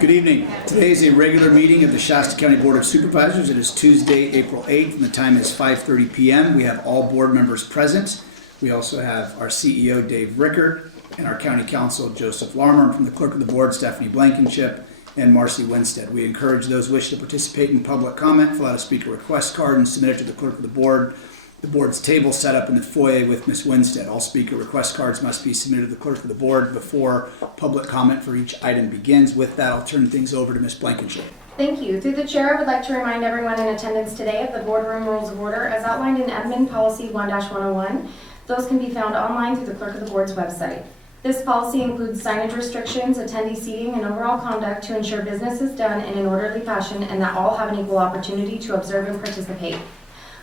Good evening. Today is a regular meeting of the Shasta County Board of Supervisors. It is Tuesday, April 8th, and the time is 5:30 p.m. We have all board members present. We also have our CEO, Dave Rickert, and our County Counsel, Joseph Larmer, and from the Clerk of the Board, Stephanie Blankenship, and Marcy Winstead. We encourage those wishing to participate in public comment, fill out a speaker request card and submit it to the Clerk of the Board. The board's table set up in the foyer with Ms. Winstead. All speaker request cards must be submitted to the Clerk of the Board before public comment for each item begins. With that, I'll turn things over to Ms. Blankenship. Thank you. Through the chair, I would like to remind everyone in attendance today of the boardroom rules of order as outlined in Admin Policy 1-101. Those can be found online through the Clerk of the Board's website. This policy includes signage restrictions, attendee seating, and overall conduct to ensure business is done in an orderly fashion and that all have an equal opportunity to observe and participate.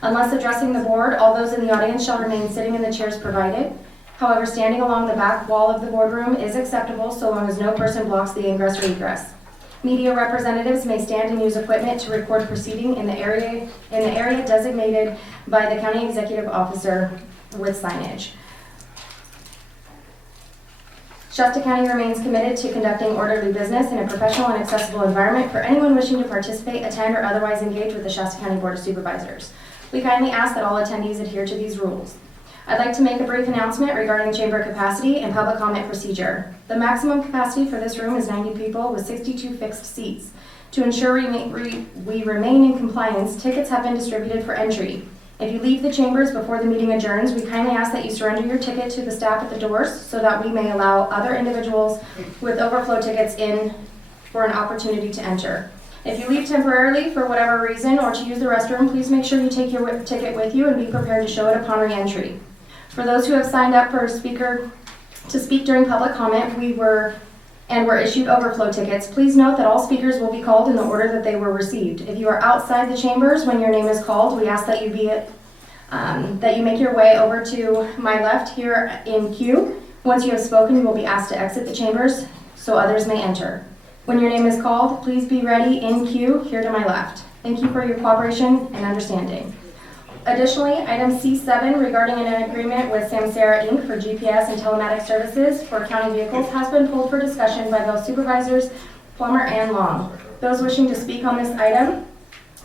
Unless addressing the board, all those in the audience shall remain sitting in the chairs provided. However, standing along the back wall of the boardroom is acceptable so long as no person blocks the ingress or egress. Media representatives may stand and use equipment to record proceeding in the area designated by the county executive officer with signage. Shasta County remains committed to conducting orderly business in a professional and accessible environment for anyone wishing to participate, attend, or otherwise engage with the Shasta County Board of Supervisors. We kindly ask that all attendees adhere to these rules. I'd like to make a brief announcement regarding chamber capacity and public comment procedure. The maximum capacity for this room is 90 people with 62 fixed seats. To ensure we remain in compliance, tickets have been distributed for entry. If you leave the chambers before the meeting adjourns, we kindly ask that you surrender your ticket to the staff at the doors so that we may allow other individuals with overflow tickets in for an opportunity to enter. If you leave temporarily for whatever reason or to use the restroom, please make sure you take your ticket with you and be prepared to show it upon re-entry. For those who have signed up for a speaker to speak during public comment, were issued overflow tickets, please note that all speakers will be called in the order that they were received. If you are outside the chambers when your name is called, we ask that you make your way over to my left here in queue. Once you have spoken, you will be asked to exit the chambers so others may enter. When your name is called, please be ready in queue here to my left. Thank you for your cooperation and understanding. Additionally, item C7 regarding an agreement with Samsara Inc. for GPS and telematics services for county vehicles has been pulled for discussion by both Supervisors Plummer and Long. Those wishing to speak on this item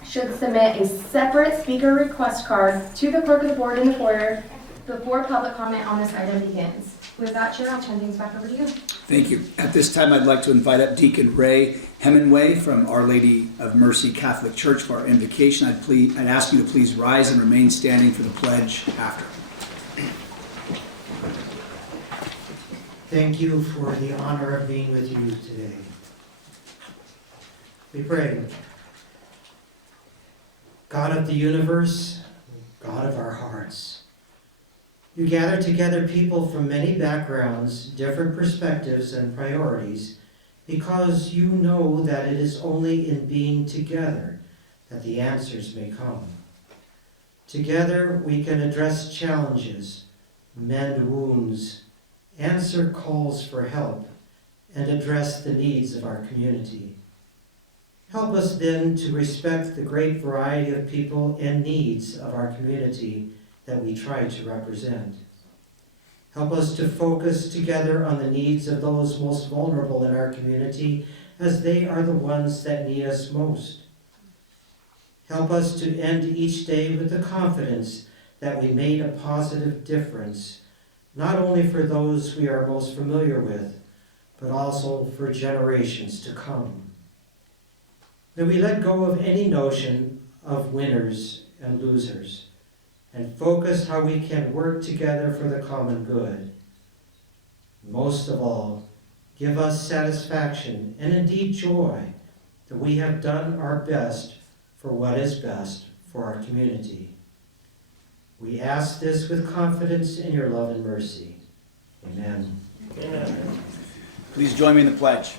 should submit a separate speaker request card to the Clerk of the Board in the foyer before public comment on this item begins. With that, Chair, I'll turn things back over to you. Thank you. At this time, I'd like to invite up Deacon Ray Hemingway from Our Lady of Mercy Catholic Church for our invocation. I'd ask you to please rise and remain standing for the pledge after. Thank you for the honor of being with you today. We pray. God of the universe, God of our hearts, you gather together people from many backgrounds, different perspectives and priorities, because you know that it is only in being together that the answers may come. Together we can address challenges, mend wounds, answer calls for help, and address the needs of our community. Help us then to respect the great variety of people and needs of our community that we try to represent. Help us to focus together on the needs of those most vulnerable in our community, as they are the ones that need us most. Help us to end each day with the confidence that we made a positive difference, not only for those we are most familiar with, but also for generations to come. May we let go of any notion of winners and losers, and focus how we can work together for the common good. Most of all, give us satisfaction and indeed joy that we have done our best for what is best for our community. We ask this with confidence in your love and mercy. Amen. Amen. Please join me in the pledge.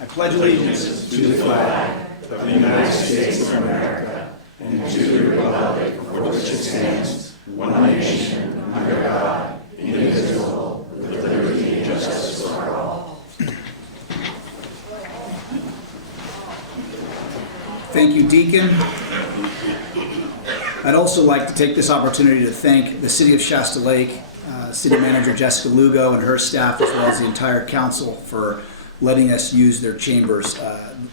I pledge allegiance to the flag of the United States of America and to the republic for which it stands, one nation, under God, indivisible, with liberty and justice for all. Thank you, Deacon. I'd also like to take this opportunity to thank the City of Shasta Lake, City Manager Jessica Lugo and her staff, as well as the entire council, for letting us use their chambers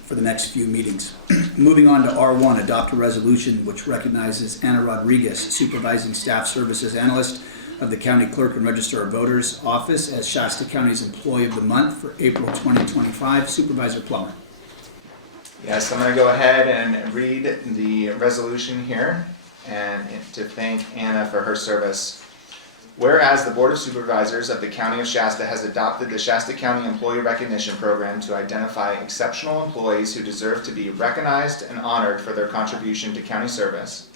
for the next few meetings. Moving on to R1, adopt a resolution which recognizes Anna Rodriguez, Supervising Staff Services Analyst of the County Clerk and Register of Voters Office as Shasta County's Employee of the Month for April 2025. Supervisor Plummer. Yes, I'm going to go ahead and read the resolution here and to thank Anna for her service. Whereas the Board of Supervisors of the County of Shasta has adopted the Shasta County Employee Recognition Program to identify exceptional employees who deserve to be recognized and honored for their contribution to county service.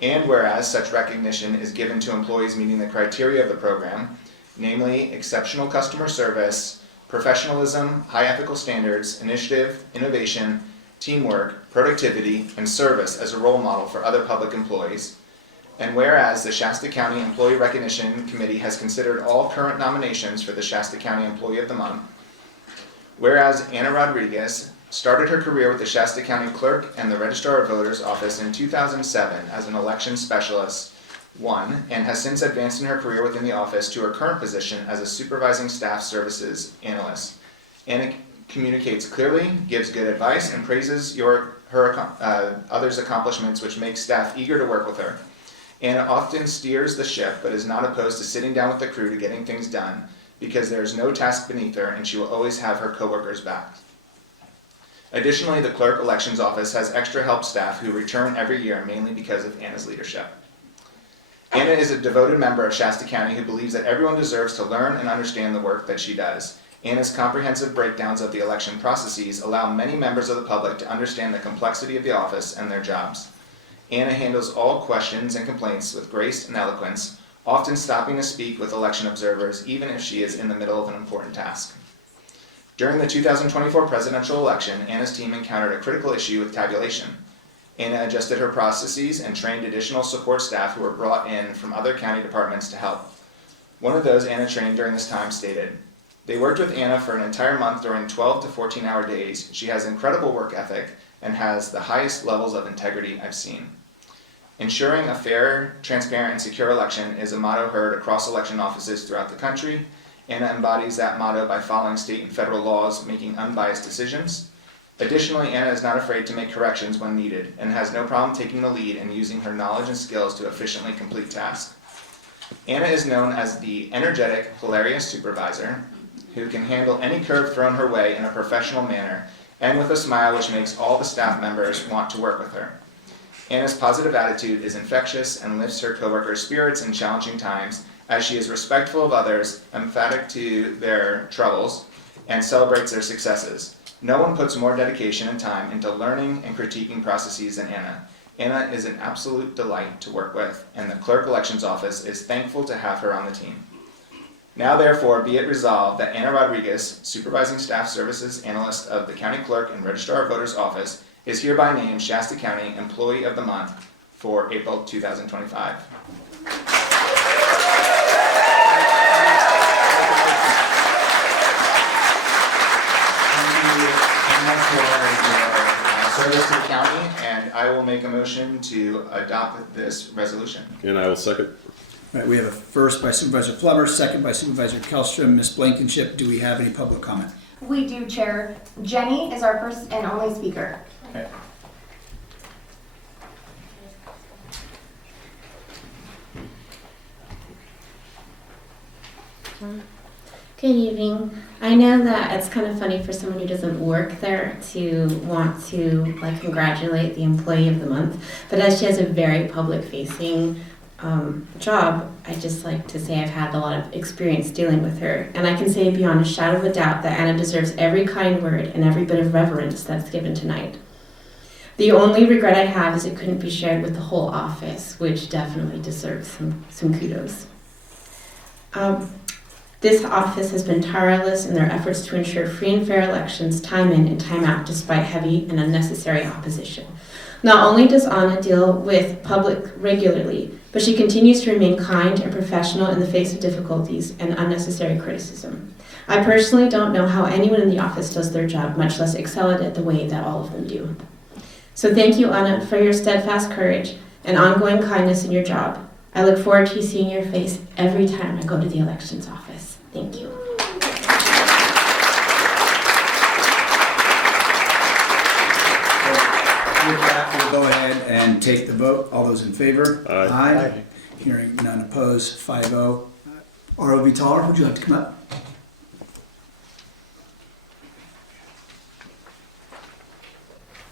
And whereas such recognition is given to employees meeting the criteria of the program, namely exceptional customer service, professionalism, high ethical standards, initiative, innovation, teamwork, productivity, and service as a role model for other public employees. And whereas the Shasta County Employee Recognition Committee has considered all current nominations for the Shasta County Employee of the Month. Whereas Anna Rodriguez started her career with the Shasta County Clerk and the Registrar of Voters Office in 2007 as an election specialist, and has since advanced in her career within the office to her current position as a Supervising Staff Services Analyst. Anna communicates clearly, gives good advice, and praises her others' accomplishments, which makes staff eager to work with her. Anna often steers the ship, but is not opposed to sitting down with the crew to getting things done, because there is no task beneath her, and she will always have her coworkers' back. Additionally, the Clerk Elections Office has extra help staff who return every year, mainly because of Anna's leadership. Anna is a devoted member of Shasta County who believes that everyone deserves to learn and understand the work that she does. Anna's comprehensive breakdowns of the election processes allow many members of the public to understand the complexity of the office and their jobs. Anna handles all questions and complaints with grace and eloquence, often stopping to speak with election observers even if she is in the middle of an important task. During the 2024 presidential election, Anna's team encountered a critical issue with tabulation. Anna adjusted her processes and trained additional support staff who were brought in from other county departments to help. One of those Anna trained during this time stated, "They worked with Anna for an entire month during 12 to 14-hour days. She has incredible work ethic and has the highest levels of integrity I've seen." Ensuring a fair, transparent, and secure election is a motto heard across election offices throughout the country. Anna embodies that motto by following state and federal laws, making unbiased decisions. Additionally, Anna is not afraid to make corrections when needed, and has no problem taking the lead and using her knowledge and skills to efficiently complete tasks. Anna is known as the energetic, hilarious supervisor who can handle any curve thrown her way in a professional manner, and with a smile which makes all the staff members want to work with her. Anna's positive attitude is infectious and lifts her coworkers' spirits in challenging times, as she is respectful of others, emphatic to their troubles, and celebrates their successes. No one puts more dedication and time into learning and critiquing processes than Anna. Anna is an absolute delight to work with, and the Clerk Elections Office is thankful to have her on the team. Now therefore be it resolved that Anna Rodriguez, Supervising Staff Services Analyst of the County Clerk and Registrar of Voters Office, is hereby named Shasta County Employee of the Month for April 2025. For your service to the county, and I will make a motion to adopt this resolution. And I will second. All right, we have a first by Supervisor Plummer, second by Supervisor Kellstrom. Ms. Blankenship, do we have any public comment? We do, Chair. Jenny is our first and only speaker. Okay. Good evening. I know that it's kind of funny for someone who doesn't work there to want to congratulate the Employee of the Month, but as she has a very public-facing job, I just like to say I've had a lot of experience dealing with her, and I can say beyond a shadow of a doubt that Anna deserves every kind word and every bit of reverence that's given tonight. The only regret I have is it couldn't be shared with the whole office, which definitely deserves some kudos. This office has been tireless in their efforts to ensure free and fair elections time in and time out despite heavy and unnecessary opposition. Not only does Anna deal with public regularly, but she continues to remain kind and professional in the face of difficulties and unnecessary criticism. I personally don't know how anyone in the office does their job, much less excel at it the way that all of them do. So thank you, Anna, for your steadfast courage and ongoing kindness in your job. I look forward to seeing your face every time I go to the elections office. Thank you. take the vote. All those in favor? Aye. Hearing none opposed, 5-0. ROV Taller, would you like to come up?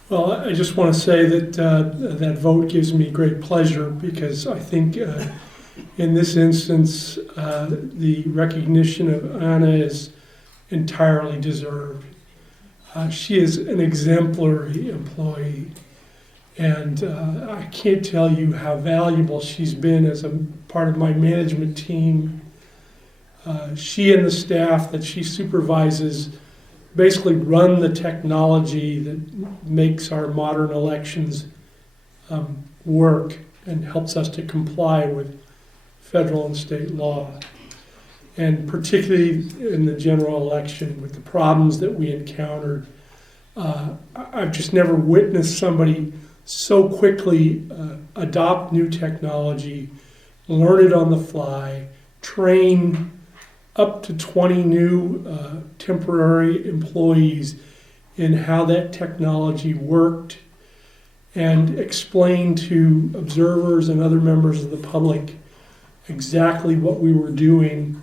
Well, I just want to say that that vote gives me great pleasure because I think in this instance, the recognition of Anna is entirely deserved. She is an exemplary employee, and I can't tell you how valuable she's been as a part of my management team. She and the staff that she supervises basically run the technology that makes our modern elections work and helps us to comply with federal and state law. And particularly in the general election with the problems that we encountered, I've just never witnessed somebody so quickly adopt new technology, learn it on the fly, train up to 20 new temporary employees in how that technology worked, and explain to observers and other members of the public exactly what we were doing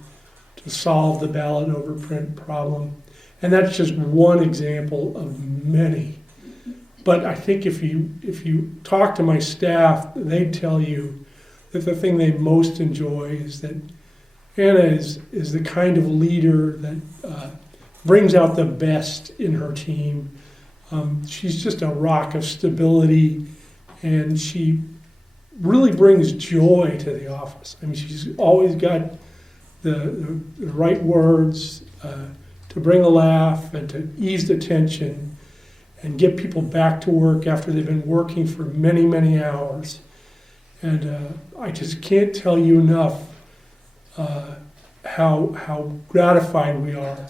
to solve the ballot overprint problem. And that's just one example of many. But I think if you talk to my staff, they'd tell you that the thing they most enjoy is that Anna is the kind of leader that brings out the best in her team. She's just a rock of stability, and she really brings joy to the office. I mean, she's always got the right words to bring a laugh and to ease the tension and get people back to work after they've been working for many, many hours. And I just can't tell you enough how gratified we are.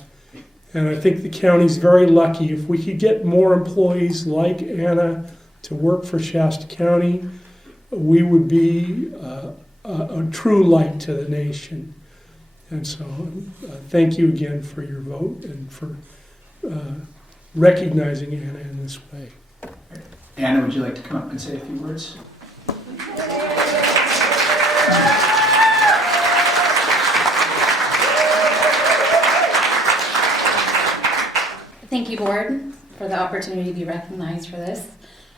And I think the county's very lucky. If we could get more employees like Anna to work for Shasta County, we would be a true light to the nation. And so thank you again for your vote and for recognizing Anna in this way. Anna, would you like to come up and say a few words? Thank you, Board, for the opportunity to be recognized for this.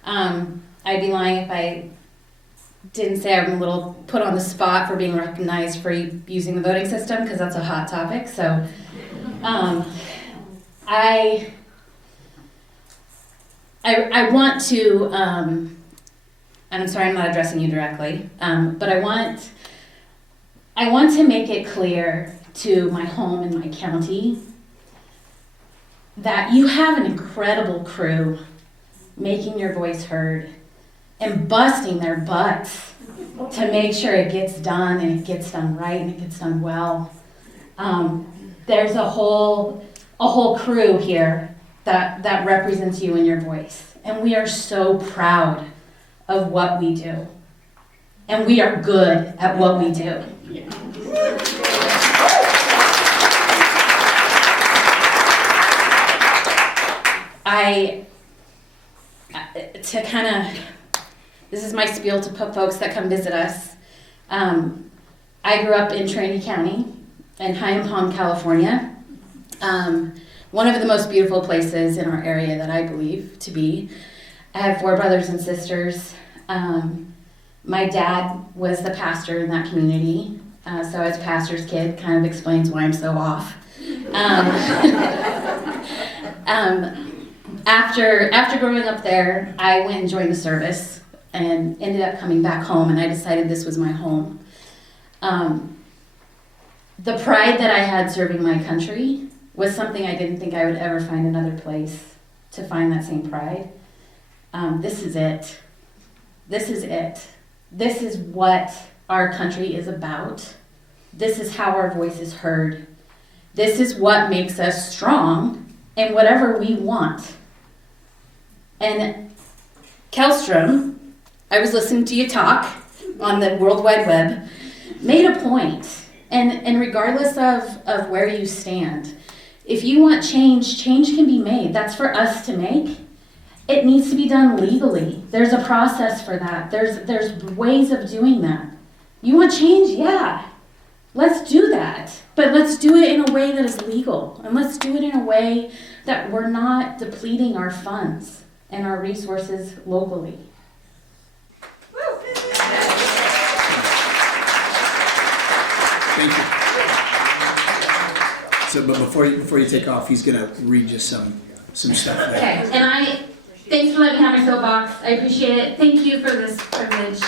I'd be lying if I didn't say I'm a little put on the spot for being recognized for using the voting system, because that's a hot topic. So I want to, and I'm sorry I'm not addressing you directly, but I want to make it clear to my home and my county that you have an incredible crew making your voice heard and busting their butts to make sure it gets done, and it gets done right, and it gets done well. There's a whole crew here that represents you and your voice, and we are so proud of what we do, and we are good at what we do. This is my spiel to folks that come visit us. I grew up in Trinity County in Hyam Palm, California. One of the most beautiful places in our area that I believe to be. I have 4 brothers and sisters. My dad was the pastor in that community, so as pastor's kid, kind of explains why I'm so off. After growing up there, I went and joined the service and ended up coming back home, and I decided this was my home. The pride that I had serving my country was something I didn't think I would ever find another place to find that same pride. This is it. This is it. This is what our country is about. This is how our voice is heard. This is what makes us strong in whatever we want. And Kellstrom, I was listening to you talk on the World Wide Web, made a point. And regardless of where you stand, if you want change, change can be made. That's for us to make. it needs to be done legally. There's a process for that. There's ways of doing that. You want change? Yeah. Let's do that. But let's do it in a way that is legal. And let's do it in a way that we're not depleting our funds and our resources locally. Thank you. So, but before you take off, he's gonna read you some stuff there. Okay, and thanks for letting me have my soapbox. I appreciate it. Thank you for this privilege.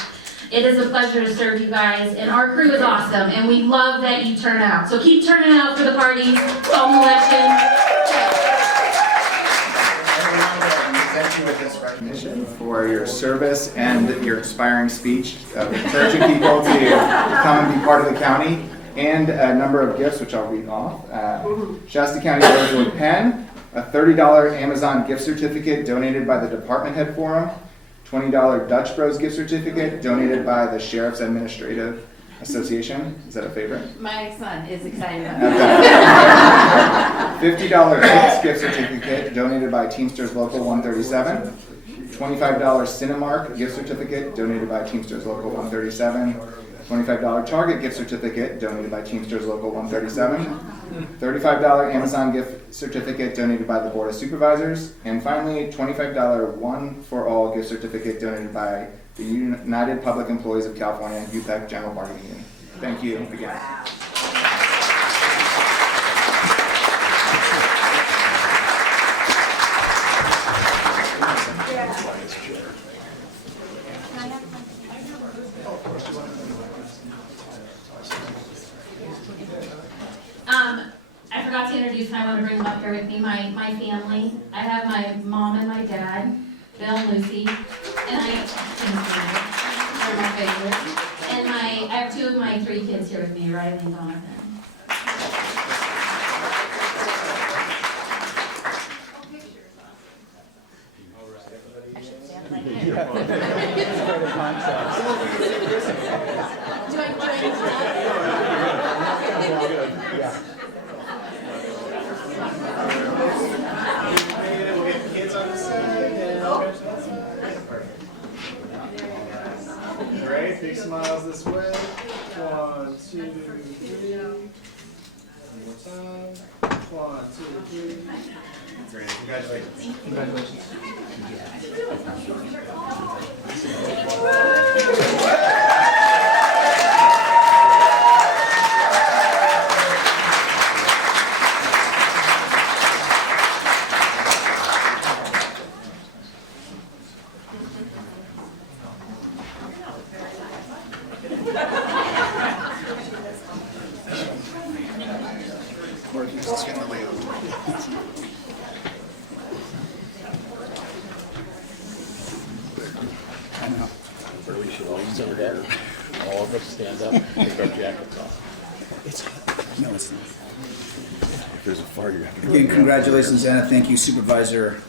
It is a pleasure to serve you guys, and our crew is awesome, and we love that you turn out. So keep turning out for the parties, home election. Present you with this recognition for your service and your inspiring speech, encouraging people to come and be part of the county, and a number of gifts, which I'll read off. Shasta County Rosewood Pen, a $30 Amazon gift certificate donated by the Department Head Forum, $20 Dutch Bros gift certificate donated by the Sheriff's Administrative Association. Is that a favorite? My son is excited about that. $50 Hicks gift certificate donated by Teamsters Local 137. $25 Cinemark gift certificate donated by Teamsters Local 137. $25 Target gift certificate donated by Teamsters Local 137. $35 Amazon gift certificate donated by the Board of Supervisors. And finally, $25 One for All gift certificate donated by the United Public Employees of California, UPEC General Bargaining Union. Thank you again. I forgot to introduce, and I want to bring them up here with me, my family. I have my mom and my dad, Bill and Lucy, and they're my favorites. And I have two of my three kids here with me, Riley and Donovan. Great, big smiles this way. 1, 2, 3. One more time. 1, 2, 3. Great, congratulations. Congratulations. We should all do that. All of us stand up, take our jackets off. It's hot. No, it's not. If there's a fire, you have to. Again, congratulations, Anna. Thank you, Supervisor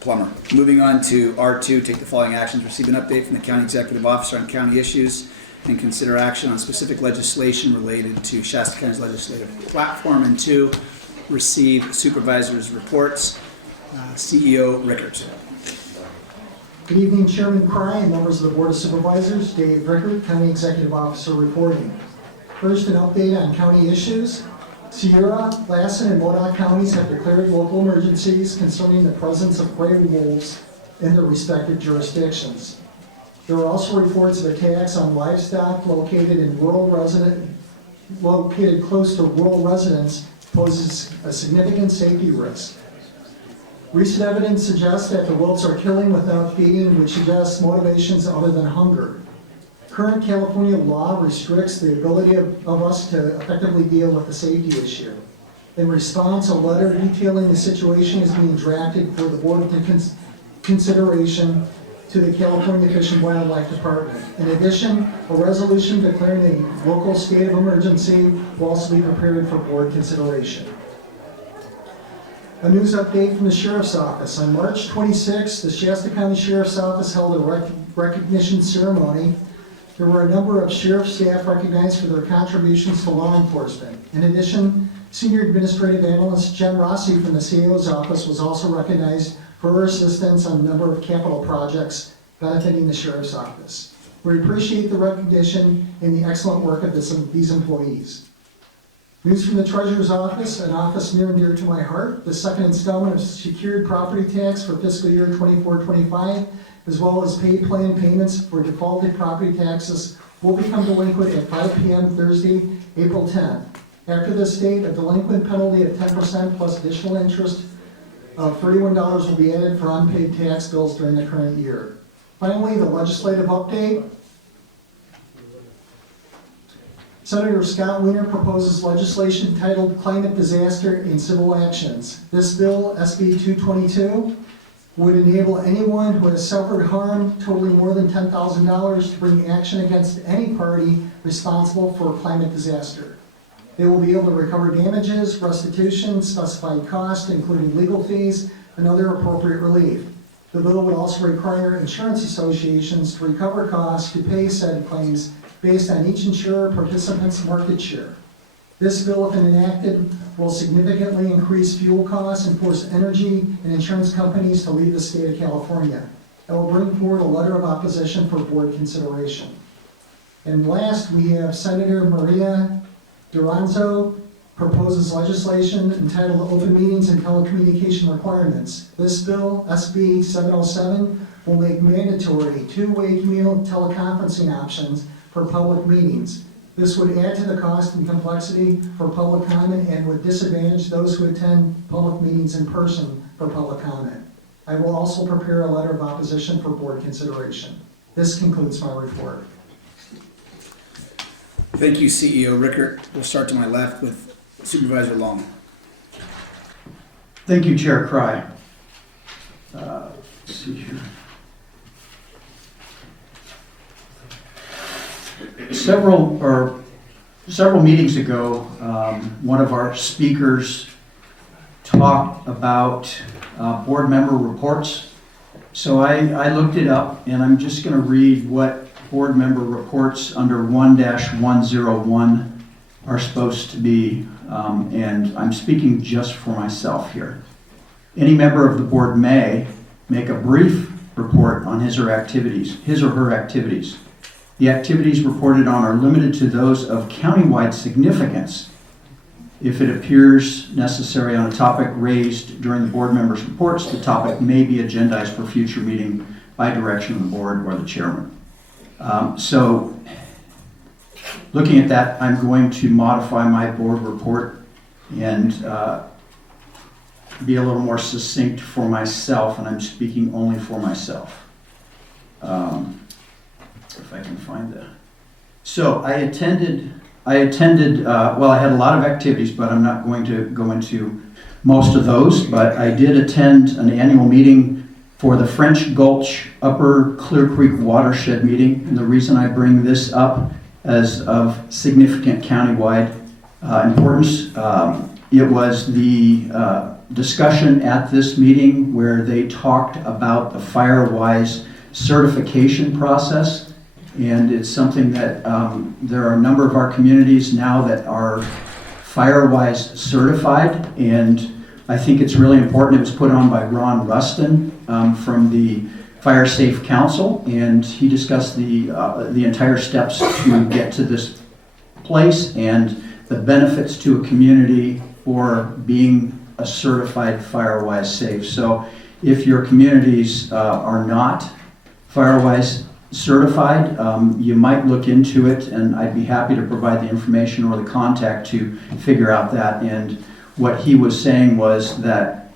Plummer. Moving on to R2, take the following actions. Receive an update from the County Executive Officer on county issues and consider action on specific legislation related to Shasta County's legislative platform. And 2, receive Supervisors' reports. CEO Rickert. Good evening, Chairman Cry and members of the Board of Supervisors. Dave Rickert, County Executive Officer reporting. First, an update on county issues. Sierra, Lassen, and Modoc counties have declared local emergencies concerning the presence of prairie wolves in their respective jurisdictions. There are also reports of attacks on livestock located close to rural residents poses a significant safety risk. Recent evidence suggests that the wolves are killing without feeding, which suggests motivations other than hunger. Current California law restricts the ability of us to effectively deal with the safety issue. In response, a letter detailing the situation is being drafted for the board consideration to the California Fish and Wildlife Department. In addition, a resolution declaring a local state of emergency will also be prepared for board consideration. A news update from the Sheriff's Office. On March 26th, the Shasta County Sheriff's Office held a recognition ceremony. There were a number of sheriff staff recognized for their contributions to law enforcement. In addition, Senior Administrative Analyst Jen Rossi from the CAO's office was also recognized for her assistance on a number of capital projects benefiting the Sheriff's Office. We appreciate the recognition and the excellent work of these employees. News from the Treasurer's Office, an office near and dear to my heart. The second installment of secured property tax for fiscal year 24-25, as well as paid plan payments for defaulted property taxes, will become delinquent at 5 p.m. Thursday, April 10th. After this date, a delinquent penalty of 10% plus additional interest of $31 will be added for unpaid tax bills during the current year. Finally, the legislative update. Senator Scott Wiener proposes legislation titled Climate Disaster and Civil Actions. This bill, SB 222, would enable anyone who has suffered harm totaling more than $10,000 to bring action against any party responsible for a climate disaster. They will be able to recover damages, restitution, specified costs, including legal fees, and other appropriate relief. The bill would also require insurance associations to recover costs to pay said claims based on each insurer participant's market share. This bill, if enacted, will significantly increase fuel costs and force energy and insurance companies to leave the state of California. It will bring forward a letter of opposition for board consideration. And last, we have Senator Maria Duranzo proposes legislation entitled Open Meetings and Telecommunication Requirements. This bill, SB 707, will make mandatory two-way teleconferencing options for public meetings. This would add to the cost and complexity for public comment and would disadvantage those who attend public meetings in person for public comment. I will also prepare a letter of opposition for board consideration. This concludes my report. Thank you, CEO Rickert. We'll start to my left with Supervisor Long. Thank you, Chair Cry. Let's see here. Several meetings ago, one of our speakers talked about board member reports. So I looked it up, and I'm just going to read what board member reports under 1-101 are supposed to be, and I'm speaking just for myself here. Any member of the board may make a brief report on his or her activities. The activities reported on are limited to those of countywide significance. If it appears necessary on a topic raised during the board members' reports, the topic may be agendized for future meeting by direction of the board or the chairman. So, looking at that, I'm going to modify my board report and be a little more succinct for myself, and I'm speaking only for myself. If I can find that. So I attended, well, I had a lot of activities, but I'm not going to go into most of those, but I did attend an annual meeting for the French Gulch Upper Clear Creek Watershed meeting. And the reason I bring this up as of significant countywide importance, it was the discussion at this meeting where they talked about the FireWise certification process. And it's something that there are a number of our communities now that are FireWise certified, and I think it's really important. It was put on by Ron Rustin from the Fire Safe Council, and he discussed the entire steps to get to this place and the benefits to a community for being a certified FireWise safe. So if your communities are not FireWise certified, you might look into it, and I'd be happy to provide the information or the contact to figure out that. And what he was saying was that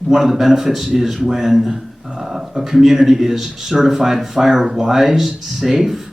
one of the benefits is when a community is certified FireWise safe,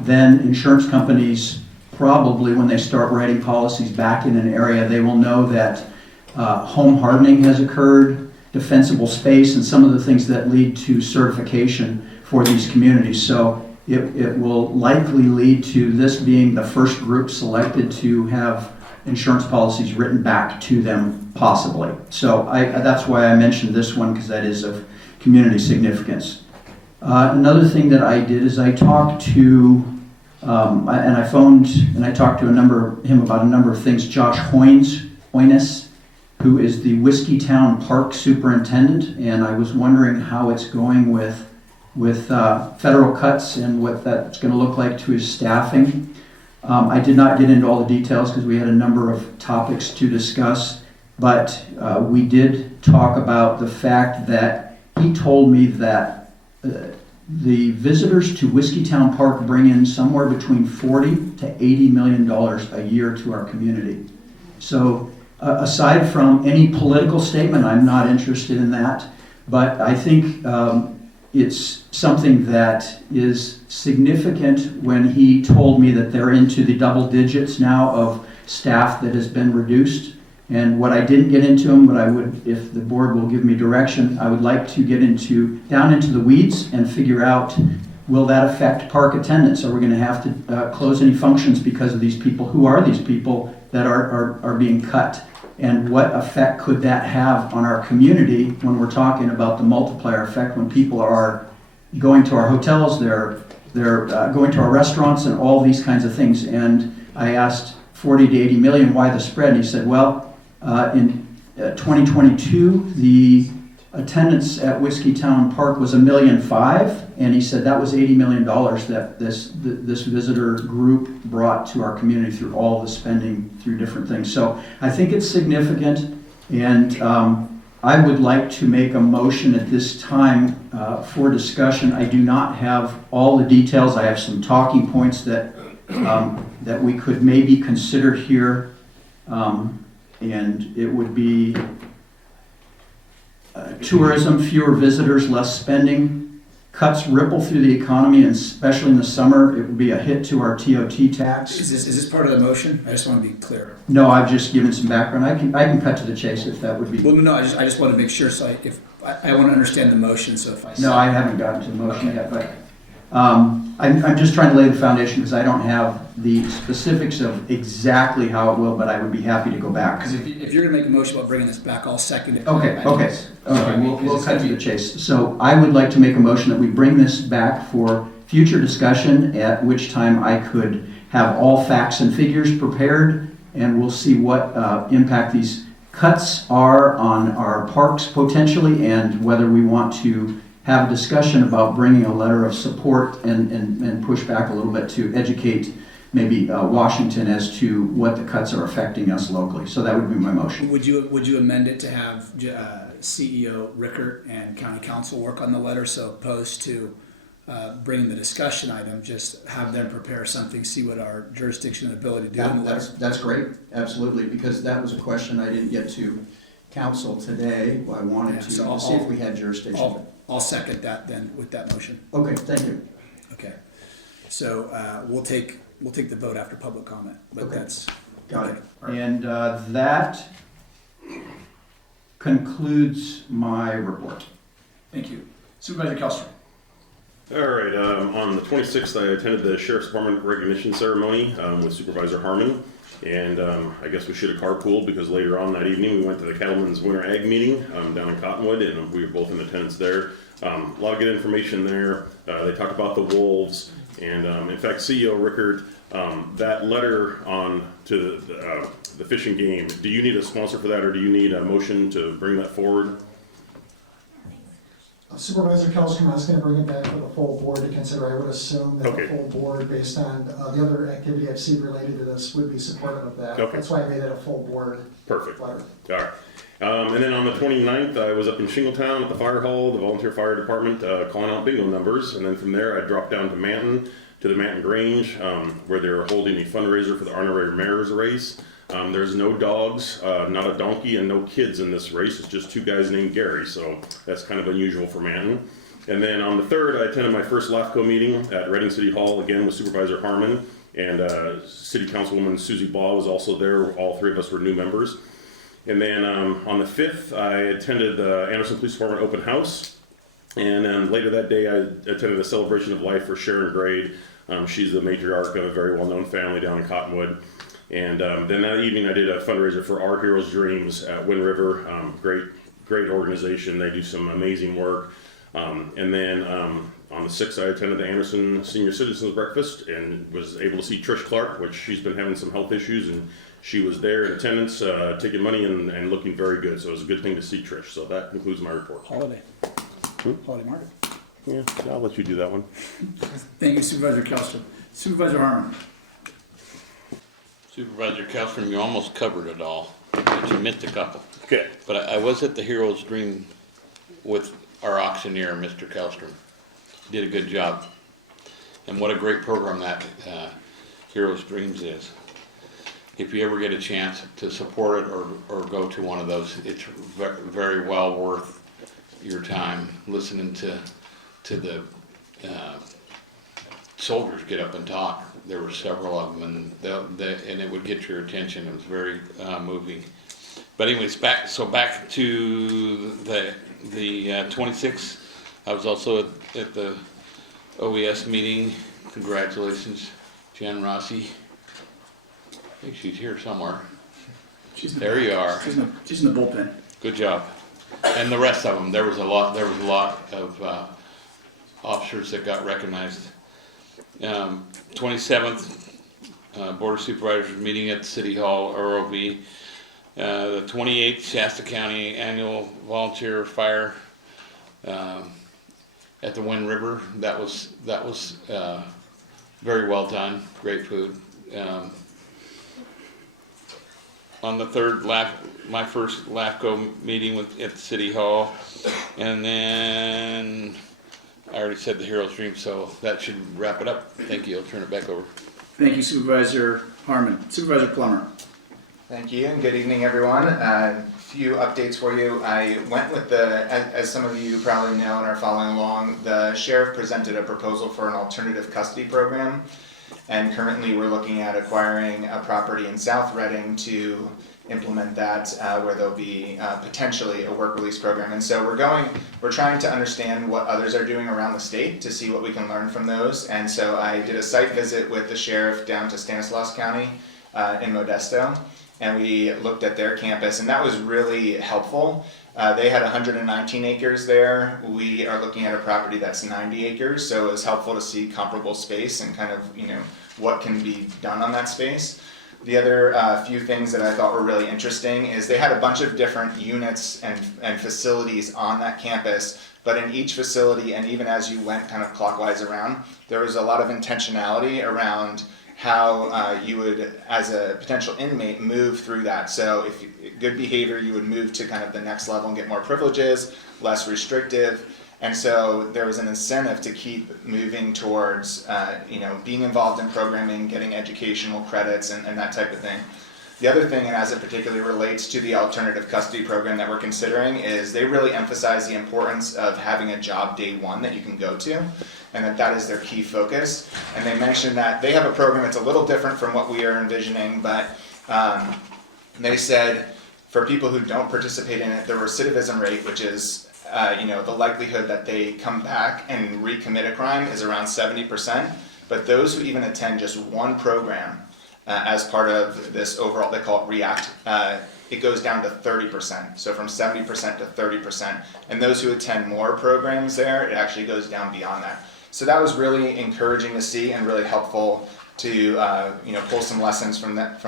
then insurance companies probably, when they start writing policies back in an area, they will know that home hardening has occurred, defensible space, and some of the things that lead to certification for these communities. So it will likely lead to this being the first group selected to have insurance policies written back to them, possibly. So that's why I mentioned this one, because that is of community significance. Another thing that I did is I talked to And I phoned and I talked to him about a number of things. Josh Hoynes, who is the Whiskeytown Park Superintendent, and I was wondering how it's going with federal cuts and what that's going to look like to his staffing. I did not get into all the details because we had a number of topics to discuss, but we did talk about the fact that he told me that the visitors to Whiskeytown Park bring in somewhere between $40 to $80 million a year to our community. So aside from any political statement, I'm not interested in that, but I think it's something that is significant when he told me that they're into the double digits now of staff that has been reduced. And what I didn't get into him, but I would, if the board will give me direction, I would like to get down into the weeds and figure out, will that affect park attendance? Are we going to have to close any functions because of these people? Who are these people that are being cut? And what effect could that have on our community when we're talking about the multiplier effect when people are going to our hotels, they're going to our restaurants and all these kinds of things. And I asked 40 to 80 million, why the spread? And he said, well, in 2022, the attendance at Whiskeytown Park was $1.5 million, and he said that was $80 million that this visitor group brought to our community through all the spending through different things. So I think it's significant, and I would like to make a motion at this time for discussion. I do not have all the details. I have some talking points that we could maybe consider here, and it would be tourism, fewer visitors, less spending, cuts ripple through the economy, and especially in the summer, it would be a hit to our TOT tax. Is this part of the motion? I just want to be clear. No, I've just given some background. I can cut to the chase if that would be. Well, no, I just want to make sure. So I want to understand the motion. So if I No, I haven't gotten to the motion yet, but I'm just trying to lay the foundation because I don't have the specifics of exactly how it will, but I would be happy to go back. Because if you're going to make a motion about bringing this back, I'll second it. Okay. We'll cut to the chase. So I would like to make a motion that we bring this back for future discussion, at which time I could have all facts and figures prepared, and we'll see what impact these cuts are on our parks potentially, and whether we want to have a discussion about bringing a letter of support and push back a little bit to educate maybe Washington as to what the cuts are affecting us locally. So that would be my motion. Would you amend it to have CEO Rickert and County Council work on the letter, so opposed to bringing the discussion item, just have them prepare something, see what our jurisdiction and ability to do in the letter? That's great, absolutely, because that was a question I didn't get to council today. I wanted to see if we had jurisdiction. I'll second that then with that motion. Okay, thank you. Okay, so we'll take the vote after public comment, but Okay. that's Got it. All right. And that concludes my report. Thank you, Supervisor Kelstrom. All right, on the 26th, I attended the Sheriff's Department recognition ceremony with Supervisor Harmon, and I guess we should have carpooled because later on that evening we went to the Cattlemen's Winter Ag Meeting down in Cottonwood, and we were both in attendance there. A lot of good information there. They talked about the wolves, and in fact, CEO Rickert, that letter on to the fishing game, do you need a sponsor for that, or do you need a motion to bring that forward? Supervisor Kellstrom, I was going to bring it back to the full board to consider. I would assume that the full board, based on the other activity I've seen related to this, would be supportive of that. Okay. That's why I made it a full board Perfect. letter. All right. And then on the 29th, I was up in Shingletown at the fire hall, the volunteer fire department, calling out bingo numbers. And then from there, I dropped down to Manton, to the Manton Grange, where they were holding a fundraiser for the honorary mayor's race. There's no dogs, not a donkey, and no kids in this race. It's just two guys named Gary, so that's kind of unusual for Manton. And then on the 3rd, I attended my first LAFCO meeting at Reading City Hall, again with Supervisor Harmon, and City Councilwoman Susie Baugh was also there. All three of us were new members. And then on the 5th, I attended the Anderson Police Department open house. And then later that day, I attended a celebration of life for Sharon Grade. She's the matriarch of a very well-known family down in Cottonwood. And then that evening, I did a fundraiser for Our Heroes Dreams at Wind River. Great organization. They do some amazing work. And then on the 6th, I attended the Anderson Senior Citizens Breakfast and was able to see Trish Clark, which she's been having some health issues, and she was there in attendance, taking money and looking very good. So it was a good thing to see Trish. So that concludes my report. Holiday. Holiday market. Yeah, I'll let you do that one. Thank you, Supervisor Kellstrom. Supervisor Harmon. Supervisor Kellstrom, you almost covered it all, but you missed a couple. Okay. But I was at the Heroes Dream with our auctioneer, Mr. Kellstrom. Did a good job. And what a great program that Heroes Dreams is. If you ever get a chance to support it or go to one of those, it's very well worth your time listening to the soldiers get up and talk. There were several of them, and it would get your attention. It was very moving. But anyways, back to the 26th. I was also at the OES meeting. Congratulations, Jan Rossi. I think she's here somewhere. There you are. She's in the bullpen. Good job. And the rest of them. There was a lot of officers that got recognized. 27th, Board of Supervisors meeting at City Hall, ROV. The 28th, Shasta County Annual Volunteer Fire at the Wind River. That was very well done. Great food. On the 3rd, my first LAFCO meeting at City Hall, and then I already said the Heroes Dream, so that should wrap it up. Thank you. I'll turn it back over. Thank you, Supervisor Harmon. Supervisor Plummer. Thank you, and good evening, everyone. A few updates for you. I went with as some of you probably know and are following along, the sheriff presented a proposal for an alternative custody program, and currently we're looking at acquiring a property in South Reading to implement that, where there'll be potentially a work release program. And so we're trying to understand what others are doing around the state to see what we can learn from those. And so I did a site visit with the sheriff down to Stanislaus County in Modesto, and we looked at their campus, and that was really helpful. They had 119 acres there. We are looking at a property that's 90 acres, so it was helpful to see comparable space and kind of, what can be done on that space. The other few things that I thought were really interesting is they had a bunch of different units and facilities on that campus, but in each facility, and even as you went kind of clockwise around, there was a lot of intentionality around how you would, as a potential inmate, move through that. So if good behavior, you would move to kind of the next level and get more privileges, less restrictive. And so there was an incentive to keep moving towards, being involved in programming, getting educational credits, and that type of thing. The other thing, and as it particularly relates to the alternative custody program that we're considering, is they really emphasize the importance of having a job day one that you can go to, and that is their key focus. And they mentioned that they have a program that's a little different from what we are envisioning, but they said for people who don't participate in it, the recidivism rate, which is the likelihood that they come back and recommit a crime, is around 70%. But those who even attend just one program as part of this overall, they call it REACT, it goes down to 30%. So from 70% to 30%. And those who attend more programs there, it actually goes down beyond that. So that was really encouraging to see and really helpful to pull some lessons from that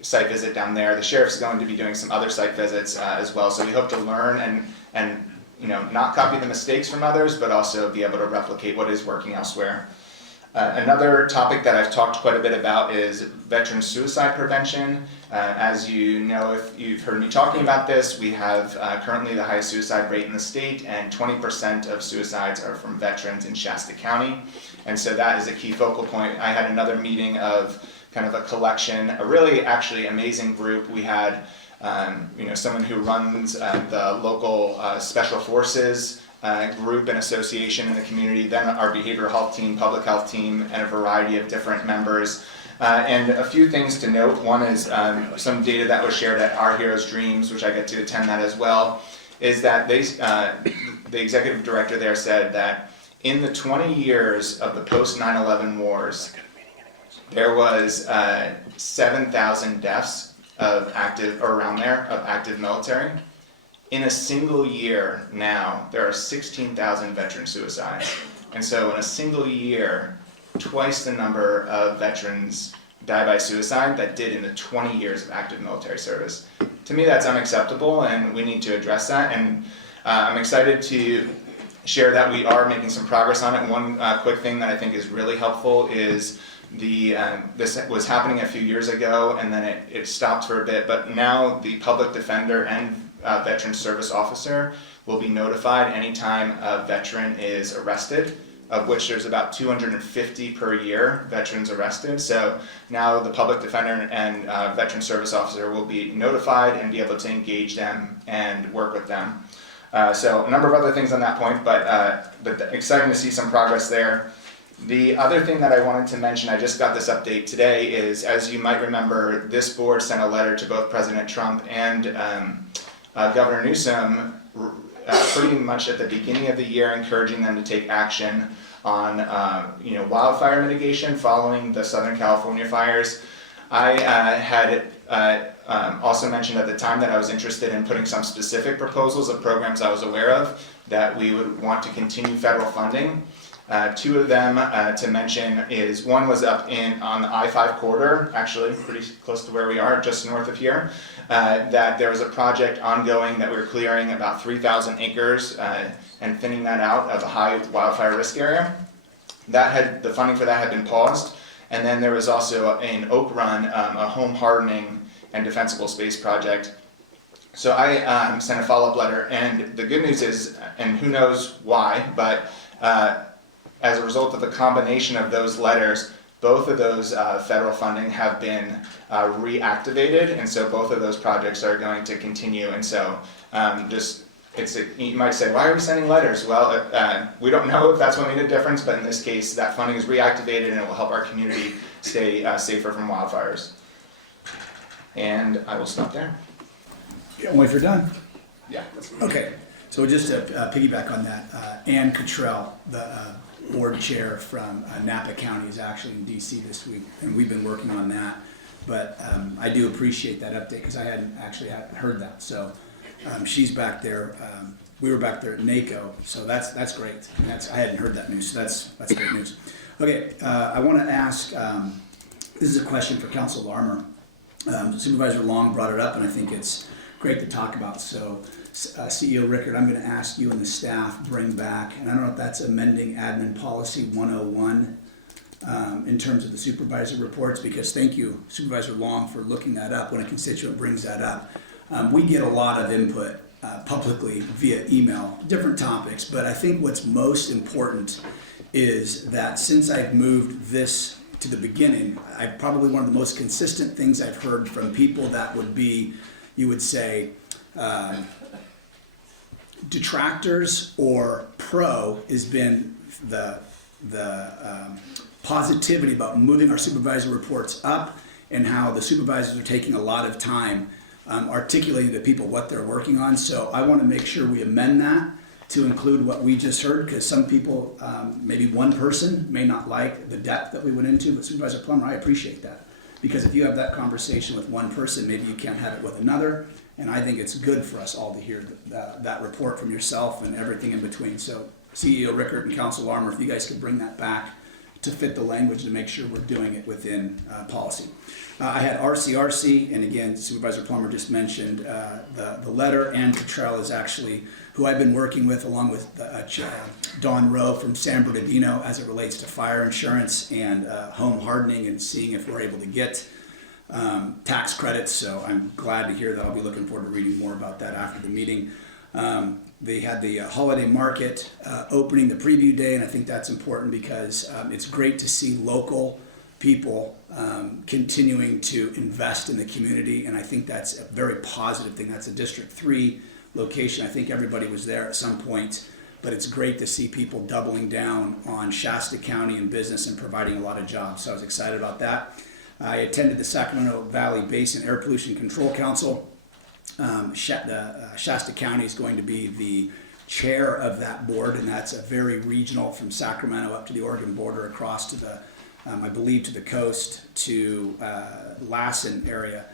site visit down there. The sheriff's going to be doing some other site visits as well, so we hope to learn and not copy the mistakes from others, but also be able to replicate what is working elsewhere. Another topic that I've talked quite a bit about is veteran suicide prevention. As you know, if you've heard me talking about this, we have currently the highest suicide rate in the state, and 20% of suicides are from veterans in Shasta County, and so that is a key focal point. I had another meeting of kind of a collection, a really actually amazing group. We had someone who runs the local special forces group and association in the community, then our behavioral health team, public health team, and a variety of different members. And a few things to note. One is some data that was shared at Our Heroes Dreams, which I get to attend that as well, is that the executive director there said that in the 20 years of the post 9/11 wars, there was 7,000 deaths of active military, in a single year now, there are 16,000 veteran suicides. And so in a single year, twice the number of veterans die by suicide that did in the 20 years of active military service. To me, that's unacceptable, and we need to address that. And I'm excited to share that we are making some progress on it. One quick thing that I think is really helpful is this was happening a few years ago, and then it stopped for a bit, but now the public defender and veteran service officer will be notified anytime a veteran is arrested, of which there's about 250 per year veterans arrested. So now the public defender and veteran service officer will be notified and be able to engage them and work with them. So a number of other things on that point, but exciting to see some progress there. The other thing that I wanted to mention, I just got this update today, is as you might remember, this board sent a letter to both President Trump and Governor Newsom pretty much at the beginning of the year, encouraging them to take action on wildfire mitigation following the Southern California fires. I had also mentioned at the time that I was interested in putting some specific proposals of programs I was aware of that we would want to continue federal funding. Two of them to mention is, one was up on the I-5 corridor, actually pretty close to where we are, just north of here, that there was a project ongoing that we were clearing about 3,000 acres and thinning that out of a high wildfire risk area. The funding for that had been paused. And then there was also in Oak Run, a home hardening and defensible space project. So I sent a follow-up letter, and the good news is, and who knows why, but as a result of the combination of those letters, both of those federal funding have been reactivated, and so both of those projects are going to continue. And so you might say, why are we sending letters? Well, we don't know if that's what made a difference, but in this case, that funding is reactivated and it will help our community stay safer from wildfires. And I will stop there. Only if you're done. Yeah. Okay, so just to piggyback on that, Ann Cottrell, the board chair from Napa County, is actually in DC this week, and we've been working on that. But I do appreciate that update because I hadn't actually heard that. So she's back there. We were back there at NACO, so that's great. And I hadn't heard that news, so that's great news. Okay, I want to ask. This is a question for Council Larmer. Supervisor Long brought it up, and I think it's great to talk about. So, CEO Rickard, I'm going to ask you and the staff bring back, and I don't know if that's amending Admin Policy 101 in terms of the supervisor reports, because thank you, Supervisor Long, for looking that up when a constituent brings that up. We get a lot of input publicly via email, different topics, but I think what's most important is that since I've moved this to the beginning, probably one of the most consistent things I've heard from people that would be, you would say, detractors or pro has been the positivity about moving our supervisor reports up and how the supervisors are taking a lot of time articulating to people what they're working on. So I want to make sure we amend that to include what we just heard, because some people, maybe one person may not like the depth that we went into, but Supervisor Plummer, I appreciate that. Because if you have that conversation with one person, maybe you can't have it with another, and I think it's good for us all to hear that report from yourself and everything in between. So CEO Rickard and Council Larmer, if you guys could bring that back to fit the language to make sure we're doing it within policy. I had RCRC, and again, Supervisor Plummer just mentioned the letter. Ann Cottrell is actually who I've been working with, along with Dawn Rowe from San Bernardino, as it relates to fire insurance and home hardening, and seeing if we're able to get tax credits. So I'm glad to hear that. I'll be looking forward to reading more about that after the meeting. They had the holiday market opening, the preview day, and I think that's important because it's great to see local people continuing to invest in the community, and I think that's a very positive thing. That's a District 3 location. I think everybody was there at some point, but it's great to see people doubling down on Shasta County and business and providing a lot of jobs. So I was excited about that. I attended the Sacramento Valley Basin Air Pollution Control Council. Shasta County is going to be the chair of that board, and that's a very regional, from Sacramento up to the Oregon border, across to the, I believe, to the coast, to Lassen area.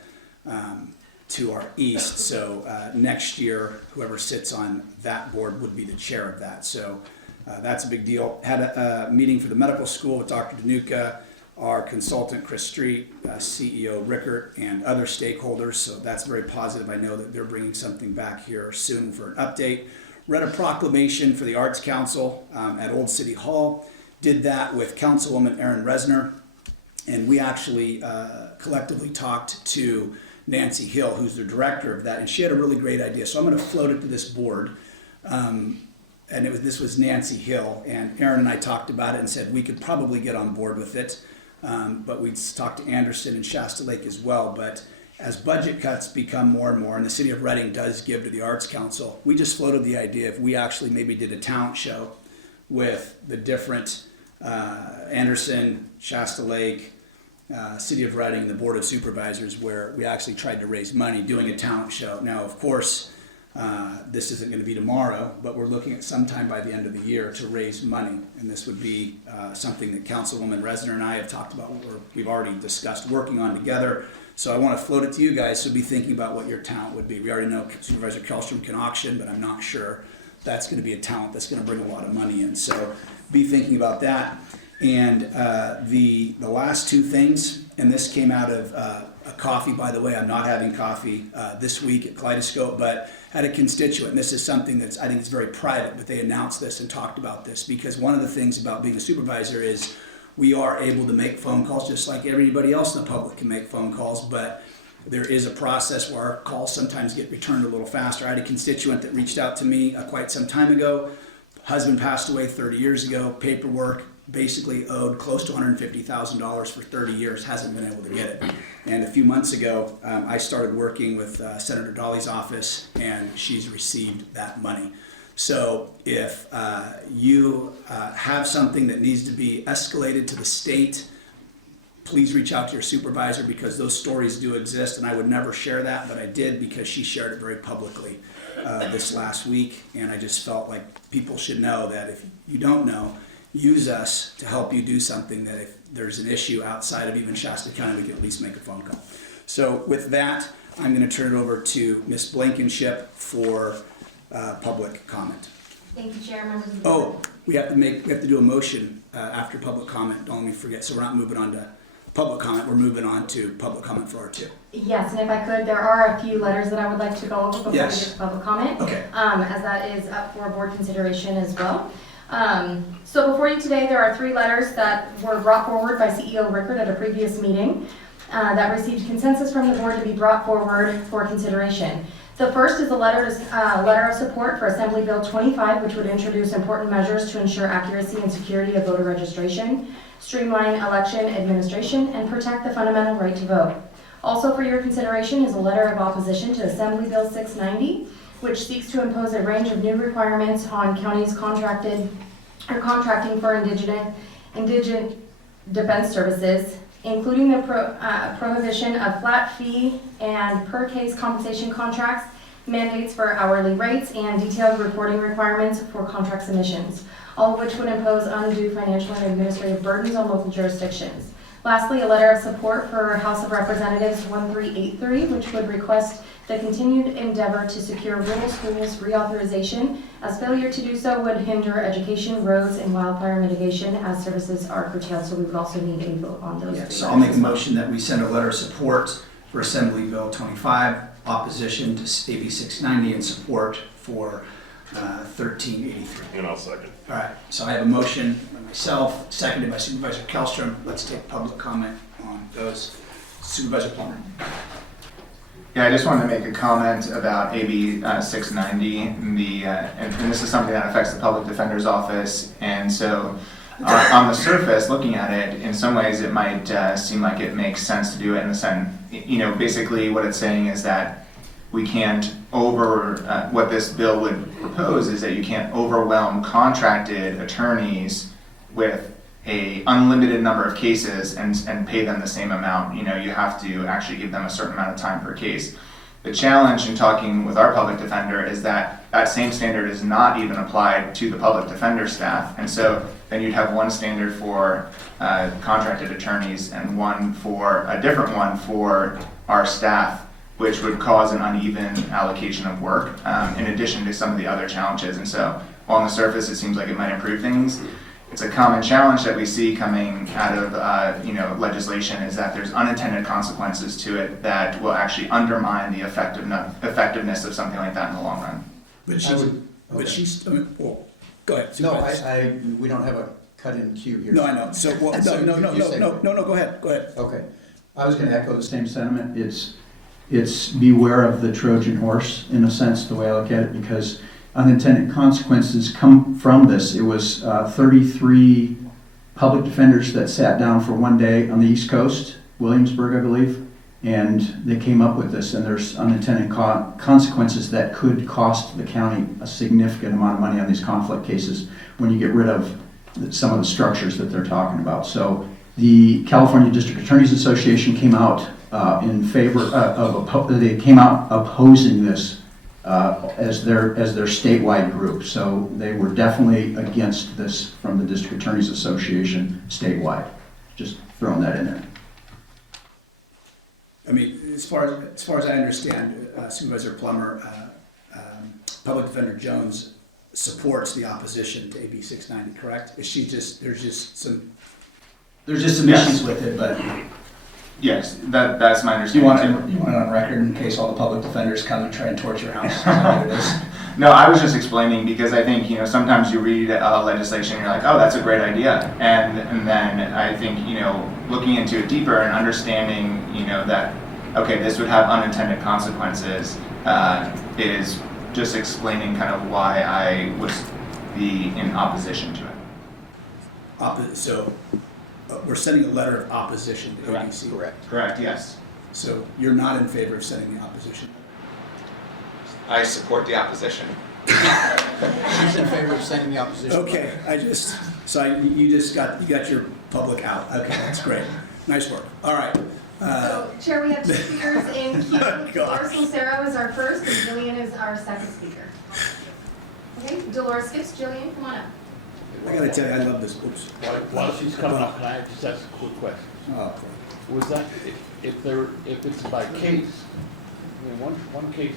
to our east. So next year, whoever sits on that board would be the chair of that. So that's a big deal. Had a meeting for the medical school with Dr. Danuka, our consultant Chris Street, CEO Rickert, and other stakeholders. So that's very positive. I know that they're bringing something back here soon for an update. Read a proclamation for the Arts Council at Old City Hall. Did that with Councilwoman Erin Resner. And we actually collectively talked to Nancy Hill, who's the director of that, and she had a really great idea. So I'm going to float it to this board. And this was Nancy Hill, and Erin and I talked about it and said we could probably get on board with it. But we talked to Anderson and Shasta Lake as well. But as budget cuts become more and more, and the city of Reading does give to the Arts Council, we just floated the idea if we actually maybe did a talent show with the different Anderson, Shasta Lake, City of Reading, the Board of Supervisors, where we actually tried to raise money doing a talent show. Now, of course, this isn't going to be tomorrow, but we're looking at sometime by the end of the year to raise money. And this would be something that Councilwoman Resner and I have talked about, or we've already discussed working on together. So I want to float it to you guys, so be thinking about what your talent would be. We already know Supervisor Kellstrom can auction, but I'm not sure that's going to be a talent that's going to bring a lot of money in. So be thinking about that. And the last two things, and this came out of a coffee, by the way. I'm not having coffee this week at Kaleidoscope, but had a constituent, and this is something that's, I think it's very private, but they announced this and talked about this, because one of the things about being a supervisor is we are able to make phone calls just like everybody else in the public can make phone calls, but there is a process where our calls sometimes get returned a little faster. I had a constituent that reached out to me quite some time ago. Husband passed away 30 years ago, paperwork, basically owed close to $150,000 for 30 years, hasn't been able to get it. And a few months ago, I started working with Senator Dolly's office, and she's received that money. So if you have something that needs to be escalated to the state, please reach out to your supervisor, because those stories do exist, and I would never share that, but I did because she shared it very publicly this last week, and I just felt like people should know that if you don't know, use us to help you do something, that if there's an issue outside of even Shasta County, we can at least make a phone call. So with that, I'm going to turn it over to Ms. Blankenship for public comment. Thank you, Chair, members of the Oh, board. we have to do a motion after public comment. Don't let me forget. So we're not moving on to public comment. We're moving on to public comment for R2. Yes, and if I could, there are a few letters that I would like to go over before we get Yes. to public comment. Okay. As that is up for board consideration as well. So before you today, there are 3 letters that were brought forward by CEO Rickert at a previous meeting that received consensus from the board to be brought forward for consideration. The first is a letter of support for Assembly Bill 25, which would introduce important measures to ensure accuracy and security of voter registration, streamline election administration, and protect the fundamental right to vote. Also for your consideration is a letter of opposition to Assembly Bill 690, which seeks to impose a range of new requirements on counties contracting for indigent defense services, including the prohibition of flat fee and per case compensation contracts, mandates for hourly rates, and detailed reporting requirements for contract submissions, all of which would impose undue financial and administrative burdens on local jurisdictions. Lastly, a letter of support for House of Representatives 1383, which would request the continued endeavor to secure rural schools reauthorization, as failure to do so would hinder education, roads, and wildfire mitigation as services are curtailed. So we would also need a vote on those. Yeah, 3 so I'll make a letters. motion that we send a letter of support for Assembly Bill 25, opposition to AB 690, and support for 1383. And I'll second. All right, so I have a motion by myself, seconded by Supervisor Kellstrom. Let's take public comment on those. Supervisor Plummer. Yeah, I just wanted to make a comment about AB 690, and this is something that affects the Public Defender's Office, and so on the surface, looking at it, in some ways it might seem like it makes sense to do it in the sense, basically what it's saying is that we can't what this bill would propose is that you can't overwhelm contracted attorneys with a unlimited number of cases and pay them the same amount. You have to actually give them a certain amount of time per case. The challenge in talking with our public defender is that that same standard is not even applied to the public defender staff. And so then you'd have one standard for contracted attorneys and a different one for our staff which would cause an uneven allocation of work, in addition to some of the other challenges. And so, while on the surface it seems like it might improve things, it's a common challenge that we see coming out of legislation is that there's unintended consequences to it that will actually undermine the effectiveness of something like that in the long run. But she's, well, go ahead. No, Supervisor. we don't have a cut-in queue here. No, I know. So, well, no, go ahead. Okay. I was gonna echo the same sentiment. It's beware of the Trojan horse, in a sense, the way I look at it, because unintended consequences come from this. It was 33 public defenders that sat down for one day on the East Coast, Williamsburg, I believe, and they came up with this, and there's unintended consequences that could cost the county a significant amount of money on these conflict cases when you get rid of some of the structures that they're talking about. So the California District Attorneys Association came out in favor they came out opposing this as their statewide group. So they were definitely against this from the District Attorneys Association statewide. Just throwing that in there. I mean, as far as I understand, Supervisor Plummer, Public Defender Jones supports the opposition to AB 690, correct? Is she just, there's just some issues with it, but... Yes, that's my You understanding. want it on record in case all the public defenders come and try and torch your house? Is that what it is? No, I was just explaining because I think, sometimes you read legislation and you're like, oh, that's a great idea. And then I think, looking into it deeper and understanding, that, okay, this would have unintended consequences, is just explaining kind of why I would be in opposition to it. So we're sending a letter of opposition to ABC? Correct, yes. So you're not in favor of sending the opposition? I support the opposition. She's in favor of sending the opposition. Okay, you got your public out. Okay, that's great. Nice work. All right. So, Chair, we have two speakers in queue. Dolores Lucero is our first, and Jillian is our second speaker. Okay, Dolores skips. Jillian, come on up. I gotta tell you, I love this. Oops. While she's coming up, can I just ask a quick question? Oh, okay. Was that, if it's by case, one case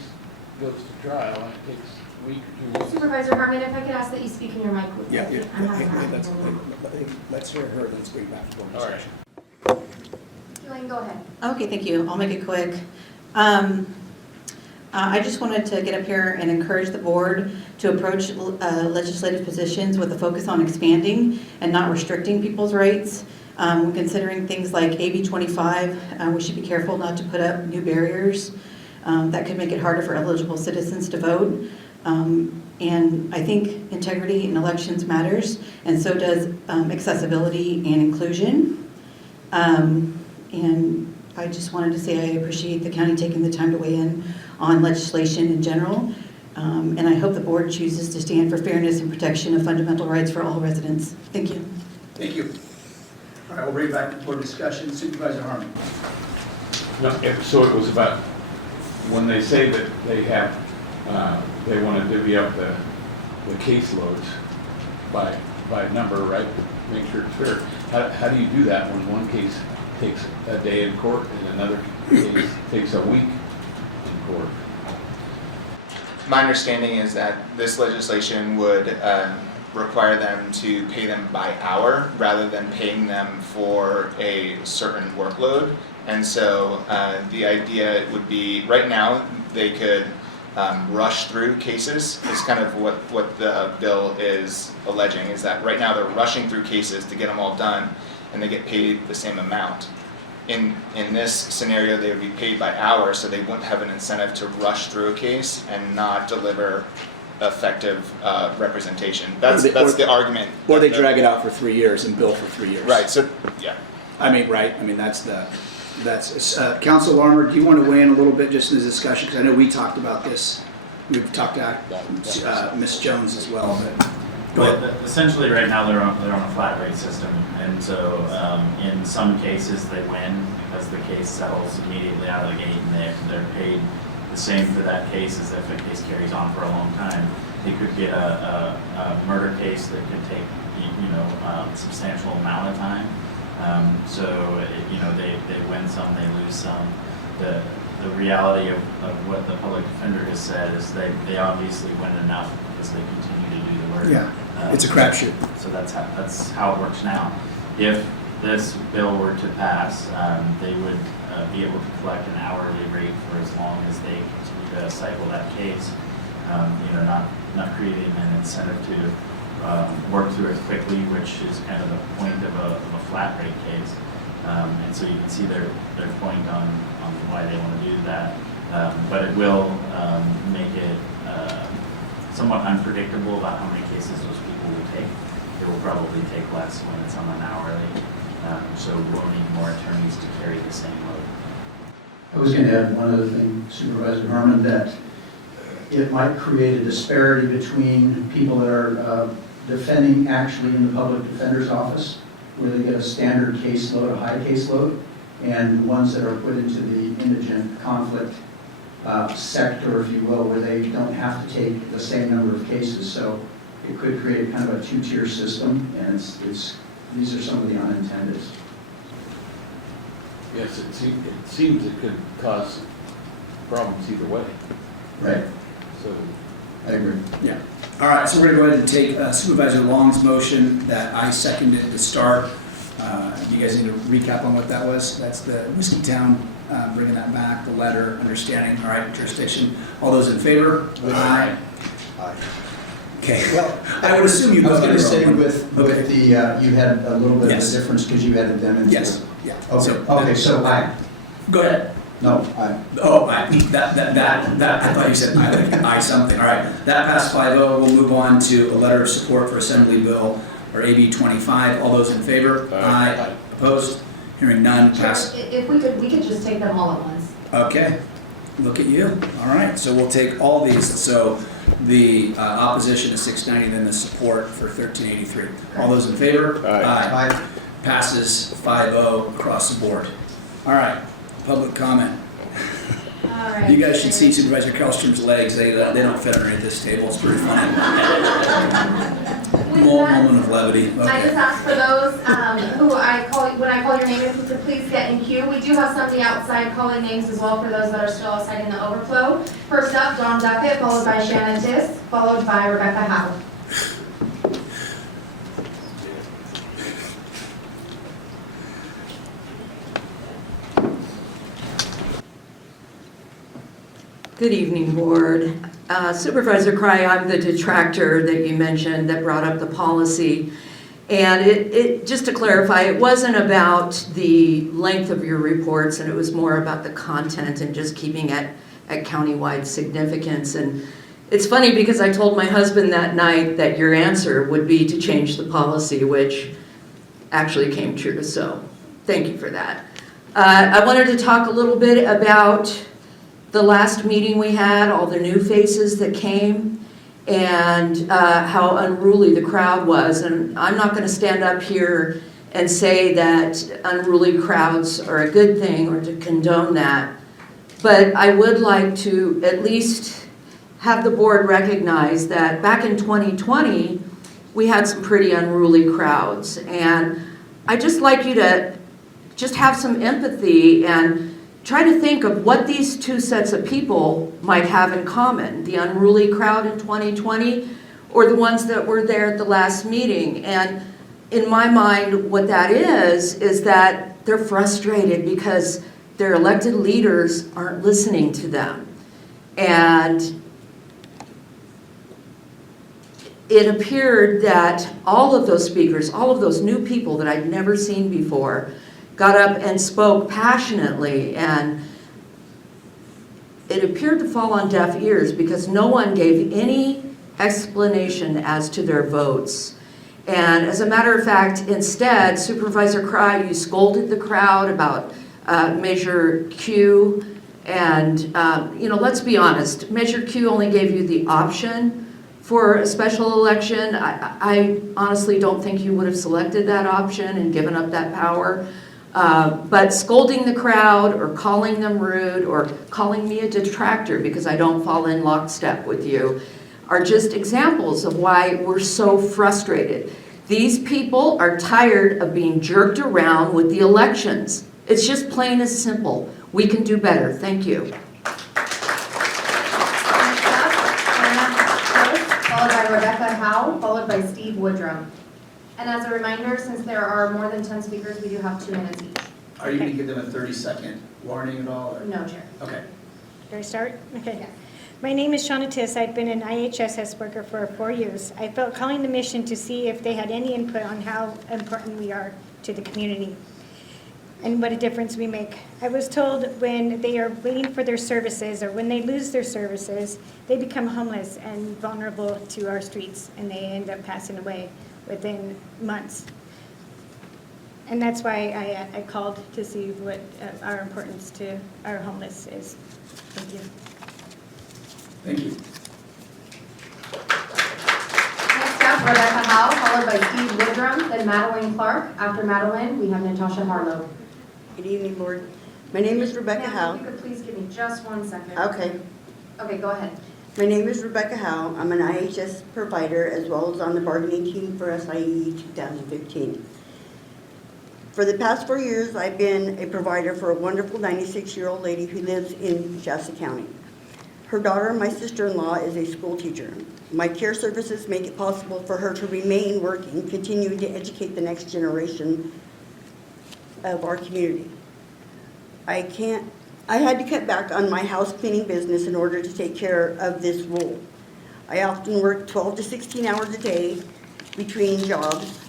goes to trial and it takes a week or 2 weeks. Supervisor Hartman, if I could ask that you speak in your mic. Yeah. I'm having Let's hear her, let's bring back the All right. Jillian, go ahead. Okay, thank you. I'll make it quick. I just wanted to get up here and encourage the board to approach legislative positions with a focus on expanding and not restricting people's rights. When considering things like AB 25, we should be careful not to put up new barriers that could make it harder for eligible citizens to vote. And I think integrity in elections matters, and so does accessibility and inclusion. And I just wanted to say I appreciate the county taking the time to weigh in on legislation in general. And I hope the board chooses to stand for fairness and protection of fundamental rights for all residents. Thank you. Thank you. All right, we'll bring it back to board discussion. Supervisor Harmon. No, so it was about, when they say that they have, they want to divvy up the caseloads by number, right? Make sure it's fair. How do you do that when one case takes a day in court and another case takes a week in court? My understanding is that this legislation would require them to pay them by hour rather than paying them for a certain workload. And so the idea would be, right now, they could rush through cases, is kind of what the bill is alleging, is that right now they're rushing through cases to get them all done, and they get paid the same amount. In this scenario, they would be paid by hour, so they wouldn't have an incentive to rush through a case and not deliver effective representation. That's the argument. Or they drag it out for 3 years and bill for 3 years. Right, so, yeah. That's Council Armour, do you want to weigh in a little bit just in the discussion? Because I know we talked about this. We've talked to Ms. Jones as well, but go ahead. Essentially, right now they're on a flat rate system, and so in some cases they win because the case settles immediately out of the gate, and they're paid the same for that case as if a case carries on for a long time. They could get a murder case that could take a substantial amount of time. So they win some, they lose some. The the reality of what the public defender has said is they obviously win enough because they continue to do the work. Yeah, it's a crapshoot. So that's how it works now. If this bill were to pass, they would be able to collect an hourly rate for as long as they continue to cycle that case. Not creating an incentive to work through it quickly, which is kind of the point of a flat rate case. And so you can see their point on why they want to do that. But it will make it somewhat unpredictable about how many cases those people will take. It will probably take less when it's on an hourly. So we'll need more attorneys to carry the same load. I was going to add one other thing, Supervisor Harmon, that it might create a disparity between people that are defending actually in the public defender's office, where they get a standard caseload, a high caseload, and the ones that are put into the indigent conflict sector, if you will, where they don't have to take the same number of cases. So it could create kind of a two-tier system, and these are some of the unintended. Yes, it seems it could cause problems either way. Right. So I agree. Yeah. All right, so we're going to go ahead and take Supervisor Long's motion that I seconded to start. You guys need to recap on what that was. That's the Whiskey Town, bringing that back, the letter, understanding, all right, jurisdiction. All those in favor? Aye. Aye. Okay, well, I would assume you I was going to voted say wrong. with Okay. the, you had a little bit Yes. of a difference because you added them into Yes, it. yeah. Okay, so aye. Go ahead. No, aye. Oh, I thought you said I something. All right, that passed 5-0. We'll move on to a letter of support for Assembly Bill, or AB 25. All those in favor? Aye. Opposed? Hearing none, pass. If we could just take them all at once. Okay, look at you. All right, so we'll take all these. So the opposition to 690, then the support for 1383. All those in favor? Aye. Aye. Passes 5-0 across the board. All right, public comment. All right. You guys should see Supervisor Karlstrom's legs. They don't fit underneath this table. It's pretty funny. Moment of levity. I just Okay. asked for those who I call, when I call your name, if you could please get in queue. We do have somebody outside calling names as well for those that are still outside in the overflow. First up, Don Duckett, followed by Shannon Tiss, followed by Rebecca Howe. Good evening, Board. Supervisor Cry, I'm the detractor that you mentioned that brought up the policy. And it just to clarify, it wasn't about the length of your reports, and it was more about the content and just keeping it at countywide significance. And it's funny because I told my husband that night that your answer would be to change the policy, which actually came true. So thank you for that. I wanted to talk a little bit about the last meeting we had, all the new faces that came, and how unruly the crowd was. And I'm not going to stand up here and say that unruly crowds are a good thing or to condone that. But I would like to at least have the board recognize that back in 2020, we had some pretty unruly crowds. And I'd just like you to just have some empathy and try to think of what these two sets of people might have in common, the unruly crowd in 2020 or the ones that were there at the last meeting. And in my mind, what that is that they're frustrated because their elected leaders aren't listening to them. And it appeared that all of those speakers, all of those new people that I'd never seen before, got up and spoke passionately, and it appeared to fall on deaf ears because no one gave any explanation as to their votes. And as a matter of fact, instead, Supervisor Cry, you scolded the crowd about Measure Q, and let's be honest, Measure Q only gave you the option for a special election. I honestly don't think you would have selected that option and given up that power. But scolding the crowd or calling them rude or calling me a detractor because I don't fall in lockstep with you are just examples of why we're so frustrated. These people are tired of being jerked around with the elections. It's just plain as simple. We can do better. Thank you. Next up, Anna Gross, followed by Rebecca Howe, followed by Steve Woodrum. And as a reminder, since there are more than 10 speakers, we do have 2 minutes each. Are you gonna give them a 30-second warning at all? Or? No, Chair. Okay. Can I start? Okay. Yes. My name is Shauna Tiss. I've been an IHSS worker for 4 years. I felt calling the mission to see if they had any input on how important we are to the community and what a difference we make. I was told when they are waiting for their services or when they lose their services, they become homeless and vulnerable to our streets, and they end up passing away within months. And that's why I called to see what our importance to our homeless is. Thank you. Thank you. Next up, Rebecca Howe, followed by Steve Woodrum, then Madeline Clark. After Madeline, we have Natasha Harlow. Good evening, Board. My name is Rebecca Howe. If you could please give me just 1 second. Okay. Okay, go ahead. My name is Rebecca Howe. I'm an IHS provider as well as on the bargaining team for SIE 2015. For the past 4 years, I've been a provider for a wonderful 96-year-old lady who lives in Shasta County. Her daughter, my sister-in-law, is a school teacher. My care services make it possible for her to remain working, continuing to educate the next generation of our community. I had to cut back on my house cleaning business in order to take care of this role. I often work 12 to 16 hours a day between jobs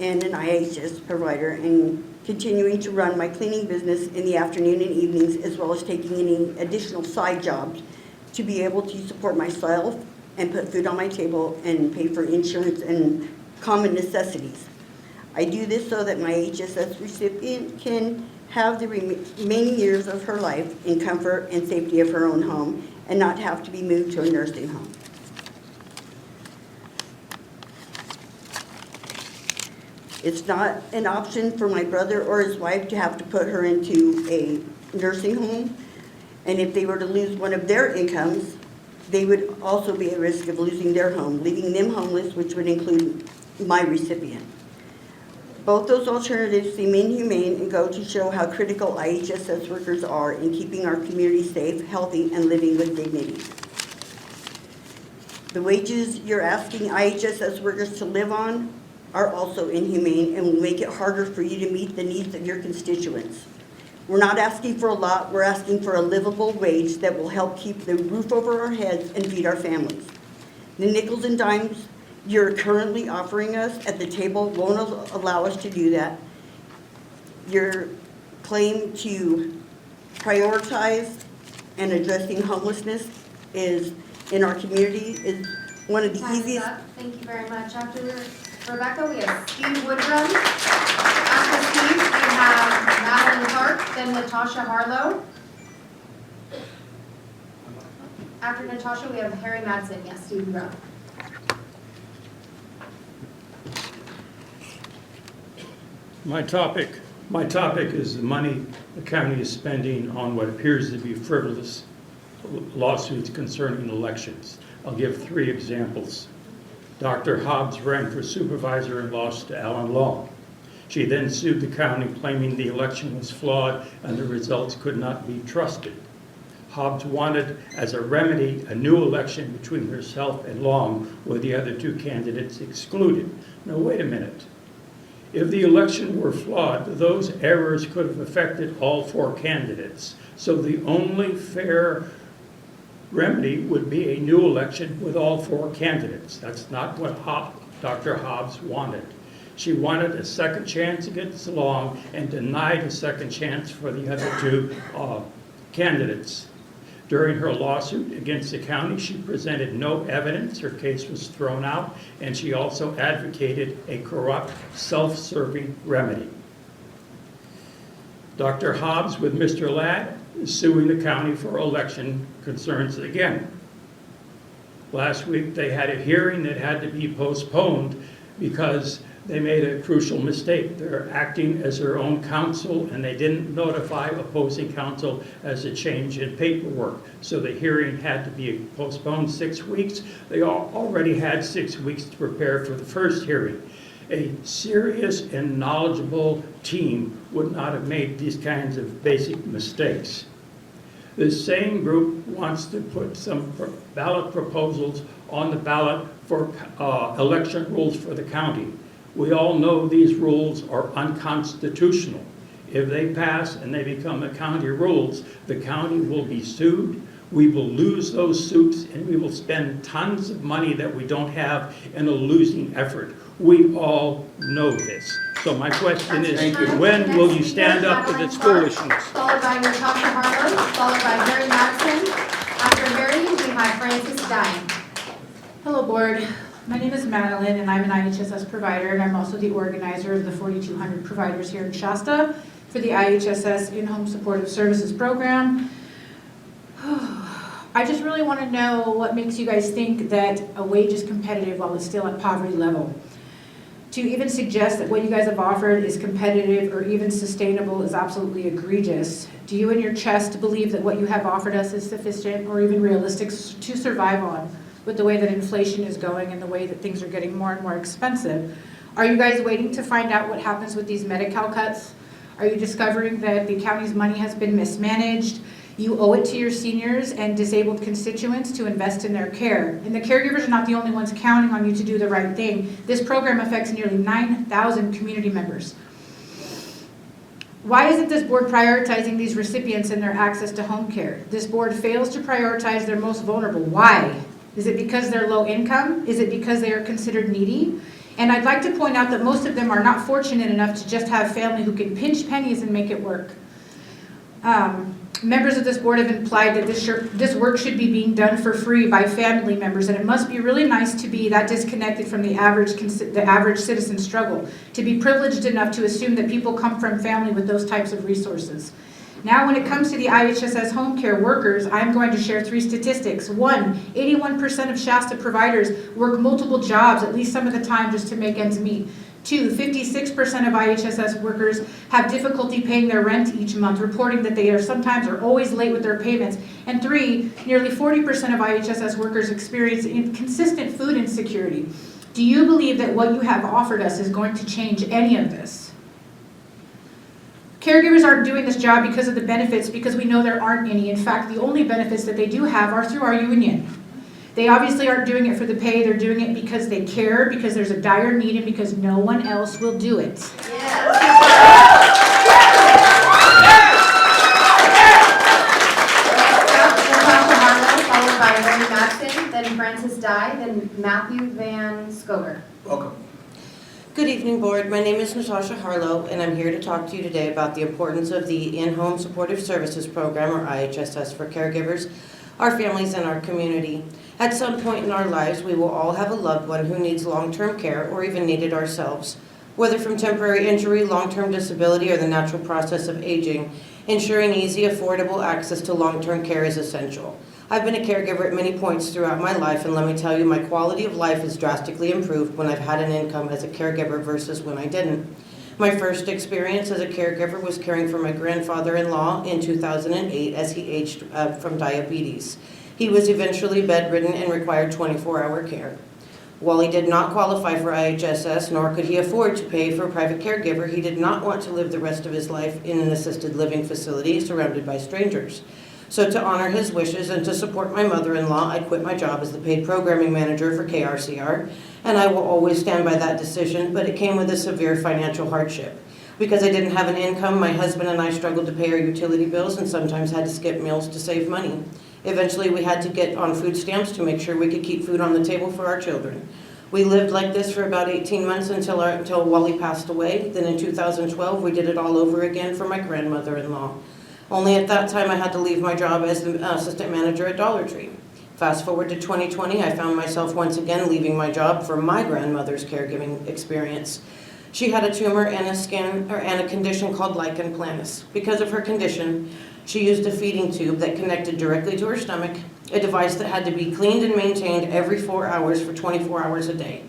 and an IHS provider, and continuing to run my cleaning business in the afternoon and evenings, as well as taking any additional side jobs to be able to support myself and put food on my table and pay for insurance and common necessities. I do this so that my HSS recipient can have the remaining years of her life in comfort and safety of her own home and not have to be moved to a nursing home. It's not an option for my brother or his wife to have to put her into a nursing home. And if they were to lose one of their incomes, they would also be at risk of losing their home, leaving them homeless, which would include my recipient. Both those alternatives seem inhumane and go to show how critical IHSS workers are in keeping our community safe, healthy, and living with dignity. The wages you're asking IHSS workers to live on are also inhumane and will make it harder for you to meet the needs of your constituents. We're not asking for a lot, we're asking for a livable wage that will help keep the roof over our heads and feed our families. The nickels and dimes you're currently offering us at the table won't allow us to do that. Your claim to prioritize and addressing homelessness is in our community is one of the Time is easiest. up. Thank you very much. After Rebecca, we have Steve Woodrum. After Steve, we have Madeline Clark, then Natasha Harlow. After Natasha, we have Harry Madsen. Yes, Steve Woodrum. My topic is the money the county is spending on what appears to be frivolous lawsuits concerning elections. I'll give 3 examples. Dr. Hobbs ran for supervisor and lost to Alan Long. She then sued the county claiming the election was flawed and the results could not be trusted. Hobbs wanted, as a remedy, a new election between herself and Long, with the other 2 candidates excluded. Now, wait a minute. If the election were flawed, those errors could have affected all 4 candidates. So the only fair remedy would be a new election with all 4 candidates. That's not what Dr. Hobbs wanted. She wanted a second chance against Long and denied a second chance for the other 2 candidates. During her lawsuit against the county, she presented no evidence. Her case was thrown out, and she also advocated a corrupt, self-serving remedy. Dr. Hobbs, with Mr. Ladd, is suing the county for election concerns again. Last week, they had a hearing that had to be postponed because they made a crucial mistake. They're acting as their own counsel, and they didn't notify opposing counsel as a change in paperwork. So the hearing had to be postponed 6 weeks. They already had 6 weeks to prepare for the first hearing. A serious and knowledgeable team would not have made these kinds of basic mistakes. The same group wants to put some ballot proposals on the ballot for election rules for the county. We all know these rules are unconstitutional. If they pass and they become the county rules, the county will be sued. We will lose those suits, and we will spend tons of money that we don't have in a losing effort. We all know this. So my question is, when will you stand up to this foolishness? Followed by Natasha Harlow, followed by Harry Madison. After Harry, we have Francis Dine. Hello, board. My name is Madeline, and I'm an IHSS provider, and I'm also the organizer of the 4,200 providers here in Shasta for the IHSS In-Home Supportive Services Program. I just really want to know what makes you guys think that a wage is competitive while it's still at poverty level. To even suggest that what you guys have offered is competitive or even sustainable is absolutely egregious. Do you in your chest believe that what you have offered us is sufficient or even realistic to survive on with the way that inflation is going and the way that things are getting more and more expensive? Are you guys waiting to find out what happens with these Medi-Cal cuts? Are you discovering that the county's money has been mismanaged? You owe it to your seniors and disabled constituents to invest in their care. And the caregivers are not the only ones counting on you to do the right thing. This program affects nearly 9,000 community members. Why isn't this board prioritizing these recipients and their access to home care? This board fails to prioritize their most vulnerable. Why? Is it because they're low income? Is it because they are considered needy? And I'd like to point out that most of them are not fortunate enough to just have family who can pinch pennies and make it work. Members of this board have implied that this work should be being done for free by family members, and it must be really nice to be that disconnected from the average citizen struggle, to be privileged enough to assume that people come from family with those types of resources. Now, when it comes to the IHSS home care workers, I'm going to share 3 statistics. 1, 81% of Shasta providers work multiple jobs at least some of the time just to make ends meet. 2, 56% of IHSS workers have difficulty paying their rent each month, reporting that they are sometimes or always late with their payments. And 3, nearly 40% of IHSS workers experience consistent food insecurity. Do you believe that what you have offered us is going to change any of this? Caregivers aren't doing this job because of the benefits, because we know there aren't any. In fact, the only benefits that they do have are through our union. They obviously aren't doing it for the pay, they're doing it because they care, because there's a dire need, and because no one else will do it. Followed by Harry Madison, then Francis Dye, then Matthew Van Scover. Welcome. Good evening, board. My name is Natasha Harlow, and I'm here to talk to you today about the importance of the In-Home Supportive Services Program, or IHSS, for caregivers, our families, and our community. At some point in our lives, we will all have a loved one who needs long-term care or even need it ourselves. Whether from temporary injury, long-term disability, or the natural process of aging, ensuring easy, affordable access to long-term care is essential. I've been a caregiver at many points throughout my life, and let me tell you, my quality of life has drastically improved when I've had an income as a caregiver versus when I didn't. My first experience as a caregiver was caring for my grandfather-in-law in 2008 as he aged from diabetes. He was eventually bedridden and required 24-hour care. While he did not qualify for IHSS, nor could he afford to pay for a private caregiver, he did not want to live the rest of his life in an assisted living facility surrounded by strangers. So to honor his wishes and to support my mother-in-law, I quit my job as the paid programming manager for KRCR, and I will always stand by that decision, but it came with a severe financial hardship. Because I didn't have an income, my husband and I struggled to pay our utility bills and sometimes had to skip meals to save money. Eventually, we had to get on food stamps to make sure we could keep food on the table for our children. We lived like this for about 18 months until Wally passed away. Then in 2012, we did it all over again for my grandmother-in-law. Only at that time, I had to leave my job as the assistant manager at Dollar Tree. Fast forward to 2020, I found myself once again leaving my job for my grandmother's caregiving experience. She had a tumor and a condition called lichen planus. Because of her condition, she used a feeding tube that connected directly to her stomach, a device that had to be cleaned and maintained every 4 hours for 24 hours a day.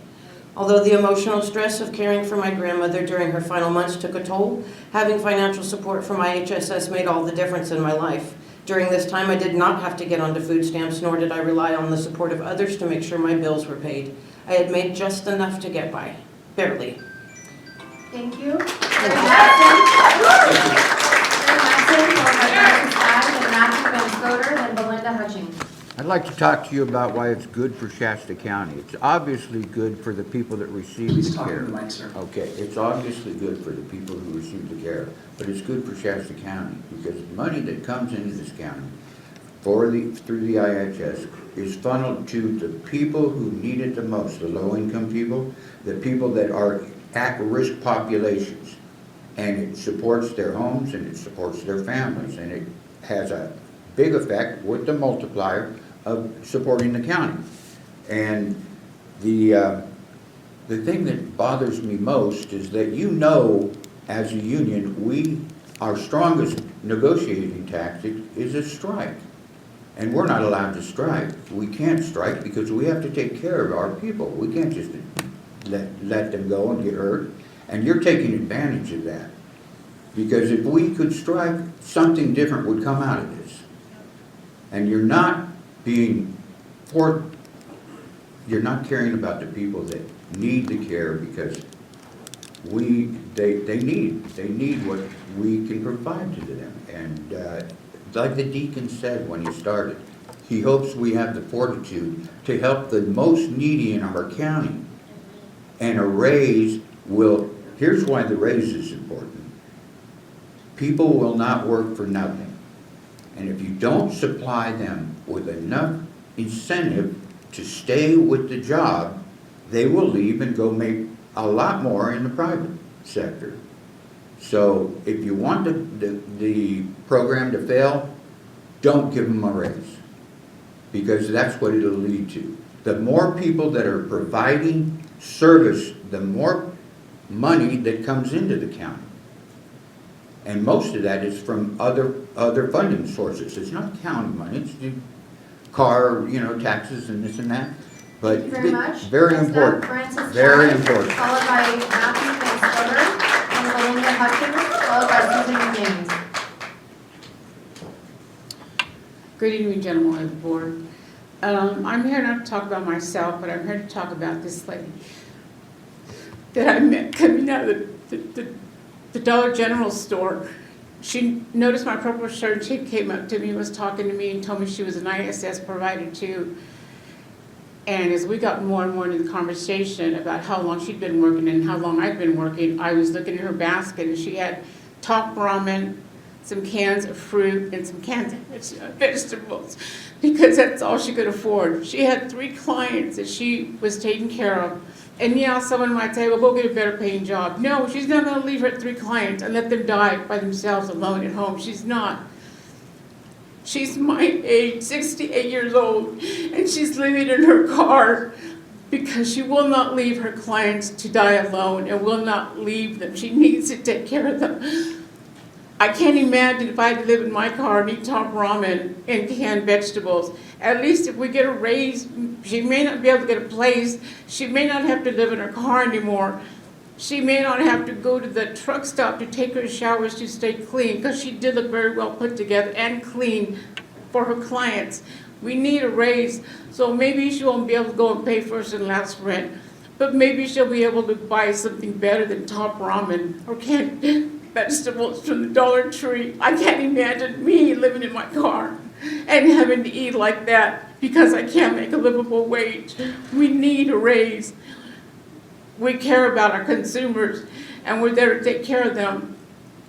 Although the emotional stress of caring for my grandmother during her final months took a toll, having financial support from IHSS made all the difference in my life. During this time, I did not have to get onto food stamps, nor did I rely on the support of others to make sure my bills were paid. I had made just enough to get by, barely. Thank you. Greg Madsen. Greg Madsen, followed by Francis Hyde, then Matthew Van Scoter, then Belinda Hutchings. I'd like to talk to you about why it's good for Shasta County. It's obviously good for the people that receive Please the talk care. to the mic, sir. Okay, it's obviously good for the people who receive the care, but it's good for Shasta County because money that comes into this county through the IHS is funneled to the people who need it the most, the low-income people, the people that are at-risk populations. And it supports their homes and it supports their families, and it has a big effect with the multiplier of supporting the county. And the thing that bothers me most is that as a union, our strongest negotiating tactic is a strike. And we're not allowed to strike. We can't strike because we have to take care of our people. We can't just let them go and get hurt. And you're taking advantage of that. Because if we could strike, something different would come out of this. And you're not caring about the people that need the care because they need what we can provide to them. And like the deacon said when he started, he hopes we have the fortitude to help the most needy in our county. And a raise here's why the raise is important. People will not work for nothing. And if you don't supply them with enough incentive to stay with the job, they will leave and go make a lot more in the private sector. So if you want the program to fail, don't give them a raise, because that's what it'll lead to. The more people that are providing service, the more money that comes into the county. And most of that is from other funding sources. It's not county money, it's the car, taxes and this and that. But Thank you very much. Very Next important. up, Francis Very Hyde, important. Followed by Matthew Van Scoter, and Belinda Hutchins, followed by Susan McGinnis. Good evening, gentlemen of the board. I'm here not to talk about myself, but I'm here to talk about this lady that I met coming out of the Dollar General store. She noticed my purple shirt and she came up to me and was talking to me and told me she was an ISS provider too. And as we got more and more into the conversation about how long she'd been working and how long I'd been working, I was looking at her basket and she had top ramen, some cans of fruit, and some cans of vegetables, because that's all she could afford. She had 3 clients that she was taking care of. And yeah, someone might say, well, go get a better paying job. No, she's not going to leave her 3 clients and let them die by themselves alone at home. She's not. She's my age, 68 years old, and she's living in her car because she will not leave her clients to die alone and will not leave them. She needs to take care of them. I can't imagine if I had to live in my car and eat top ramen and canned vegetables. At least if we get a raise, she may not be able to get a place. She may not have to live in her car anymore. She may not have to go to the truck stop to take her showers to stay clean, because she did look very well put together and clean for her clients. We need a raise, so maybe she won't be able to go and pay first and last rent, but maybe she'll be able to buy something better than top ramen or canned vegetables from the Dollar Tree. I can't imagine me living in my car and having to eat like that because I can't make a livable wage. We need a raise. We care about our consumers, and we're there to take care of them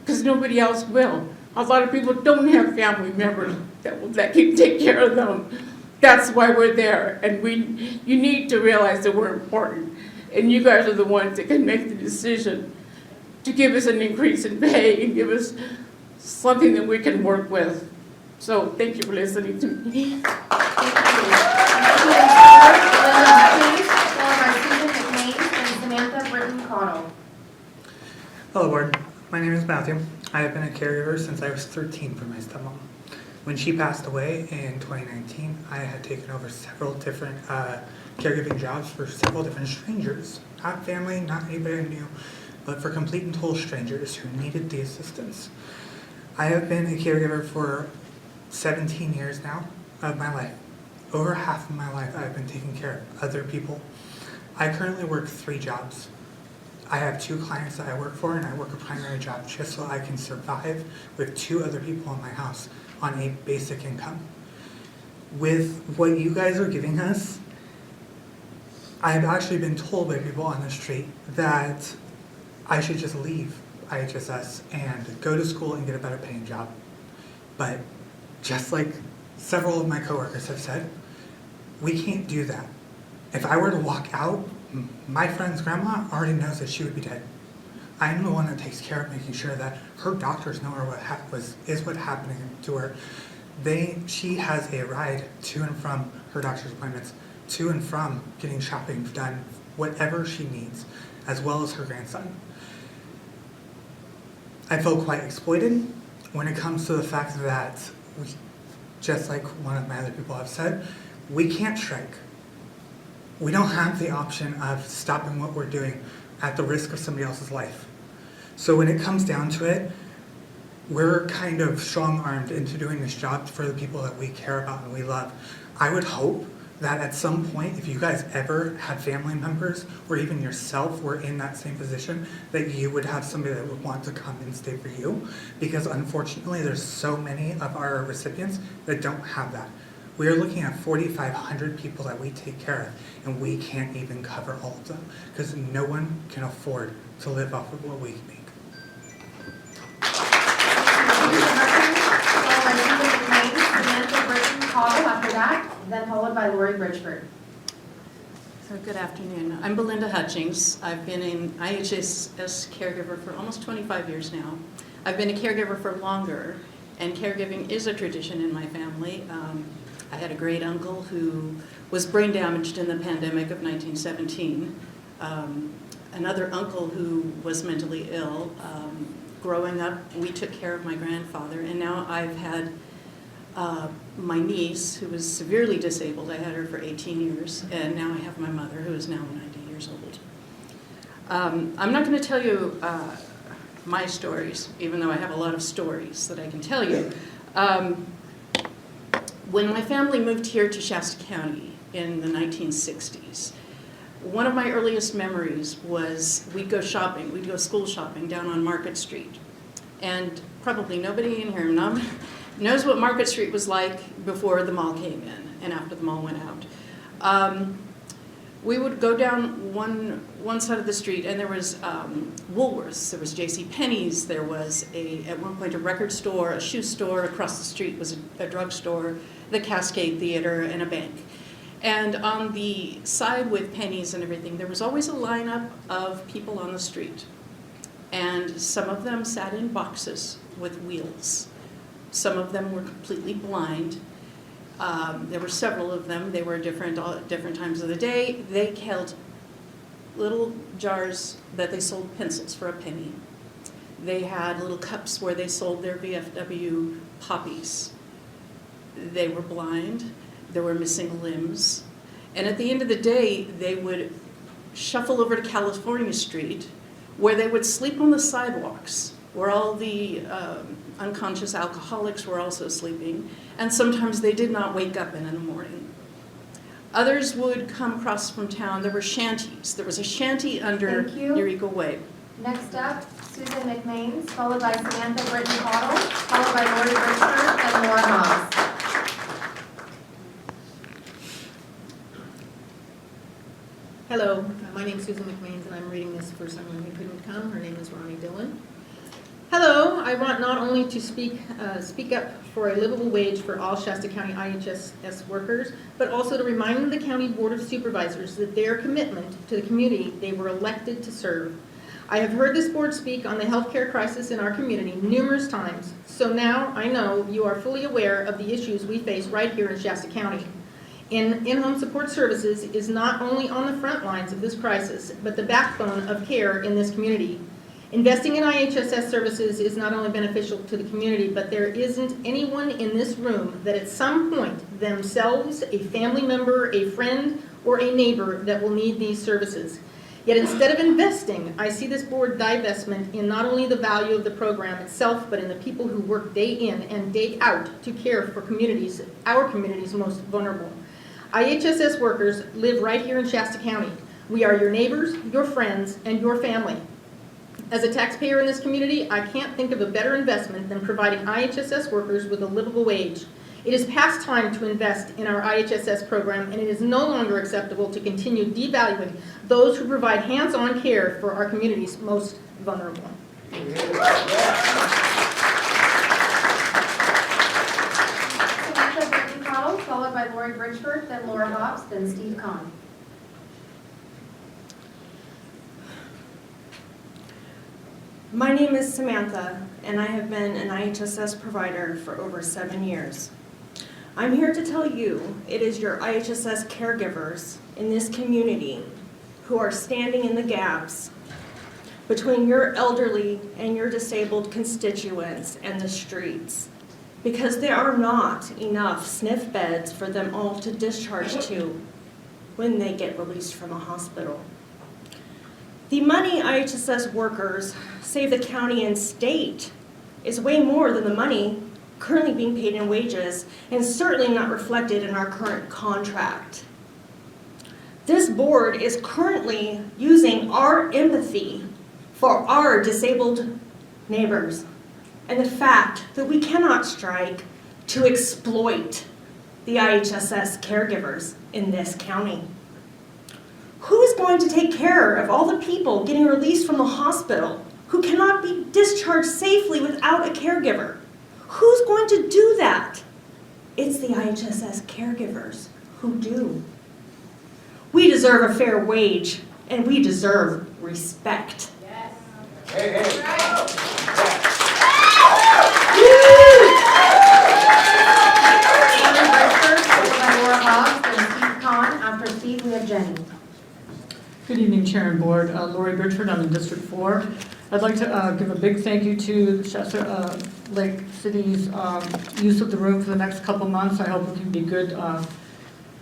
because nobody else will. A lot of people don't have family members that can take care of them. That's why we're there, and you need to realize that we're important, and you guys are the ones that can make the decision to give us an increase in pay and give us something that we can work with. So thank you for listening to me. Hello, board. My name is Matthew. I have been a caregiver since I was 13 for my stepmom. When she passed away in 2019, I had taken over several different caregiving jobs for several different strangers. Not family, not anybody I knew, but for complete and total strangers who needed the assistance. I have been a caregiver for 17 years now of my life. Over half of my life I've been taking care of other people. I currently work 3 jobs. I have 2 clients that I work for, and I work a primary job just so I can survive with 2 other people in my house on a basic income. With what you guys are giving us, I've actually been told by people on the street that I should just leave IHSS and go to school and get a better paying job. But just like several of my coworkers have said, we can't do that. If I were to walk out, my friend's grandma already knows that she would be dead. I'm the one that takes care of making sure that her doctors know what happening to her. She has a ride to and from her doctor's appointments, to and from getting shopping done, whatever she needs, as well as her grandson. I feel quite exploited when it comes to the fact that, just like one of my other people have said, we can't strike. We don't have the option of stopping what we're doing at the risk of somebody else's life. So when it comes down to it, we're kind of strong-armed into doing this job for the people that we care about and we love. I would hope that at some point, if you guys ever had family members or even yourself were in that same position, that you would have somebody that would want to come and stay for you, because unfortunately there's so many of our recipients that don't have that. We are looking at 4,500 people that we take care of, and we can't even cover all of them because no one can afford to live off of what we make. After that, then followed by Lori Bridgeford. So good afternoon. I'm Belinda Hutchings. I've been an IHSS caregiver for almost 25 years now. I've been a caregiver for longer, and caregiving is a tradition in my family. I had a great uncle who was brain damaged in the pandemic of 1917. Another uncle who was mentally ill. Growing up, we took care of my grandfather, and now I've had my niece, who was severely disabled. I had her for 18 years, and now I have my mother, who is now 90 years old. I'm not going to tell you my stories, even though I have a lot of stories that I can tell you. When my family moved here to Shasta County in the 1960s, one of my earliest memories was we'd go shopping, we'd go school shopping down on Market Street. And probably nobody in here knows what Market Street was like before the mall came in and after the mall went out. We would go down one side of the street, and there was Woolworths, there was J.C. Penney's, there was at one point a record store, a shoe store. Across the street was a drugstore, the Cascade Theater, and a bank. And on the side with Penney's and everything, there was always a lineup of people on the street. And some of them sat in boxes with wheels. Some of them were completely blind. There were several of them. They were different times of the day. They held little jars that they sold pencils for a penny. They had little cups where they sold their VFW poppies. They were blind. There were missing limbs. And at the end of the day, they would shuffle over to California Street, where they would sleep on the sidewalks, where all the unconscious alcoholics were also sleeping, and sometimes they did not wake up in the morning. Others would come across from town. There were shanties. There was a shanty under Eureka Way. Next up, Susan McMains, followed by Samantha Britton Cottle, followed by Lori Bridgeford and Laura Hobbs. Hello, my name is Susan McMains, and I'm reading this for someone who couldn't come. Her name is Ronnie Dillon. Hello, I want not only to speak up for a livable wage for all Shasta County IHSS workers, but also to remind the County Board of Supervisors that their commitment to the community they were elected to serve. I have heard this board speak on the healthcare crisis in our community numerous times, so now I know you are fully aware of the issues we face right here in Shasta County. In-home support services is not only on the front lines of this crisis, but the backbone of care in this community. Investing in IHSS services is not only beneficial to the community, but there isn't anyone in this room that at some point themselves, a family member, a friend, or a neighbor that will need these services. Yet instead of investing, I see this board divestment in not only the value of the program itself, but in the people who work day in and day out to care for communities, our community's most vulnerable. IHSS workers live right here in Shasta County. We are your neighbors, your friends, and your family. As a taxpayer in this community, I can't think of a better investment than providing IHSS workers with a livable wage. It is past time to invest in our IHSS program, and it is no longer acceptable to continue devaluing those who provide hands-on care for our community's most vulnerable. Samantha Brittany Cottle, followed by Lori Bridgeford, then Laura Hobbs, then Steve Kahn. My name is Samantha, and I have been an IHSS provider for over 7 years. I'm here to tell you it is your IHSS caregivers in this community who are standing in the gaps between your elderly and your disabled constituents and the streets, because there are not enough SNF beds for them all to discharge to when they get released from a hospital. The money IHSS workers save the county and state is way more than the money currently being paid in wages, and certainly not reflected in our current contract. This board is currently using our empathy for our disabled neighbors and the fact that we cannot strike to exploit the IHSS caregivers in this county. Who is going to take care of all the people getting released from the hospital who cannot be discharged safely without a caregiver? Who's going to do that? It's the IHSS caregivers who do. We deserve a fair wage, and we deserve respect. Hey, hey. Lori Bridgeford, followed by Laura Hobbs, then Steve Kahn. After Steve, we have Jenny. Good evening, Chair and Board. Lori Bridgeford, I'm in District 4. I'd like to give a big thank you to Shasta Lake City's use of the room for the next couple months. I hope we can be good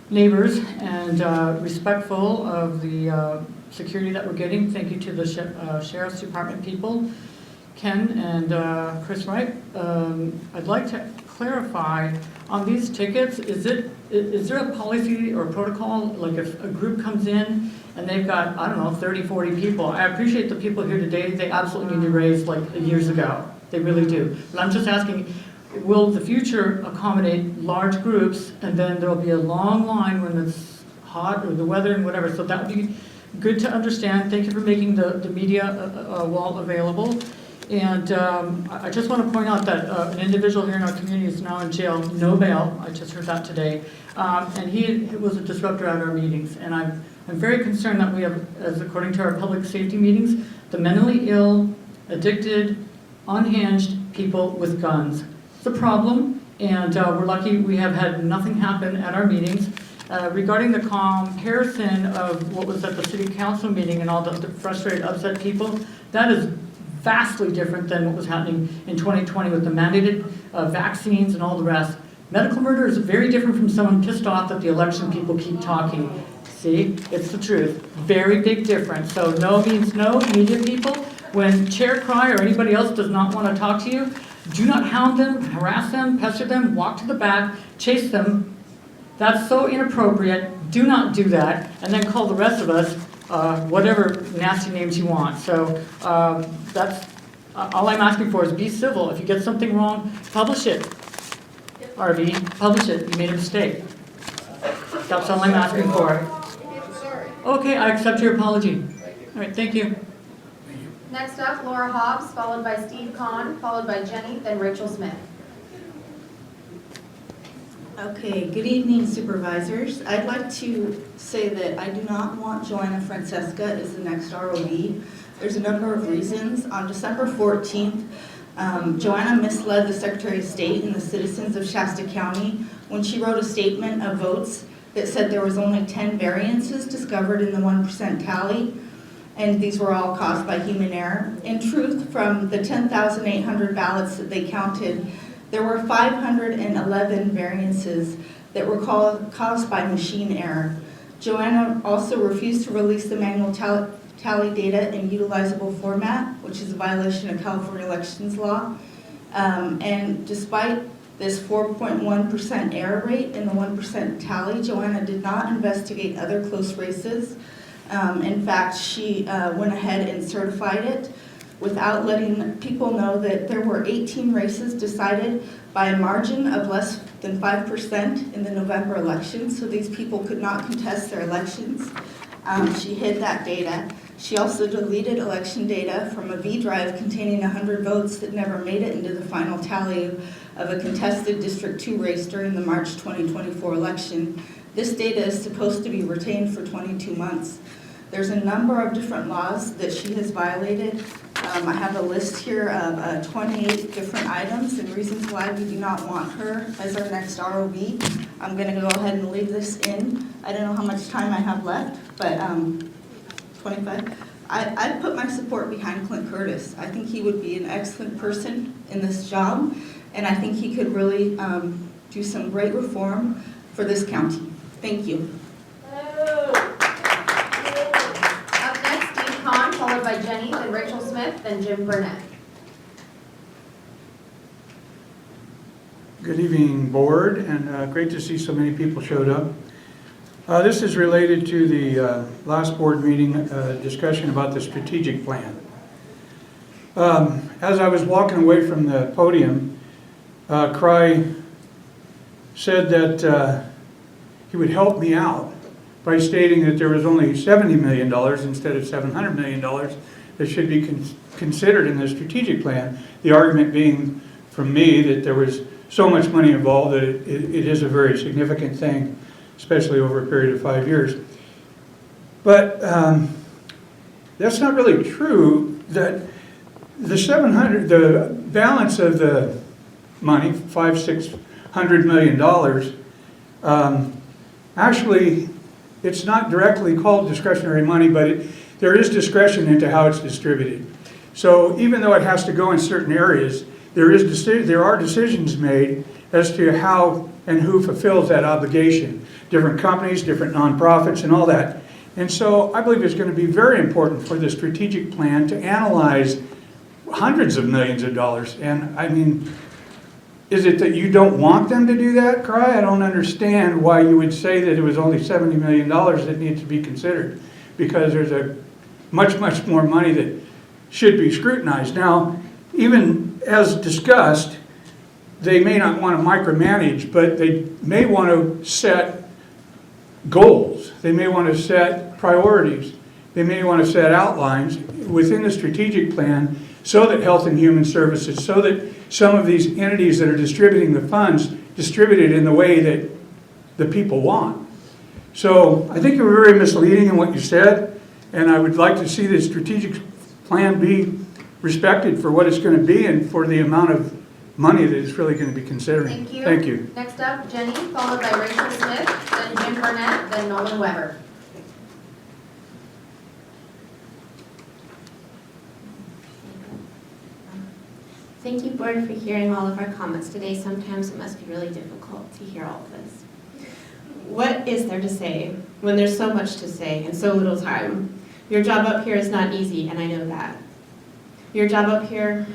neighbors and respectful of the security that we're getting. Thank you to the Sheriff's Department people, Ken and Chris Wright. I'd like to clarify on these tickets, is there a policy or protocol, like if a group comes in and they've got, I don't know, 30, 40 people. I appreciate the people here today. They absolutely need to raise like years ago. They really do. But I'm just asking, will the future accommodate large groups, and then there'll be a long line when it's hot or the weather and whatever. So that would be good to understand. Thank you for making the media wall available. And I just want to point out that an individual here in our community is now in jail, no bail. I just heard that today. And he was a disruptor at our meetings. And I'm very concerned that we have, as according to our public safety meetings, the mentally ill, addicted, unhinged people with guns. It's a problem, and we're lucky we have had nothing happen at our meetings. Regarding the comparison of what was at the city council meeting and all the frustrated, upset people, that is vastly different than what was happening in 2020 with the mandated vaccines and all the rest. Medical murder is very different from someone pissed off that the election people keep talking. See, it's the truth. Very big difference. So no means no, media people. When Chair Cry or anybody else does not want to talk to you, do not hound them, harass them, pester them, walk to the back, chase them. That's so inappropriate. Do not do that. And then call the rest of us whatever nasty names you want. So that's all I'm asking for is be civil. If you get something wrong, publish it. RV, publish it. You made a mistake. That's all I'm asking for. Okay, I accept your apology. All right, thank you. Next up, Laura Hobbs, followed by Steve Kahn, followed by Jenny, then Rachel Smith. Okay, good evening, Supervisors. I'd like to say that I do not want Joanna Francesca as the next ROV. There's a number of reasons. On December 14th, Joanna misled the Secretary of State and the citizens of Shasta County when she wrote a statement of votes that said there was only 10 variances discovered in the 1% tally, and these were all caused by human error. In truth, from the 10,800 ballots that they counted, there were 511 variances that were caused by machine error. Joanna also refused to release the manual tally data in utilizable format, which is a violation of California elections law. And despite this 4.1% error rate in the 1% tally, Joanna did not investigate other close races. In fact, she went ahead and certified it without letting people know that there were 18 races decided by a margin of less than 5% in the November election, so these people could not contest their elections. She hid that data. She also deleted election data from a V drive containing 100 votes that never made it into the final tally of a contested District 2 race during the March 2024 election. This data is supposed to be retained for 22 months. There's a number of different laws that she has violated. I have a list here of 28 different items and reasons why we do not want her as our next ROV. I'm going to go ahead and leave this in. I don't know how much time I have left, but 25. I put my support behind Clint Curtis. I think he would be an excellent person in this job, and I think he could really do some great reform for this county. Thank you. Followed by Jenny, then Rachel Smith, then Jim Burnett. Good evening, board, and great to see so many people showed up. This is related to the last board meeting discussion about the strategic plan. As I was walking away from the podium, Cry said that he would help me out by stating that there was only $70 million instead of $700 million that should be considered in the strategic plan. The argument being from me that there was so much money involved that it is a very significant thing, especially over a period of 5 years. But that's not really true. That the balance of the money, $600 million, actually, it's not directly called discretionary money, but there is discretion into how it's distributed. So even though it has to go in certain areas, there are decisions made as to how and who fulfills that obligation. Different companies, different nonprofits, and all that. And so I believe it's going to be very important for the strategic plan to analyze hundreds of millions of dollars. And I mean, is it that you don't want them to do that, Cry? I don't understand why you would say that it was only $70 million that needs to be considered, because there's a much more money that should be scrutinized. Now, even as discussed, they may not want to micromanage, but they may want to set goals. They may want to set priorities. They may want to set outlines within the strategic plan so that Health and Human Services, so that some of these entities that are distributing the funds distribute it in the way that the people want. So I think you were very misleading in what you said, and I would like to see the strategic plan be respected for what it's going to be and for the amount of money that it's really going to be considering. Thank you. Thank you. Next up, Jenny, followed by Rachel Smith, then Jim Burnett, then Nolan Weber. Thank you, board, for hearing all of our comments today. Sometimes it must be really difficult to hear all of this. What is there to say when there's so much to say and so little time? Your job up here is not easy, and I know that. Your job up here,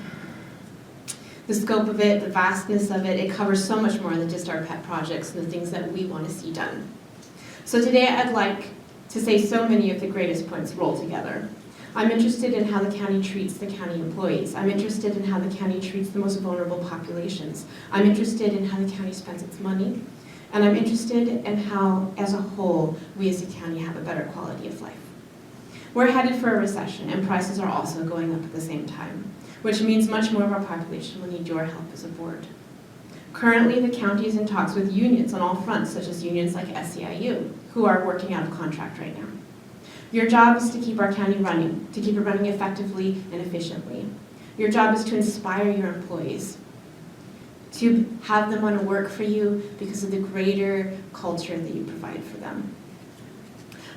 the scope of it, the vastness of it, it covers so much more than just our pet projects and the things that we want to see done. So today I'd like to say so many of the greatest points rolled together. I'm interested in how the county treats the county employees. I'm interested in how the county treats the most vulnerable populations. I'm interested in how the county spends its money. And I'm interested in how, as a whole, we as a county have a better quality of life. We're headed for a recession, and prices are also going up at the same time, which means much more of our population will need your help as a board. Currently, the county is in talks with unions on all fronts, such as unions like SEIU, who are working out of contract right now. Your job is to keep our county running, to keep it running effectively and efficiently. Your job is to inspire your employees, to have them want to work for you because of the greater culture that you provide for them.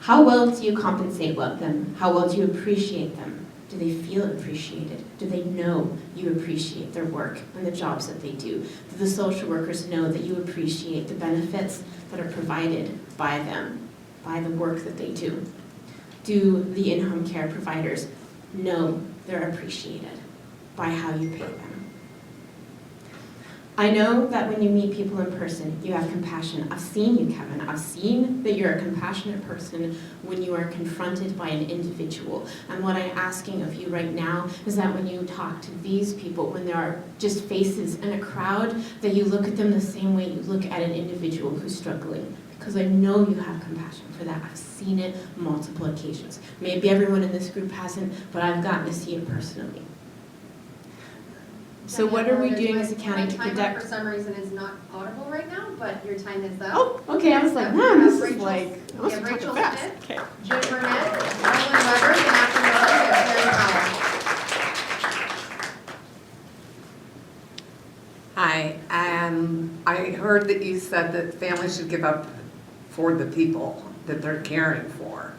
How well do you compensate them? How well do you appreciate them? Do they feel appreciated? Do they know you appreciate their work and the jobs that they do? Do the social workers know that you appreciate the benefits that are provided by them, by the work that they do? Do the in-home care providers know they're appreciated by how you pay them? I know that when you meet people in person, you have compassion. I've seen you, Kevin. I've seen that you're a compassionate person when you are confronted by an individual. And what I'm asking of you right now is that when you talk to these people, when there are just faces in a crowd, that you look at them the same way you look at an individual who's struggling. Because I know you have compassion for that. I've seen it multiple occasions. Maybe everyone in this group hasn't, but I've gotten to see it personally. So what are we doing as a county to My timer conduct? for some reason is not audible right now, but your time is up. Oh, okay, I was like, So man, we this have is Rachel- like, I we must have have Rachel talked fast. Smith, Okay. Jim Burnett, Nolan Weber, and after Nolan, we have Terry Powell. Hi, I heard that you said that families should give up for the people that they're caring for.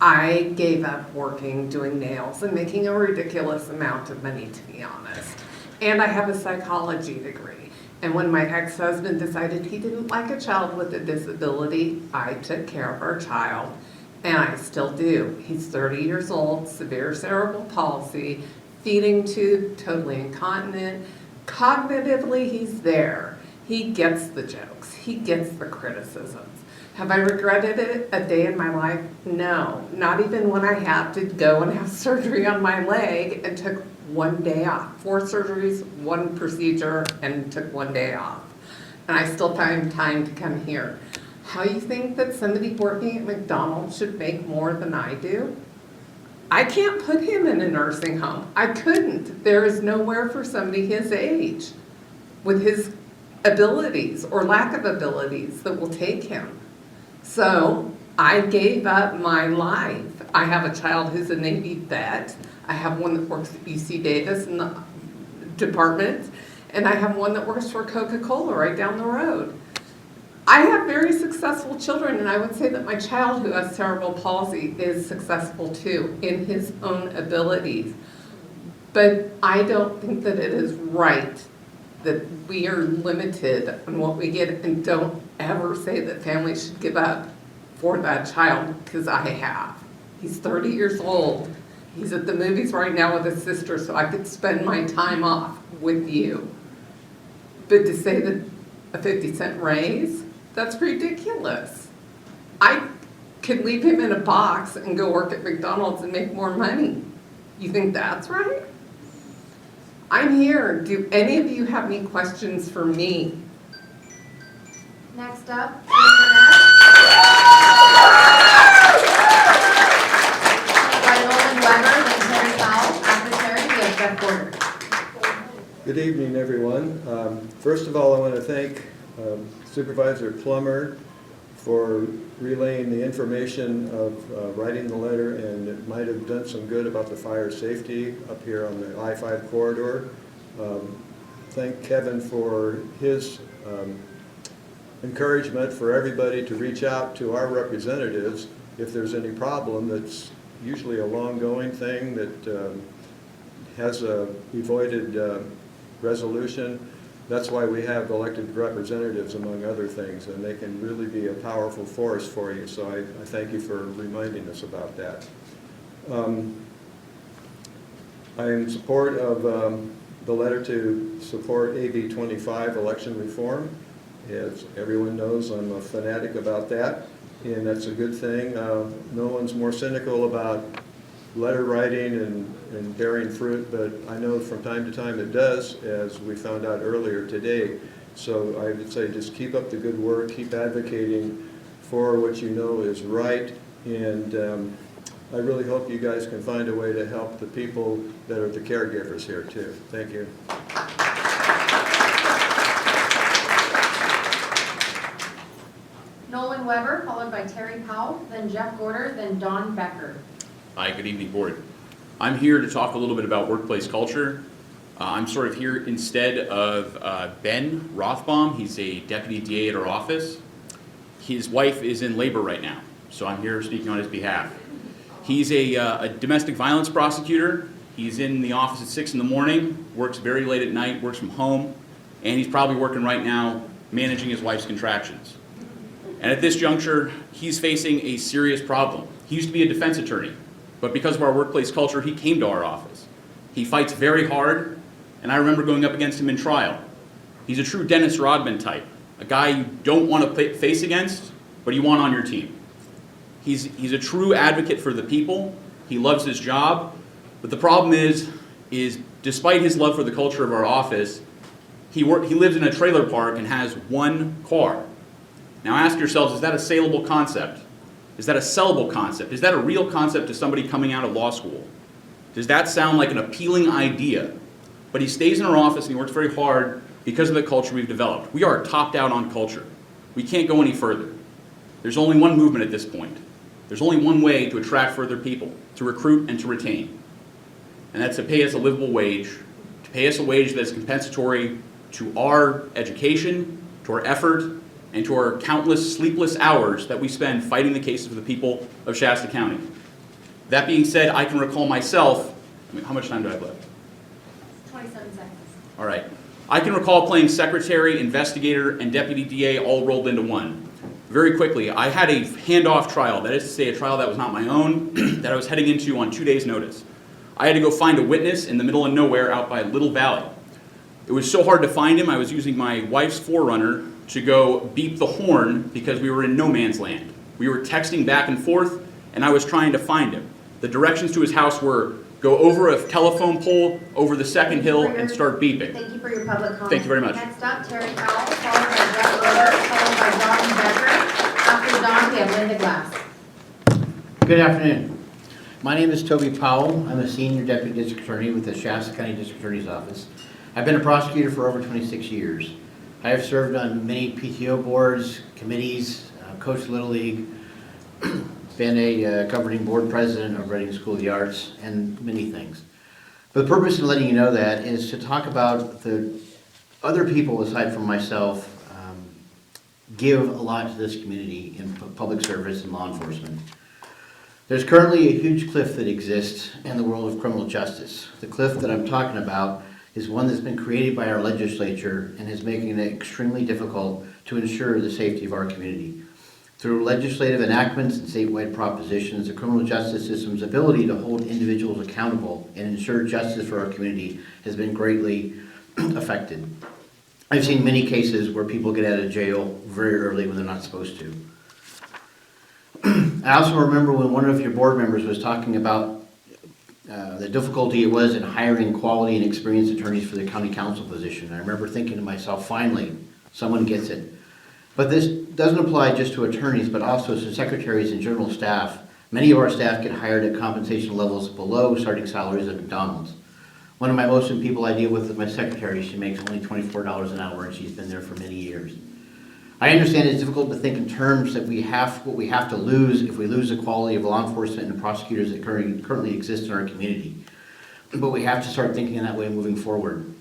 I gave up working, doing nails, and making a ridiculous amount of money, to be honest. And I have a psychology degree. And when my ex-husband decided he didn't like a child with a disability, I took care of our child, and I still do. He's 30 years old, severe cerebral palsy, feeding tube, totally incontinent. Cognitively, he's there. He gets the jokes. He gets the criticisms. Have I regretted it a day in my life? No, not even when I had to go and have surgery on my leg and took 1 day off. 4 surgeries, 1 procedure, and took 1 day off. And I still find time to come here. How you think that somebody working at McDonald's should make more than I do? I can't put him in a nursing home. I couldn't. There is nowhere for somebody his age with his abilities or lack of abilities that will take him. So I gave up my life. I have a child who's a Navy vet. I have one that works at UC Davis in the department, and I have one that works for Coca-Cola right down the road. I have very successful children, and I would say that my child who has cerebral palsy is successful too in his own abilities. But I don't think that it is right that we are limited on what we get, and don't ever say that families should give up for that child, because I have. He's 30 years old. He's at the movies right now with his sister, so I could spend my time off with you. But to say that a 50-cent raise, that's ridiculous. I could leave him in a box and go work at McDonald's and make more money. You think that's right? I'm here. Do any of you have any questions for me? Next up, Jim Burnett. By Nolan Weber, then Terry Powell. After Terry, we have Jeff Porter. Good evening, everyone. First of all, I want to thank Supervisor Plummer for relaying the information of writing the letter, and it might have done some good about the fire safety up here on the I-5 corridor. Thank Kevin for his encouragement for everybody to reach out to our representatives if there's any problem. That's usually a long-going thing that has a avoided resolution. That's why we have elected representatives, among other things, and they can really be a powerful force for you. So I thank you for reminding us about that. I'm in support of the letter to support AB 25 election reform. As everyone knows, I'm a fanatic about that, and that's a good thing. No one's more cynical about letter writing and bearing fruit, but I know from time to time it does, as we found out earlier today. So I would say just keep up the good work, keep advocating for what you know is right, and I really hope you guys can find a way to help the people that are the caregivers here too. Thank you. Nolan Weber, followed by Terry Powell, then Jeff Porter, then Don Becker. Hi, good evening, board. I'm here to talk a little bit about workplace culture. I'm sort of here instead of Ben Rothbaum. He's a deputy DA at our office. His wife is in labor right now, so I'm here speaking on his behalf. He's a domestic violence prosecutor. He's in the office at 6 in the morning, works very late at night, works from home, and he's probably working right now managing his wife's contractions. And at this juncture, he's facing a serious problem. He used to be a defense attorney, but because of our workplace culture, he came to our office. He fights very hard, and I remember going up against him in trial. He's a true Dennis Rodman type, a guy you don't want to face against, but you want on your team. He's a true advocate for the people. He loves his job, but the problem is despite his love for the culture of our office, he lives in a trailer park and has one car. Now ask yourselves, is that a saleable concept? Is that a sellable concept? Is that a real concept to somebody coming out of law school? Does that sound like an appealing idea? But he stays in our office and he works very hard because of the culture we've developed. We are topped out on culture. We can't go any further. There's only one movement at this point. There's only one way to attract further people, to recruit and to retain. And that's to pay us a livable wage, to pay us a wage that is compensatory to our education, to our effort, and to our countless sleepless hours that we spend fighting the cases for the people of Shasta County. That being said, I can recall myself, how much time do I have left? 27 seconds. All right. I can recall playing secretary, investigator, and deputy DA all rolled into one. Very quickly, I had a handoff trial, that is to say a trial that was not my own, that I was heading into on 2 days' notice. I had to go find a witness in the middle of nowhere out by Little Valley. It was so hard to find him, I was using my wife's 4Runner to go beep the horn because we were in no man's land. We were texting back and forth, and I was trying to find him. The directions to his house were go over a telephone pole, over the second hill, and start beeping. Thank you for your public comment. Thank you very much. Next up, Terry Powell, followed by Jeff Miller, followed by Don Becker. After Don, we have Linda Glass. Good afternoon. My name is Toby Powell. I'm a senior deputy district attorney with the Shasta County District Attorney's Office. I've been a prosecutor for over 26 years. I have served on many PTO boards, committees, coached Little League, been a governing board president of Reading School of the Arts, and many things. But the purpose of letting you know that is to talk about the other people aside from myself give a lot to this community in public service and law enforcement. There's currently a huge cliff that exists in the world of criminal justice. The cliff that I'm talking about is one that's been created by our legislature and is making it extremely difficult to ensure the safety of our community. Through legislative enactments and statewide propositions, the criminal justice system's ability to hold individuals accountable and ensure justice for our community has been greatly affected. I've seen many cases where people get out of jail very early when they're not supposed to. I also remember when one of your board members was talking about the difficulty it was in hiring quality and experienced attorneys for the county council position. I remember thinking to myself, finally, someone gets it. But this doesn't apply just to attorneys, but also to secretaries and general staff. Many of our staff get hired at compensation levels below starting salaries at McDonald's. One of my most important people I deal with is my secretary. She makes only $24 an hour, and she's been there for many years. I understand it's difficult to think in terms that what we have to lose if we lose the quality of law enforcement and prosecutors that currently exist in our community. But we have to start thinking in that way moving forward.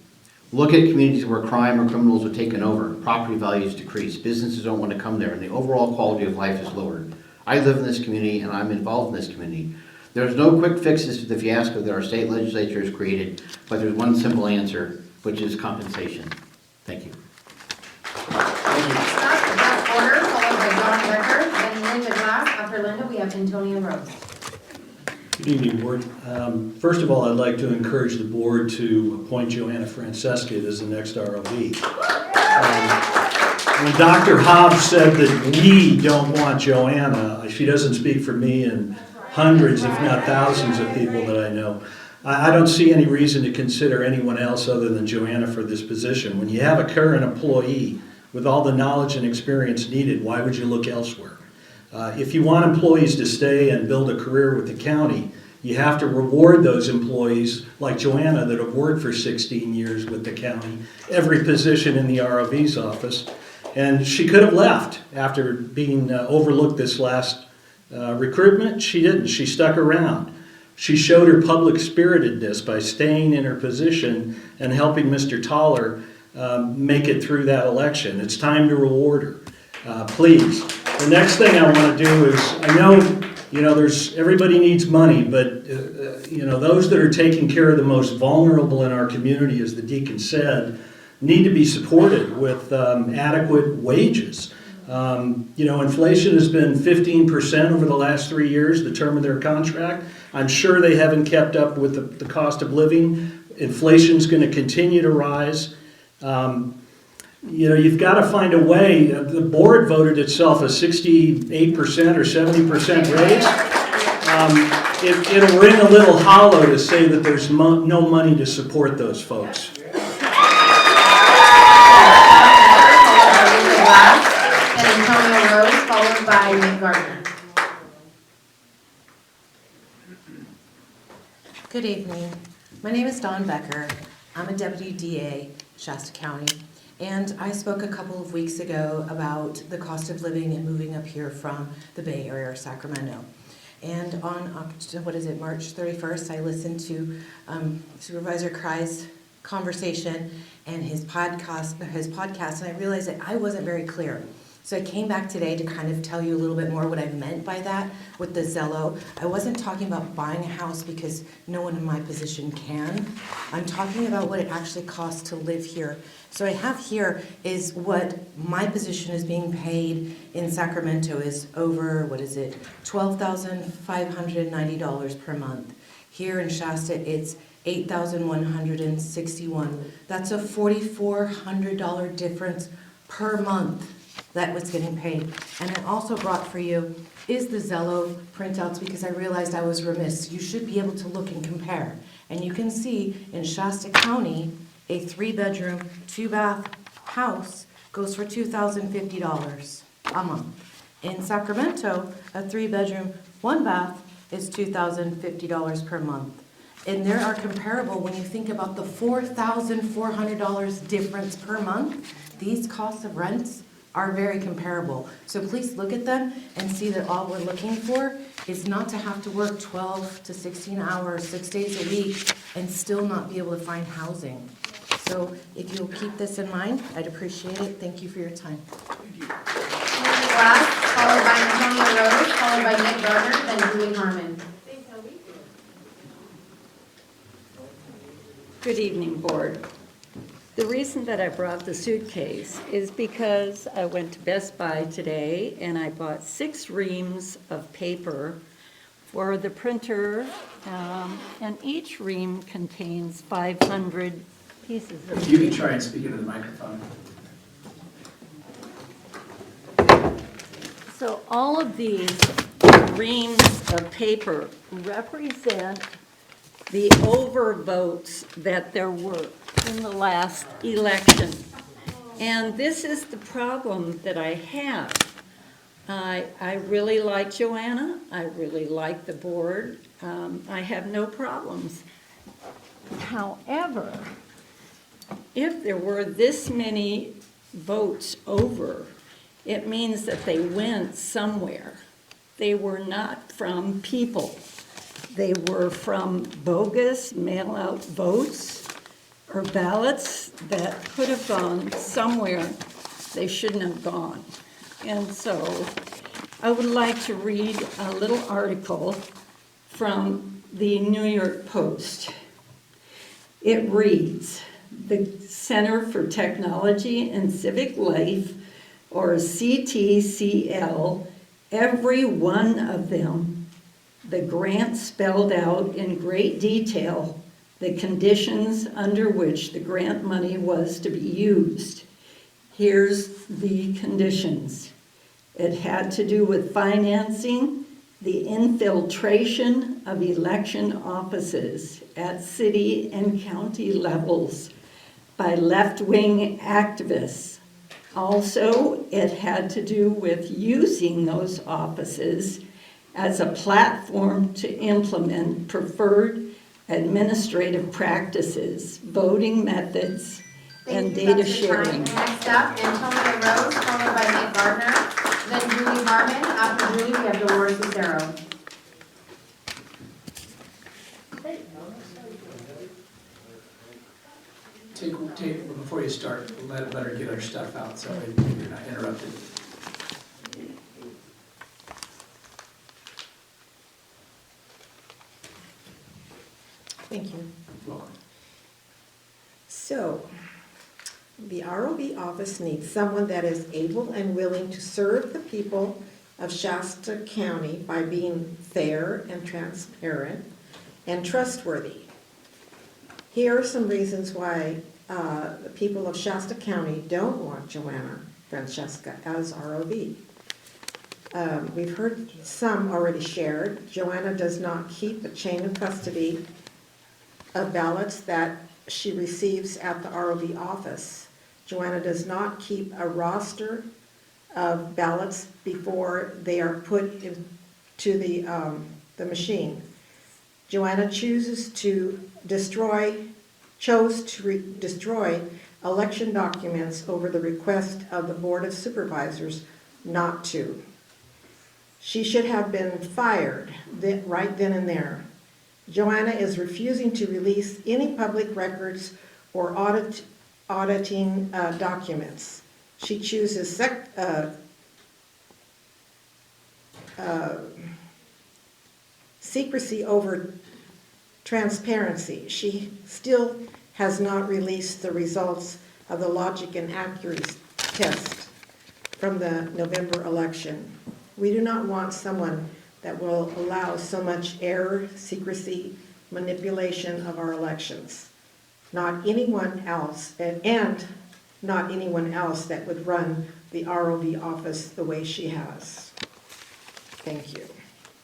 Look at communities where crime or criminals are taken over, property values decrease, businesses don't want to come there, and the overall quality of life is lowered. I live in this community and I'm involved in this community. There's no quick fixes to the fiasco that our state legislature has created, but there's one simple answer, which is compensation. Thank you. Next up, Jeff Porter, followed by Don Becker, then Linda Glass. After Linda, we have Antonia Rose. Good evening, Board. First of all, I'd like to encourage the Board to appoint Joanna Francesca as the next ROV. When Dr. Hobbs said that we don't want Joanna, she doesn't speak for me and hundreds, if not thousands of people that I know. I don't see any reason to consider anyone else other than Joanna for this position. When you have a current employee with all the knowledge and experience needed, why would you look elsewhere? If you want employees to stay and build a career with the county, you have to reward those employees like Joanna that have worked for 16 years with the county, every position in the ROV's office. And she could have left after being overlooked this last recruitment. She didn't. She stuck around. She showed her public spiritedness by staying in her position and helping Mr. Toller make it through that election. It's time to reward her. Please. The next thing I want to do is, I know, everybody needs money, but, those that are taking care of the most vulnerable in our community, as the deacon said, need to be supported with adequate wages. Inflation has been 15% over the last 3 years, the term of their contract. I'm sure they haven't kept up with the cost of living. Inflation's going to continue to rise. you know, you've got to find a way. The board voted itself a 68% or 70% raise. It'll ring a little hollow to say that there's no money to support those folks. And Antonio Rose, followed by Nick Gardner. Good evening. My name is Dawn Becker. I'm a Deputy DA, Shasta County, and I spoke a couple of weeks ago about the cost of living and moving up here from the Bay Area or Sacramento. And on March 31st, I listened to Supervisor Kry's conversation and his podcast, and I realized that I wasn't very clear. So I came back today to kind of tell you a little bit more what I meant by that with the Zello. I wasn't talking about buying a house because no one in my position can. I'm talking about what it actually costs to live here. So I have here is what my position is being paid in Sacramento is over, $12,590 per month. Here in Shasta, it's $8,161. That's a $4,400 difference per month that was getting paid. And I also brought for you is the Zello printouts because I realized I was remiss. You should be able to look and compare. And you can see in Shasta County, a 3-bedroom, 2-bath house goes for $2,050 a month. In Sacramento, a 3-bedroom, 1-bath is $2,050 per month. And there are comparable when you think about the $4,400 difference per month. These costs of rents are very comparable. So please look at them and see that all we're looking for is not to have to work 12 to 16 hours, 6 days a week, and still not be able to find housing. So if you'll keep this in mind, I'd appreciate it. Thank you for your time. Glass, followed by Antonio Rose, followed by Nick Gardner, then Julie Harmon. Good evening, Board. The reason that I brought the suitcase is because I went to Best Buy today and I bought 6 reams of paper for the printer, and each ream contains 500 pieces of paper. You can try and speak into the microphone. So all of these reams of paper represent the overvotes that there were in the last election. And this is the problem that I have. I really like Joanna. I really like the board. I have no problems. However, if there were this many votes over, it means that they went somewhere. They were not from people. They were from bogus mail-out votes or ballots that could have gone somewhere they shouldn't have gone. And so I would like to read a little article from the New York Post. It reads, the Center for Technology and Civic Life, or CTCL, every one of them, the grant spelled out in great detail the conditions under which the grant money was to be used. Here's the conditions. It had to do with financing the infiltration of election offices at city and county levels by left-wing activists. Also, it had to do with using those offices as a platform to implement preferred administrative practices, voting methods, and data sharing. Next up, Antonio Rose, followed by Nick Gardner, then Julie Harmon. After Julie, we have Dolores Lucero. Before you start, let her get her stuff out so you're not interrupted. Thank you. Welcome. So, the ROV office needs someone that is able and willing to serve the people of Shasta County by being fair and transparent and trustworthy. Here are some reasons why the people of Shasta County don't want Joanna Francesca as ROV. We've heard some already shared. Joanna does not keep a chain of custody of ballots that she receives at the ROV office. Joanna does not keep a roster of ballots before they are put into the machine. Joanna chose to destroy election documents over the request of the Board of Supervisors not to. She should have been fired right then and there. Joanna is refusing to release any public records or auditing documents. She chooses secrecy over transparency. She still has not released the results of the logic and accuracy test from the November election. We do not want someone that will allow so much error, secrecy, manipulation of our elections. Not anyone else, and not anyone else that would run the ROV office the way she has. Thank you.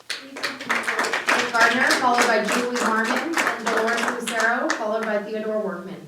Kate Gardner, followed by Julie Harmon, and Dolores Lucero, followed by Theodore Workman.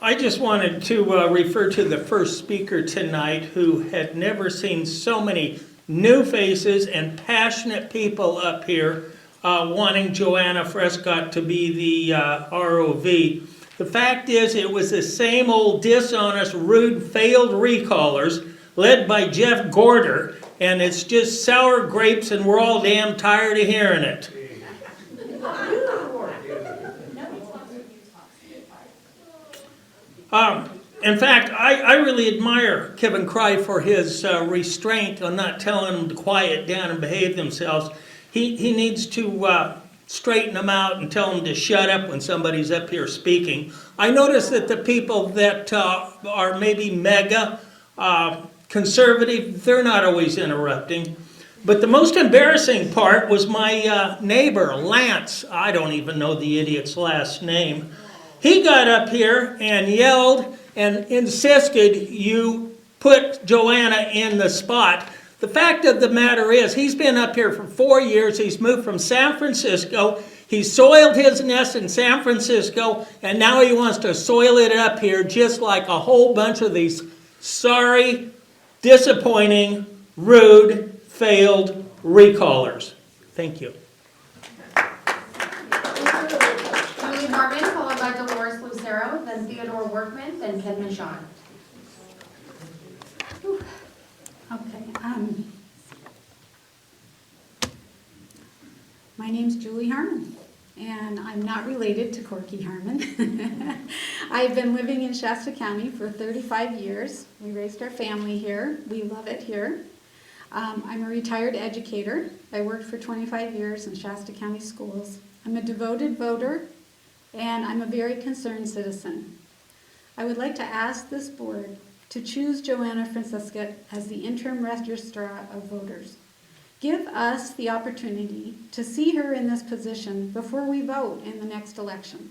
I just wanted to refer to the first speaker tonight who had never seen so many new faces and passionate people up here wanting Joanna Frescott to be the ROV. The fact is, it was the same old dishonest, rude, failed recallers led by Jeff Gorder, and it's just sour grapes and we're all damn tired of hearing it. In fact, I really admire Kevin Cry for his restraint on not telling them to quiet down and behave themselves. He needs to straighten them out and tell them to shut up when somebody's up here speaking. I notice that the people that are maybe mega conservative, they're not always interrupting. But the most embarrassing part was my neighbor, Lance. I don't even know the idiot's last name. He got up here and yelled and insisted you put Joanna in the spot. The fact of the matter is, he's been up here for 4 years. He's moved from San Francisco. He soiled his nest in San Francisco, and now he wants to soil it up here just like a whole bunch of these sorry, disappointing, rude, failed recallers. Thank you. Julie Harmon, followed by Dolores Lucero, then Theodore Workman, then Ken Michaud. Okay. My name's Julie Harmon, and I'm not related to Corky Harmon. I've been living in Shasta County for 35 years. We raised our family here. We love it here. I'm a retired educator. I worked for 25 years in Shasta County schools. I'm a devoted voter, and I'm a very concerned citizen. I would like to ask this board to choose Joanna Francesca as the interim registrar of voters. Give us the opportunity to see her in this position before we vote in the next election.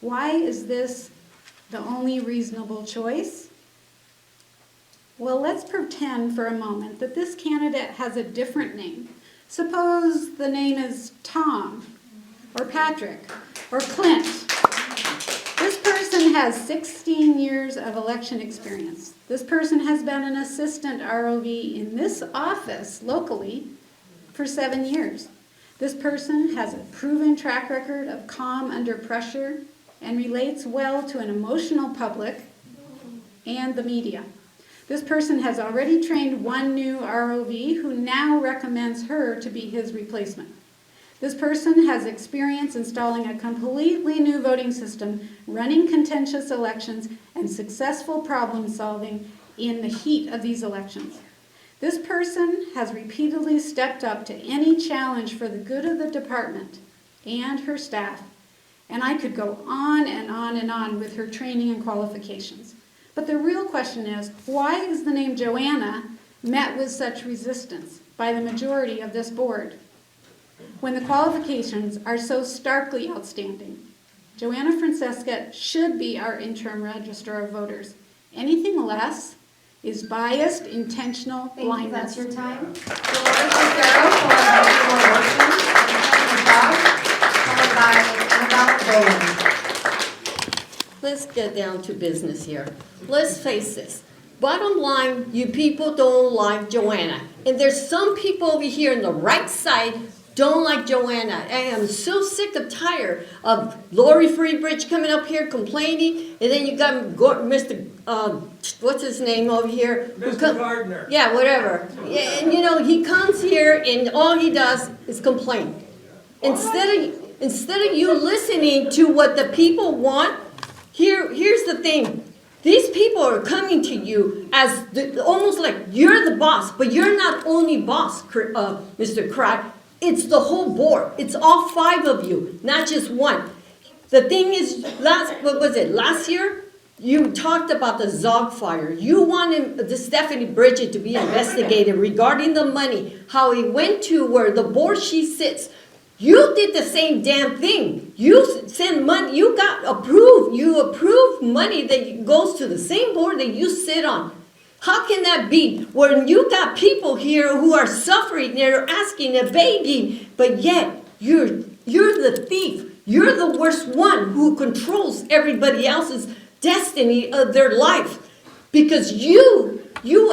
Why is this the only reasonable choice? Well, let's pretend for a moment that this candidate has a different name. Suppose the name is Tom, or Patrick, or Clint. This person has 16 years of election experience. This person has been an assistant ROV in this office locally for 7 years. This person has a proven track record of calm under pressure and relates well to an emotional public and the media. This person has already trained one new ROV who now recommends her to be his replacement. This person has experience installing a completely new voting system, running contentious elections, and successful problem solving in the heat of these elections. This person has repeatedly stepped up to any challenge for the good of the department and her staff. And I could go on and on and on with her training and qualifications. But the real question is, why is the name Joanna met with such resistance by the majority of this board? when the qualifications are so starkly outstanding. Joanna Francesca should be our interim registrar of voters. Anything less is biased, intentional blindness. That's your time. Dolores Shapiro, followed by Theodore Workman, followed by Annabelle Bowen. Let's get down to business here. Let's face this. Bottom line, you people don't like Joanna. And there's some people over here on the right side don't like Joanna. I am so sick and tired of Lori Freebridge coming up here complaining, and then you got Mr. What's his name over here? Mr. Gardner. Yeah, whatever. Yeah, and you know, he comes here and all he does is complain. Instead of you listening to what the people want, here's the thing. These people are coming to you as almost like you're the boss, but you're not only boss, Mr. Craig. It's the whole board. It's all 5 of you, not just one. The thing is, last year? You talked about the Zog fire. You wanted the Stephanie Bridget to be investigated regarding the money, how it went to where the board she sits. You did the same damn thing. You sent money, you got approved. You approved money that goes to the same board that you sit on. How can that be when you got people here who are suffering, they're asking, they're begging, but yet you're the thief. You're the worst one who controls everybody else's destiny of their life. Because you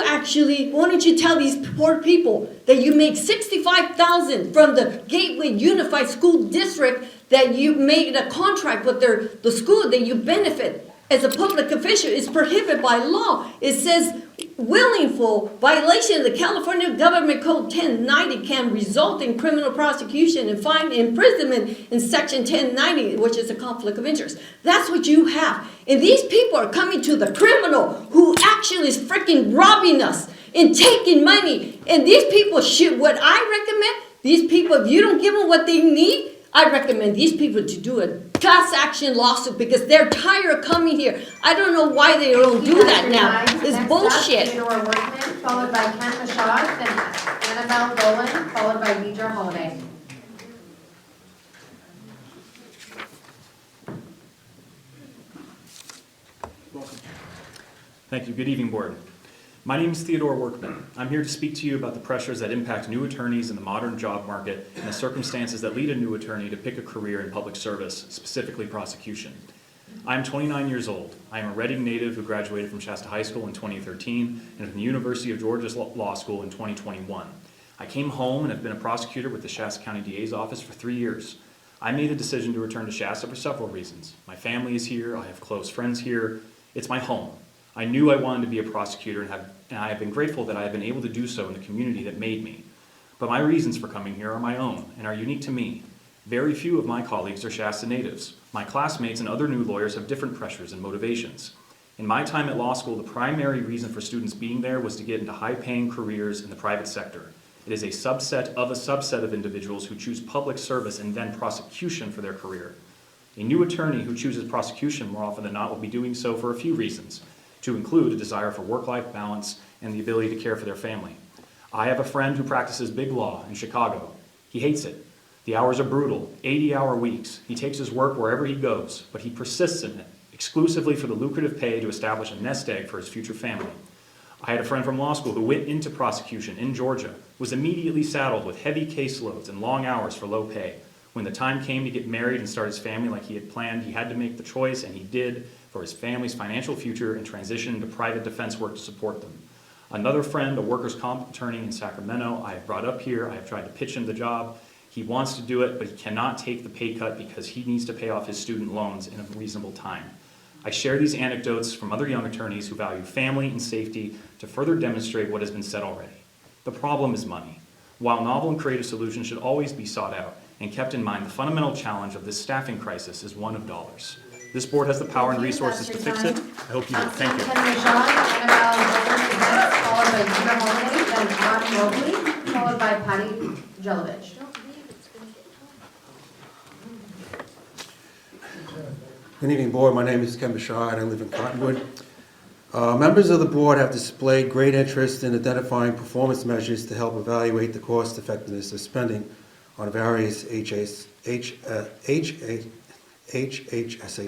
actually, why don't you tell these poor people that you make $65,000 from the Gateway Unified School District, that you made a contract with the school that you benefit as a public official is prohibited by law. It says willful violation of the California Government Code 1090 can result in criminal prosecution and fine imprisonment in Section 1090, which is a conflict of interest. That's what you have. And these people are coming to the criminal who actually is freaking robbing us and taking money. And these people should, what I recommend, these people, if you don't give them what they need, I recommend these people to do a class action lawsuit because they're tired of coming here. I don't know why they don't do that now. It's bullshit. Theodore Workman, followed by Ken Mashad, then Annabelle Bowen, followed by Deidre Holiday. Thank you. Good evening, Board. My name is Theodore Workman. I'm here to speak to you about the pressures that impact new attorneys in the modern job market and the circumstances that lead a new attorney to pick a career in public service, specifically prosecution. I'm 29 years old. I am a Reading native who graduated from Shasta High School in 2013 and from the University of Georgia Law School in 2021. I came home and have been a prosecutor with the Shasta County DA's office for 3 years. I made the decision to return to Shasta for several reasons. My family is here, I have close friends here, it's my home. I knew I wanted to be a prosecutor and I have been grateful that I have been able to do so in the community that made me. But my reasons for coming here are my own and are unique to me. Very few of my colleagues are Shasta natives. My classmates and other new lawyers have different pressures and motivations. In my time at law school, the primary reason for students being there was to get into high-paying careers in the private sector. It is a subset of individuals who choose public service and then prosecution for their career. A new attorney who chooses prosecution more often than not will be doing so for a few reasons, to include a desire for work-life balance and the ability to care for their family. I have a friend who practices big law in Chicago. He hates it. The hours are brutal, 80-hour weeks. He takes his work wherever he goes, but he persists in it, exclusively for the lucrative pay to establish a nest egg for his future family. I had a friend from law school who went into prosecution in Georgia, was immediately saddled with heavy caseloads and long hours for low pay. When the time came to get married and start his family like he had planned, he had to make the choice, and he did, for his family's financial future and transition into private defense work to support them. Another friend, a workers' comp attorney in Sacramento, I have brought up here. I have tried to pitch him the job. He wants to do it, but he cannot take the pay cut because he needs to pay off his student loans in a reasonable time. I share these anecdotes from other young attorneys who value family and safety to further demonstrate what has been said already. The problem is money. While novel and creative solutions should always be sought out and kept in mind, the fundamental challenge of this staffing crisis is one of dollars. This board has the power and resources to fix it. I hope you do. Thank you. Ken Mashad, Annabelle Bowen, followed by Deidre Holiday, then Ron Mobley, followed by Patty Jelovich. Good evening, Board. My name is Ken Bashard. I live in Cottonwood. Members of the Board have displayed great interest in identifying performance measures to help evaluate the cost effectiveness of spending on various HHSA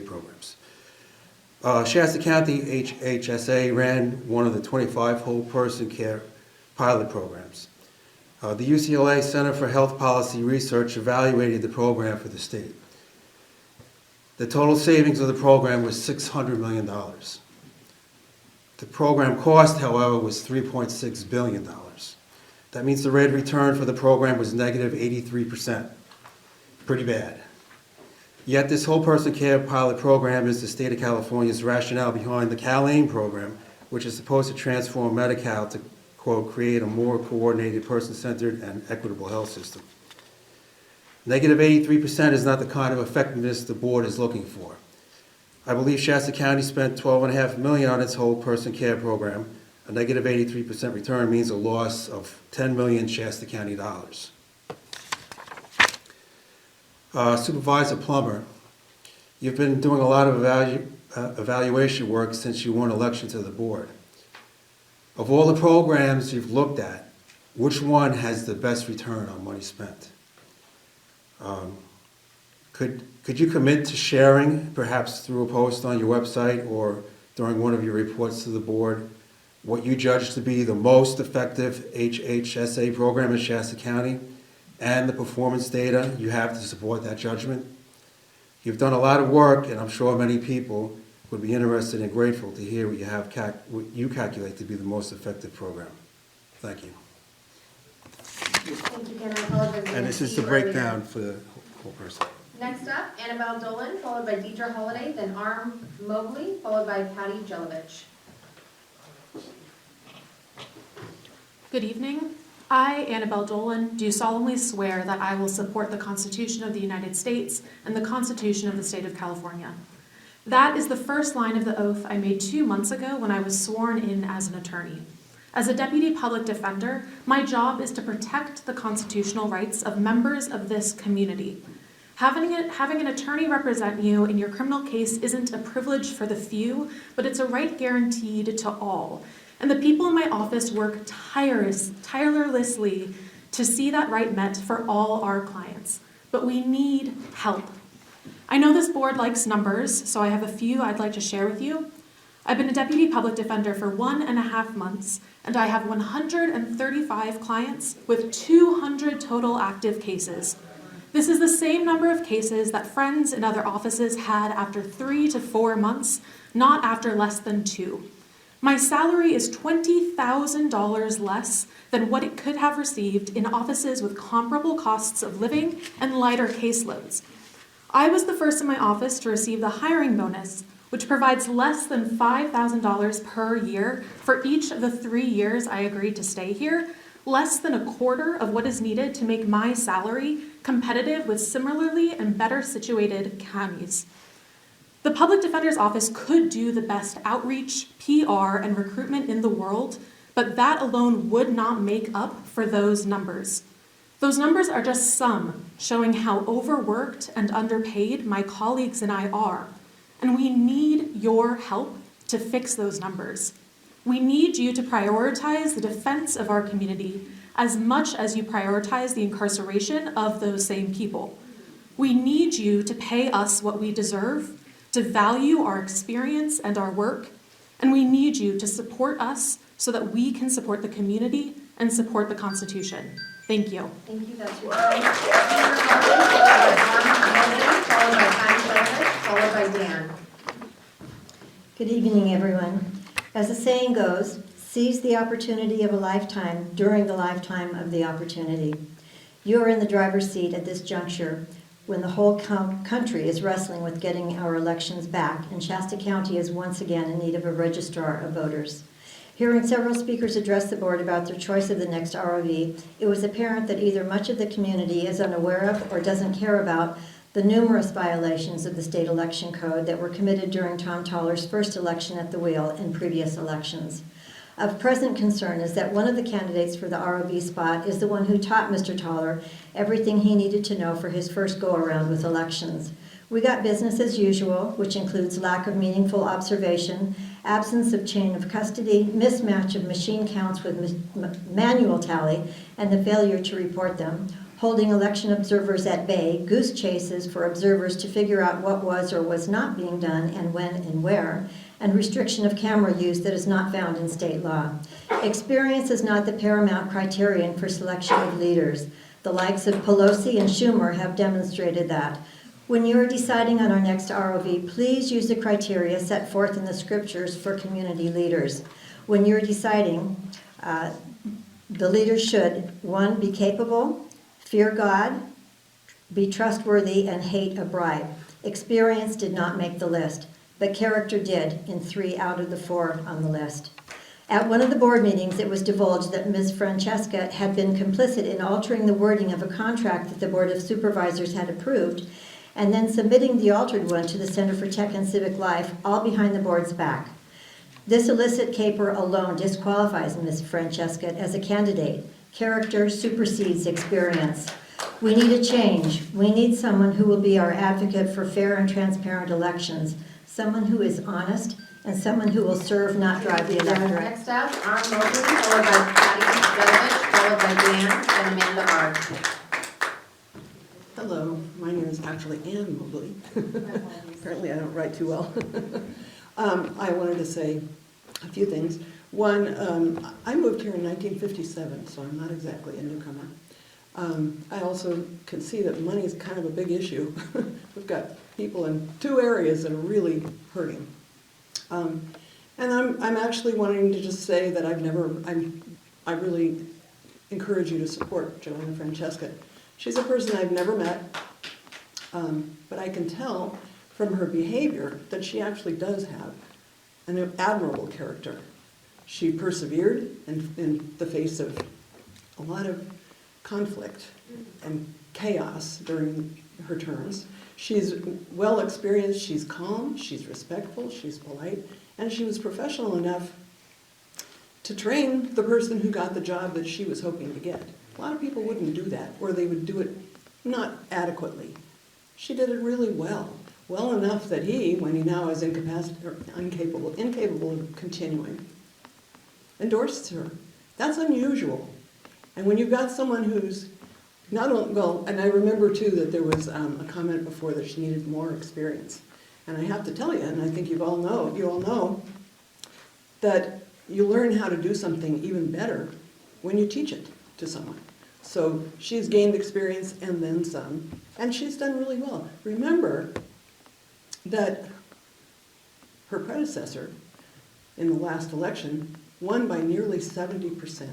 programs. Shasta County HHSA ran one of the 25 whole person care pilot programs. The UCLA Center for Health Policy Research evaluated the program for the state. The total savings of the program was $600 million. The program cost, however, was $3.6 billion. That means the rate of return for the program was negative 83%. Pretty bad. Yet this whole person care pilot program is the state of California's rationale behind the CalAIM program, which is supposed to transform Medi-Cal to, quote, create a more coordinated, person-centered, and equitable health system. Negative 83% is not the kind of effectiveness the board is looking for. I believe Shasta County spent $12.5 million on its whole person care program. A negative 83% return means a loss of $10 million Shasta County dollars. Supervisor Plummer, you've been doing a lot of evaluation work since you won election to the board. Of all the programs you've looked at, which one has the best return on money spent? Could you commit to sharing, perhaps through a post on your website or during one of your reports to the board, what you judge to be the most effective HHSA program in Shasta County and the performance data you have to support that judgment? You've done a lot of work, and I'm sure many people would be interested and grateful to hear what you calculate to be the most effective program. Thank you. Thank you, Ken. I apologize. And this is the breakdown for the whole person. Next up, Annabelle Dolan, followed by Deidre Holiday, then Arm Mobley, followed by Patty Jelovich. Good evening. I, Annabelle Dolan, do solemnly swear that I will support the Constitution of the United States and the Constitution of the State of California. That is the first line of the oath I made 2 months ago when I was sworn in as an attorney. As a deputy public defender, my job is to protect the constitutional rights of members of this community. Having an attorney represent you in your criminal case isn't a privilege for the few, but it's a right guaranteed to all. And the people in my office work tirelessly to see that right met for all our clients. But we need help. I know this board likes numbers, so I have a few I'd like to share with you. I've been a deputy public defender for 1.5 months, and I have 135 clients with 200 total active cases. This is the same number of cases that friends in other offices had after 3 to 4 months, not after less than 2. My salary is $20,000 less than what it could have received in offices with comparable costs of living and lighter caseloads. I was the first in my office to receive the hiring bonus, which provides less than $5,000 per year for each of the 3 years I agreed to stay here, less than a quarter of what is needed to make my salary competitive with similarly and better situated counties. The Public Defender's Office could do the best outreach, PR, and recruitment in the world, but that alone would not make up for those numbers. Those numbers are just some, showing how overworked and underpaid my colleagues and I are. And we need your help to fix those numbers. We need you to prioritize the defense of our community as much as you prioritize the incarceration of those same people. We need you to pay us what we deserve, to value our experience and our work, and we need you to support us so that we can support the community and support the Constitution. Thank you. Thank you. That's your time. Followed by Patty Jelovich, followed by Dan. Good evening, everyone. As the saying goes, seize the opportunity of a lifetime during the lifetime of the opportunity. You are in the driver's seat at this juncture when the whole country is wrestling with getting our elections back, and Shasta County is once again in need of a registrar of voters. Hearing several speakers address the board about their choice of the next ROV, it was apparent that either much of the community is unaware of or doesn't care about the numerous violations of the state election code that were committed during Tom Toller's first election at the wheel and previous elections. Of present concern is that one of the candidates for the ROV spot is the one who taught Mr. Toller everything he needed to know for his first go-around with elections. We got business as usual, which includes lack of meaningful observation, absence of chain of custody, mismatch of machine counts with manual tally, and the failure to report them, holding election observers at bay, goose chases for observers to figure out what was or was not being done and when and where, and restriction of camera use that is not found in state law. Experience is not the paramount criterion for selection of leaders. The likes of Pelosi and Schumer have demonstrated that. When you are deciding on our next ROV, please use the criteria set forth in the scriptures for community leaders. When you're deciding, the leaders should, 1, be capable, fear God, be trustworthy, and hate a bribe. Experience did not make the list, but character did in 3 out of the 4 on the list. At one of the board meetings, it was divulged that Ms. Francesca had been complicit in altering the wording of a contract that the Board of Supervisors had approved, and then submitting the altered one to the Center for Tech and Civic Life, all behind the board's back. This illicit caper alone disqualifies Ms. Francesca as a candidate. Character supersedes experience. We need a change. We need someone who will be our advocate for fair and transparent elections, someone who is honest, and someone who will serve, not drive the electorate. Next up, Arm Mobley, followed by Patty Guzovich, followed by Dan, and Amanda R. Hello, my name is actually Ann Mobley. Apparently I don't write too well. I wanted to say a few things. One, I moved here in 1957, so I'm not exactly a newcomer. I also can see that money is kind of a big issue. We've got people in 2 areas that are really hurting. And I'm actually wanting to just say that I really encourage you to support Joanna Francesca. She's a person I've never met, but I can tell from her behavior that she actually does have an admirable character. She persevered in the face of a lot of conflict and chaos during her terms. She's well experienced, she's calm, she's respectful, she's polite, and she was professional enough to train the person who got the job that she was hoping to get. A lot of people wouldn't do that, or they would do it not adequately. She did it really well enough that he, when he now is incapable of continuing, endorsed her. That's unusual. And when you've got someone who's not only, well, and I remember too that there was a comment before that she needed more experience. And I have to tell you, and I think you all know, that you learn how to do something even better when you teach it to someone. So she's gained experience and then some, and she's done really well. Remember that her predecessor in the last election won by nearly 70%.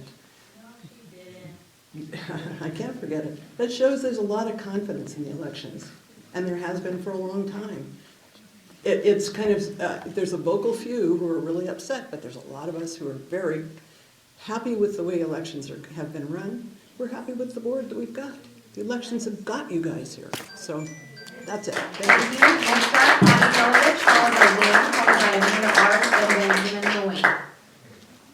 I can't forget it. That shows there's a lot of confidence in the elections, and there has been for a long time. It's kind of, there's a vocal few who are really upset, but there's a lot of us who are very happy with the way elections have been run. We're happy with the board that we've got. The elections have got you guys here. So that's it. Thank you. Next up, Patty Guzovich, followed by Dan, followed by Amanda R, and Benjamin Moyne.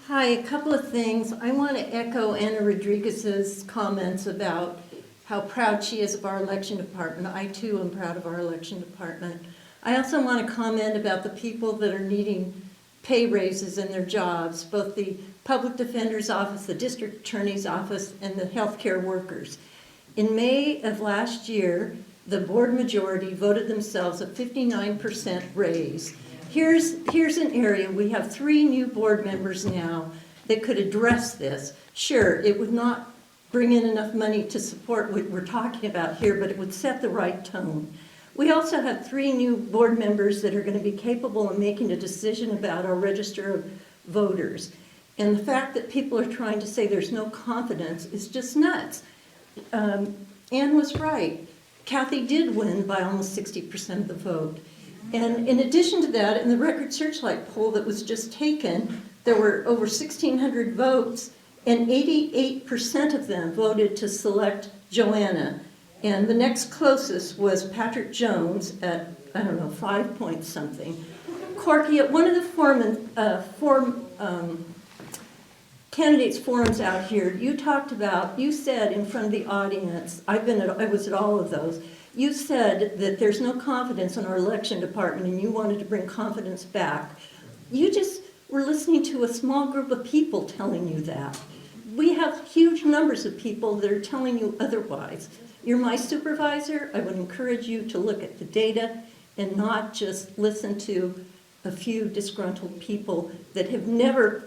Hi, a couple of things. I want to echo Anna Rodriguez's comments about how proud she is of our election department. I too am proud of our election department. I also want to comment about the people that are needing pay raises in their jobs, both the public defender's office, the district attorney's office, and the healthcare workers. In May of last year, the board majority voted themselves a 59% raise. Here's an area, we have 3 new board members now that could address this. Sure, it would not bring in enough money to support what we're talking about here, but it would set the right tone. We also have 3 new board members that are going to be capable of making a decision about our register of voters. And the fact that people are trying to say there's no confidence is just nuts. Ann was right. Kathy did win by almost 60% of the vote. And in addition to that, in the Record Searchlight poll that was just taken, there were over 1,600 votes, and 88% of them voted to select Joanna. And the next closest was Patrick Jones at, 5 point something. Corky, at one of the candidates forums out here, you said in front of the audience, I was at all of those, you said that there's no confidence in our election department and you wanted to bring confidence back. You just were listening to a small group of people telling you that. we have huge numbers of people that are telling you otherwise. You're my supervisor. I would encourage you to look at the data and not just listen to a few disgruntled people that have never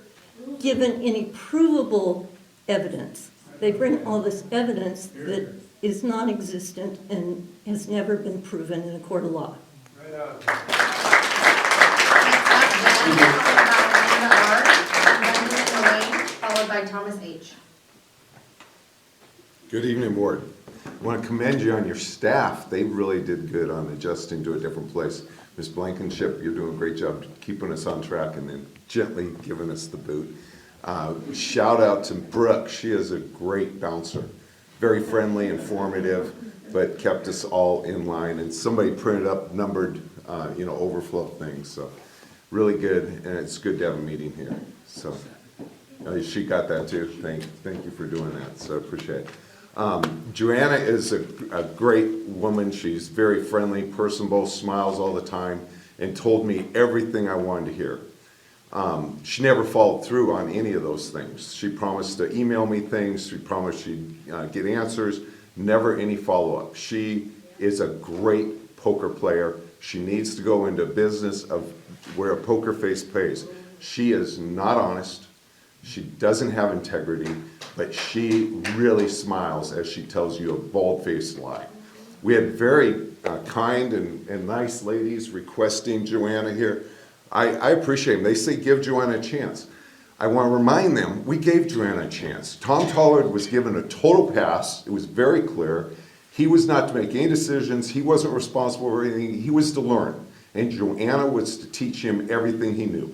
given any provable evidence. They bring all this evidence that is non-existent and has never been proven in a court of law. Followed by Thomas H. Good evening, Board. I want to commend you on your staff. They really did good on adjusting to a different place. Ms. Blankenship, you're doing a great job keeping us on track and then gently giving us the boot. Shout out to Brooke. She is a great bouncer. Very friendly, informative, but kept us all in line. And somebody printed up numbered, overflow things. So really good, and it's good to have a meeting here. So she got that too. Thank you for doing that. So I appreciate it. Joanna is a great woman. She's very friendly, personable, smiles all the time, and told me everything I wanted to hear. She never followed through on any of those things. She promised to email me things. She promised she'd get answers. Never any follow-up. She is a great poker player. She needs to go into business of where a poker face pays. She is not honest. She doesn't have integrity, but she really smiles as she tells you a bald-faced lie. We had very kind and nice ladies requesting Joanna here. I appreciate them. They say give Joanna a chance. I want to remind them, we gave Joanna a chance. Tom Tollard was given a total pass. It was very clear. He was not to make any decisions. He wasn't responsible for anything. He was to learn. And Joanna was to teach him everything he knew.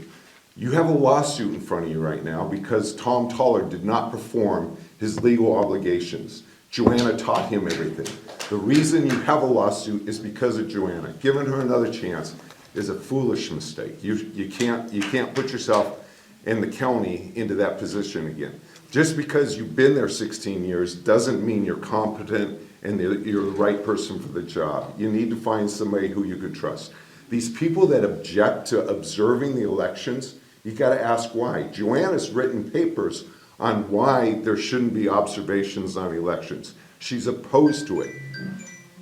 You have a lawsuit in front of you right now because Tom Tollard did not perform his legal obligations. Joanna taught him everything. The reason you have a lawsuit is because of Joanna. Giving her another chance is a foolish mistake. You can't put yourself in the county into that position again. Just because you've been there 16 years doesn't mean you're competent and you're the right person for the job. You need to find somebody who you could trust. These people that object to observing the elections, you gotta ask why. Joanna's written papers on why there shouldn't be observations on elections. She's opposed to it.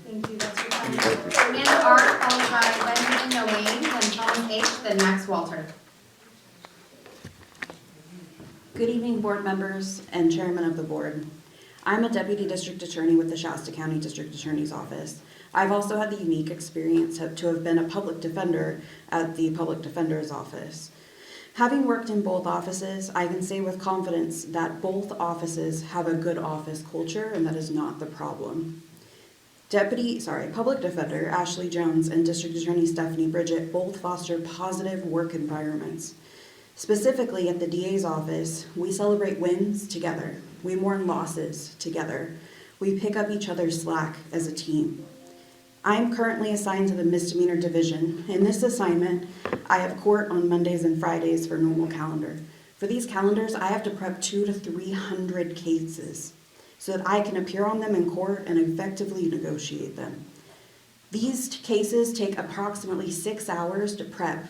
Thank you. That's your time. Amanda R. followed by Benjamin Noane, then Thomas H., then Max Walter. Good evening, board members and chairman of the board. I'm a deputy district attorney with the Shasta County District Attorney's Office. I've also had the unique experience to have been a public defender at the public defender's office. Having worked in both offices, I can say with confidence that both offices have a good office culture, and that is not the problem. Public defender Ashley Jones and District Attorney Stephanie Bridget both foster positive work environments. Specifically at the DA's office, we celebrate wins together. We mourn losses together. We pick up each other's slack as a team. I'm currently assigned to the misdemeanor division. In this assignment, I have court on Mondays and Fridays for normal calendar. For these calendars, I have to prep 200 to 300 cases so that I can appear on them in court and effectively negotiate them. These cases take approximately 6 hours to prep.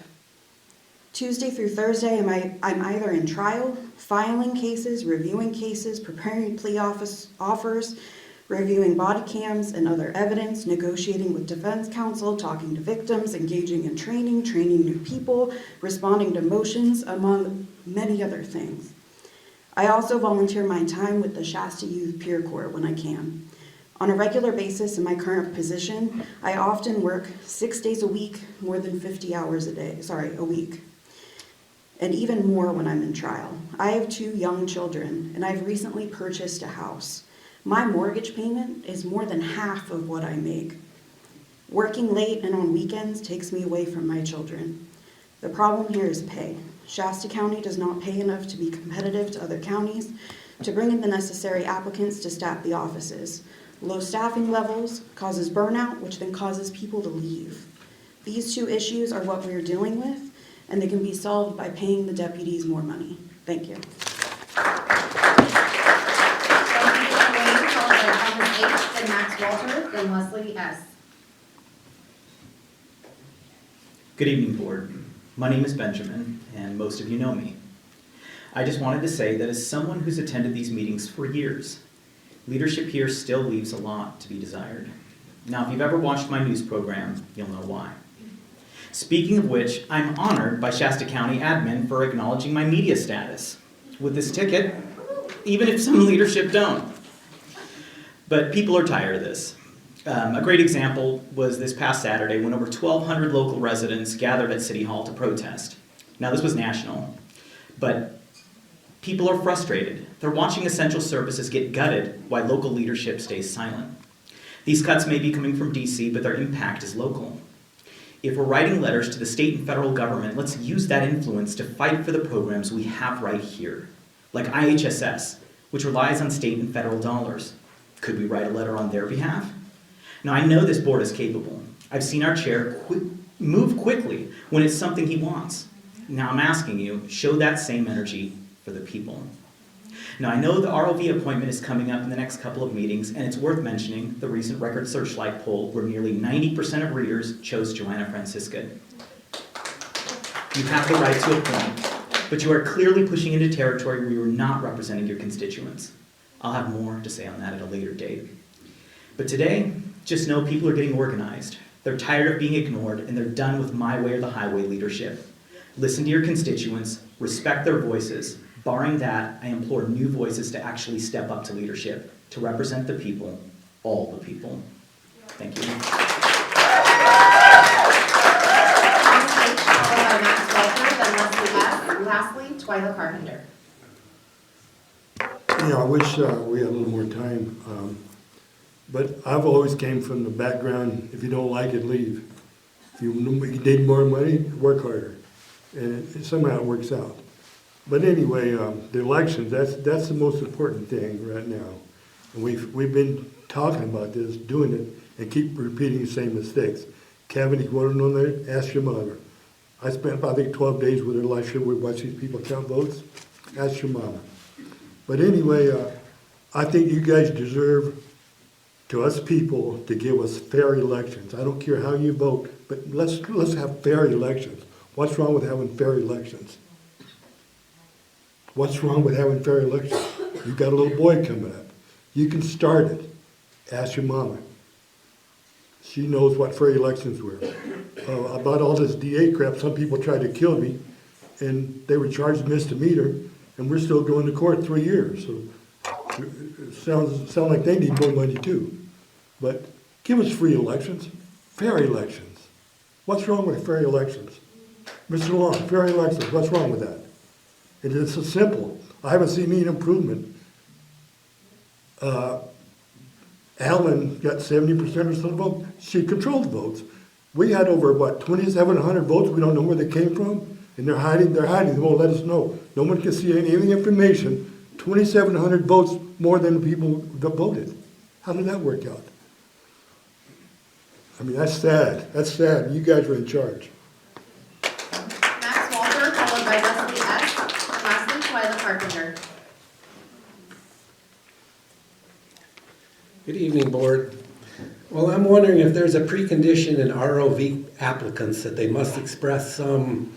Tuesday through Thursday, I'm either in trial, filing cases, reviewing cases, preparing plea offers, reviewing body cams and other evidence, negotiating with defense counsel, talking to victims, engaging in training new people, responding to motions, among many other things. I also volunteer my time with the Shasta Youth Peer Corps when I can. On a regular basis in my current position, I often work 6 days a week, more than 50 hours a week. And even more when I'm in trial. I have 2 young children, and I've recently purchased a house. My mortgage payment is more than half of what I make. Working late and on weekends takes me away from my children. The problem here is pay. Shasta County does not pay enough to be competitive to other counties, to bring in the necessary applicants to staff the offices. Low staffing levels causes burnout, which then causes people to leave. These 2 issues are what we're dealing with, and they can be solved by paying the deputies more money. Thank you. Then Max Walter, then Leslie S. Good evening, board. My name is Benjamin, and most of you know me. I just wanted to say that as someone who's attended these meetings for years, leadership here still leaves a lot to be desired. Now, if you've ever watched my news program, you'll know why. Speaking of which, I'm honored by Shasta County admin for acknowledging my media status with this ticket, even if some leadership don't. But people are tired of this. A great example was this past Saturday when over 1,200 local residents gathered at City Hall to protest. Now, this was national, but people are frustrated. They're watching essential services get gutted while local leadership stays silent. These cuts may be coming from DC, but their impact is local. If we're writing letters to the state and federal government, let's use that influence to fight for the programs we have right here, like IHSS, which relies on state and federal dollars. Could we write a letter on their behalf? Now, I know this board is capable. I've seen our chair move quickly when it's something he wants. Now I'm asking you, show that same energy for the people. Now, I know the ROV appointment is coming up in the next couple of meetings, and it's worth mentioning the recent Record Searchlight poll where nearly 90% of readers chose Joanna Francisca. You have the right to appoint, but you are clearly pushing into territory where you are not representing your constituents. I'll have more to say on that at a later date. But today, just know people are getting organized. They're tired of being ignored, and they're done with my way or the highway leadership. Listen to your constituents, respect their voices. Barring that, I implore new voices to actually step up to leadership, to represent the people, all the people. Thank you. Lastly, Twyla Carpenter. Yeah, I wish we had a little more time. But I've always came from the background, if you don't like it, leave. If you need more money, work harder. And somehow it works out. But anyway, the elections, that's the most important thing right now. And we've been talking about this, doing it, and keep repeating the same mistakes. Kevin, you want to know that? Ask your mother. I spent, I think, 12 days with her last year. We watched these people count votes. Ask your mama. But anyway, I think you guys deserve, to us people, to give us fair elections. I don't care how you vote, but let's have fair elections. What's wrong with having fair elections? What's wrong with having fair elections? You've got a little boy coming up. You can start it. Ask your mama. She knows what fair elections were. About all this DA crap, some people tried to kill me, and they were charged misdemeanor, and we're still going to court 3 years. So it sounds like they need more money too. But give us free elections, fair elections. What's wrong with fair elections? Mr. Long, fair elections, what's wrong with that? It is so simple. I haven't seen any improvement. Alan got 70% or so of the vote. She controlled the votes. We had over, 2,700 votes. We don't know where they came from. And they're hiding. They won't let us know. No one can see any information. 2,700 votes more than the people that voted. How did that work out? I mean, that's sad. That's sad. You guys are in charge. Max Walter, followed by Leslie S. Lastly, Twyla Carpenter. Good evening, Board. Well, I'm wondering if there's a precondition in ROV applicants that they must express some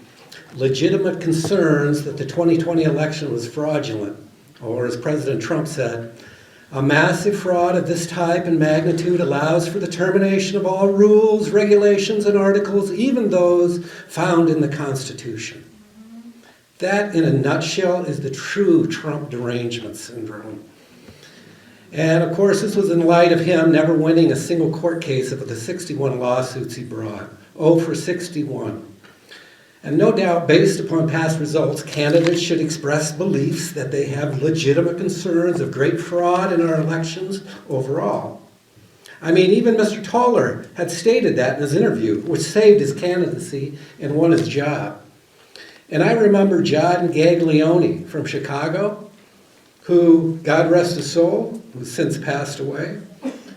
legitimate concerns that the 2020 election was fraudulent, or as President Trump said, a massive fraud of this type and magnitude allows for the termination of all rules, regulations, and articles, even those found in the Constitution. That, in a nutshell, is the true Trump derangement syndrome. And of course, this was in light of him never winning a single court case of the 61 lawsuits he brought. 0 for 61. And no doubt, based upon past results, candidates should express beliefs that they have legitimate concerns of great fraud in our elections overall. I mean, even Mr. Toller had stated that in his interview, which saved his candidacy and won his job. And I remember John Gaglione from Chicago, who, God rest his soul, who's since passed away,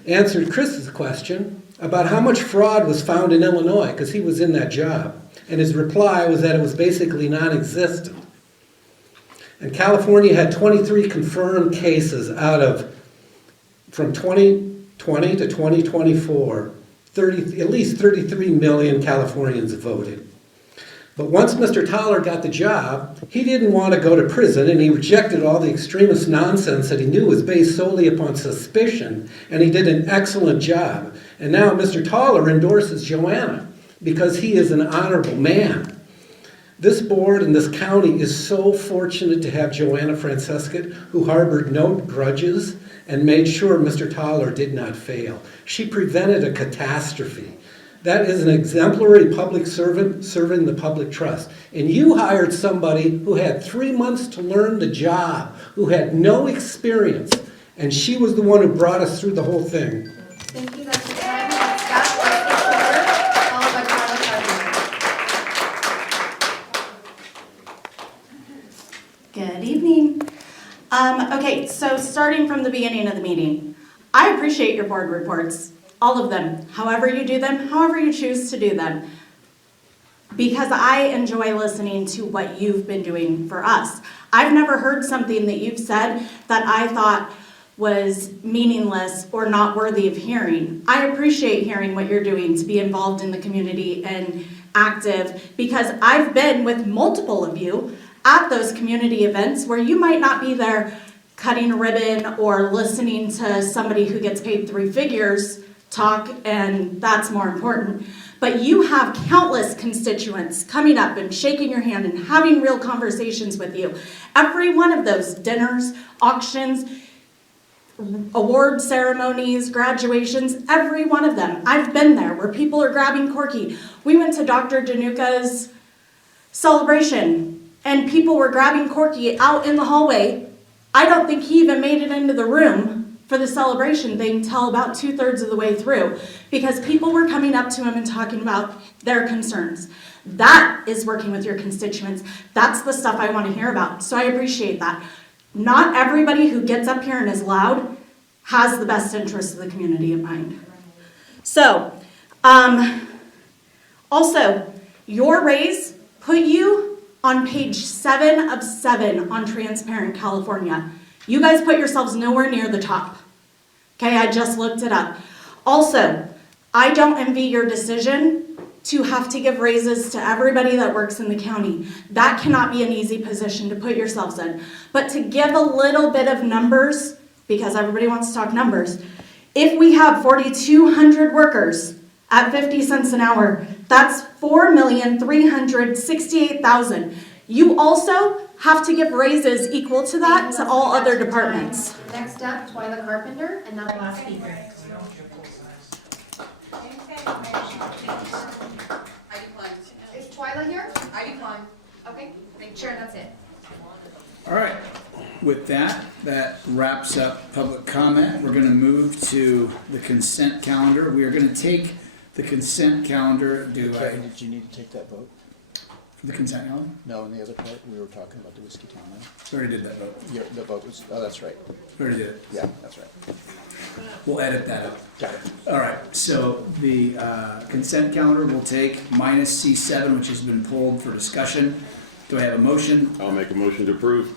answered Chris's question about how much fraud was found in Illinois, because he was in that job. And his reply was that it was basically non-existent. And California had 23 confirmed cases out of, from 2020 to 2024, at least 33 million Californians voted. But once Mr. Toller got the job, he didn't want to go to prison, and he rejected all the extremist nonsense that he knew was based solely upon suspicion, and he did an excellent job. And now Mr. Toller endorses Joanna because he is an honorable man. This board and this county is so fortunate to have Joanna Francesca, who harbored no grudges and made sure Mr. Toller did not fail. She prevented a catastrophe. That is an exemplary public servant serving the public trust. And you hired somebody who had 3 months to learn the job, who had no experience, and she was the one who brought us through the whole thing. Thank you. That's the time. Scott, followed by Good evening. Okay, so starting from the beginning of the meeting, I appreciate your board reports, all of them, however you do them, however you choose to do them, because I enjoy listening to what you've been doing for us. I've never heard something that you've said that I thought was meaningless or not worthy of hearing. I appreciate hearing what you're doing to be involved in the community and active, because I've been with multiple of you at those community events where you might not be there cutting a ribbon or listening to somebody who gets paid 3 figures talk, and that's more important. But you have countless constituents coming up and shaking your hand and having real conversations with you. Every one of those dinners, auctions, award ceremonies, graduations, every one of them. I've been there where people are grabbing corky. We went to Dr. Danuka's celebration and people were grabbing corky out in the hallway. I don't think he even made it into the room for the celebration thing till about 2/3 of the way through, because people were coming up to him and talking about their concerns. That is working with your constituents. That's the stuff I want to hear about. So I appreciate that. Not everybody who gets up here and is loud has the best interests of the community in mind. So, also, your raise put you on page 7 of 7 on Transparent California. You guys put yourselves nowhere near the top. Okay, I just looked it up. Also, I don't envy your decision to have to give raises to everybody that works in the county. That cannot be an easy position to put yourselves in. But to give a little bit of numbers, because everybody wants to talk numbers, if we have 4,200 workers at 50 cents an hour, that's $4,368,000. You also have to give raises equal to that to all other departments. Next up, Twyla Carpenter, and now the last speaker. Is Twyla here? I decline. Okay, sure, that's it. All right. With that wraps up public comment. We're going to move to the consent calendar. We are going to take the consent calendar. Did you need to take that vote? For the consent calendar? No, in the other part, we were talking about the Whiskey Town. Right? We already did that vote. Yeah, the vote was, oh, that's right. We already did it. Yeah, that's right. We'll edit that up. Got it. All right, so the consent calendar will take minus C7, which has been pulled for discussion. Do I have a motion? I'll make a motion to approve.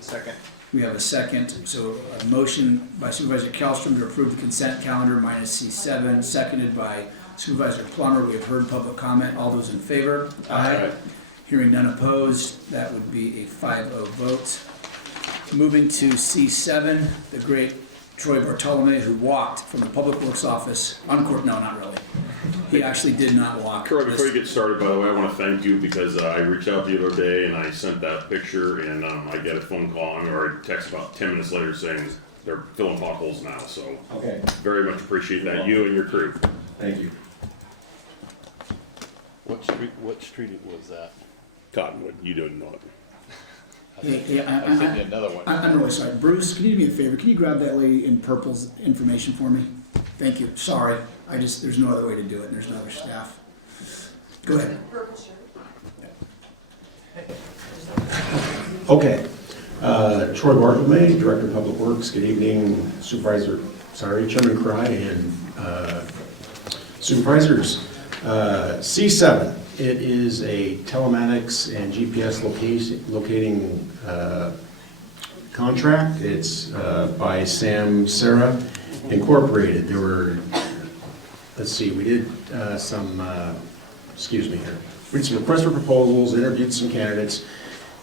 Second. We have a second. So a motion by Supervisor Kellstrom to approve the consent calendar minus C7, seconded by Supervisor Plummer. We have heard public comment. All those in favor? Aye. Hearing none opposed, that would be a 5-0 vote. Moving to C7, the great Troy Bartolome, who walked from the Public Works office on court. No, not really. He actually did not walk. Troy, before you get started, by the way, I want to thank you because I reached out the other day and I sent that picture and I get a phone call or a text about 10 minutes later saying they're filling potholes now. So okay, very much appreciate that. You and your crew. Thank you. What street was that? Cottonwood. You didn't know it. Another one. I'm really sorry. Bruce, can you do me a favor? Can you grab that lady in purple's information for me? Thank you. Sorry. There's no other way to do it. There's no other staff. Go ahead. Okay. Troy Bartolome, Director of Public Works. Good evening, Chairman Cry and Supervisors. C7. It is a telematics and GPS locating contract. It's by Sam Sarah Incorporated. There were, let's see, we did excuse me here. read some requests for proposals, interviewed some candidates.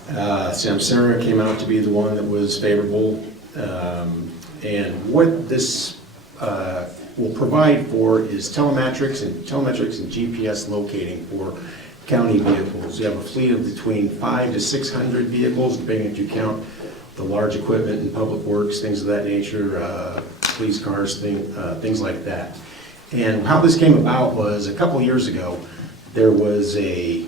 Samsara came out to be the one that was favorable. And what this will provide for is telemetrics and GPS locating for county vehicles. You have a fleet of between 500 to 600 vehicles, depending if you count the large equipment and public works, things of that nature, police cars, things like that. And how this came about was a couple years ago, there was a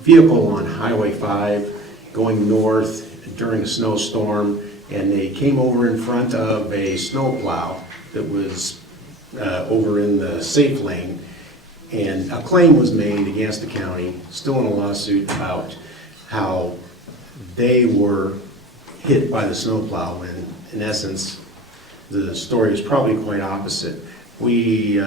vehicle on Highway 5 going north during a snowstorm, and they came over in front of a snowplow that was over in the safe lane, and a claim was made against the county, still in a lawsuit, about how they were hit by the snowplow, when in essence the story is probably quite opposite. We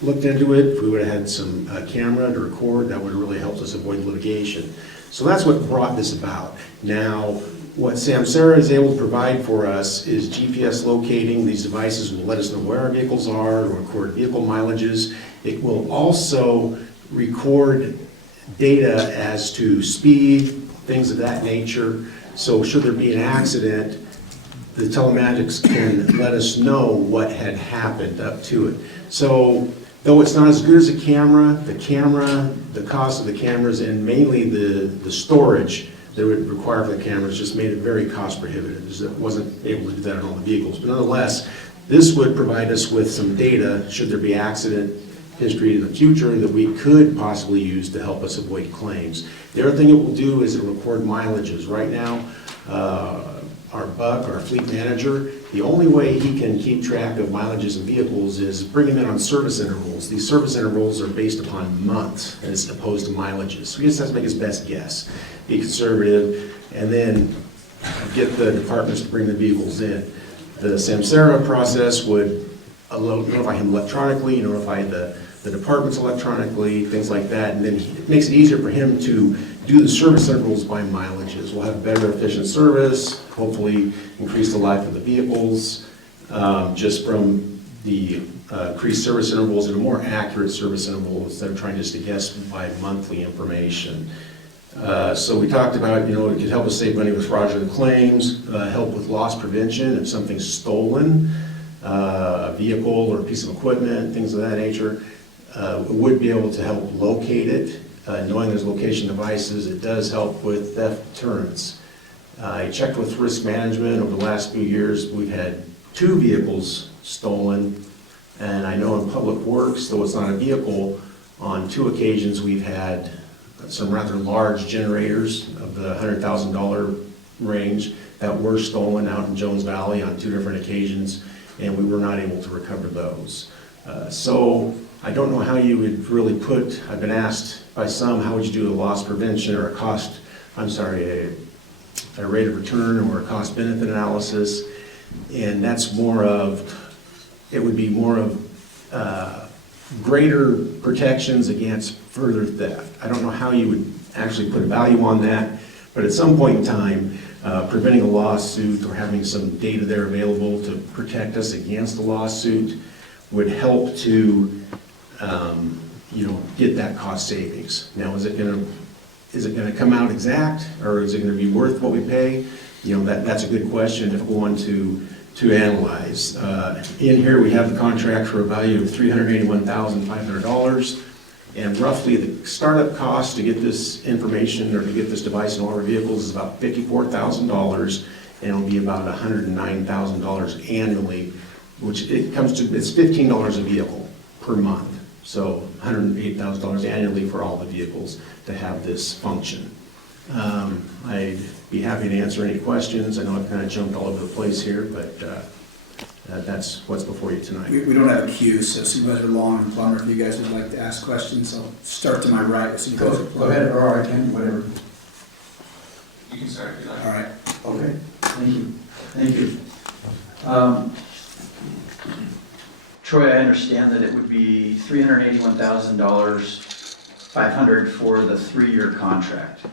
looked into it. If we would have had some camera to record, that would have really helped us avoid litigation. So that's what brought this about. Now, what Samsara is able to provide for us is GPS locating. These devices will let us know where our vehicles are, to record vehicle mileages. It will also record data as to speed, things of that nature. So should there be an accident, the telematics can let us know what had happened up to it. So though it's not as good as a camera, the cost of the cameras, and mainly the storage that would require for the cameras just made it very cost prohibitive. It wasn't able to do that on all the vehicles. But nonetheless, this would provide us with some data, should there be accident history in the future, that we could possibly use to help us avoid claims. The other thing it will do is it will record mileages. Right now, our fleet manager, the only way he can keep track of mileages in vehicles is bring them in on service intervals. These service intervals are based upon months as opposed to mileages. So he just has to make his best guess, be conservative, and then get the departments to bring the vehicles in. The Samsara process would notify him electronically, notify the departments electronically, things like that, and then it makes it easier for him to do the service intervals by mileages. We'll have better efficient service, hopefully increase the life of the vehicles, just from the increased service intervals and a more accurate service interval instead of trying just to guess by monthly information. So we talked about, it could help us save money with fraudulent claims, help with loss prevention if something's stolen, a vehicle or a piece of equipment, things of that nature. It would be able to help locate it. Knowing there's location devices, it does help with theft deterrence. I checked with risk management over the last few years. We've had 2 vehicles stolen, and I know in public works, though it's not a vehicle, on 2 occasions we've had some rather large generators of the $100,000 range that were stolen out in Jones Valley on 2 different occasions, and we were not able to recover those. So I don't know how you would really I've been asked by some, how would you do a loss prevention or a rate of return or a cost benefit analysis, and that's it would be more of greater protections against further theft. I don't know how you would actually put a value on that, but at some point in time, preventing a lawsuit or having some data there available to protect us against a lawsuit would help to get that cost savings. Now, is it going to come out exact, or is it going to be worth what we pay? That's a good question, difficult one to analyze. In here, we have the contract for a value of $381,500, and roughly the startup cost to get this information or to get this device in all our vehicles is about $54,000, and it'll be about $109,000 annually, which it's $15 a vehicle per month. So $108,000 annually for all the vehicles to have this function. I'd be happy to answer any questions. I know I've kind of jumped all over the place here, but that's what's before you tonight. We don't have a queue, so Supervisor Long and Plummer, if you guys would like to ask questions, I'll start to my right. Supervisor Plummer. Go ahead, or I can, whatever. You can start. All right. Okay, thank you. Thank you. Troy, I understand that it would be $381,500 for the 3-year contract.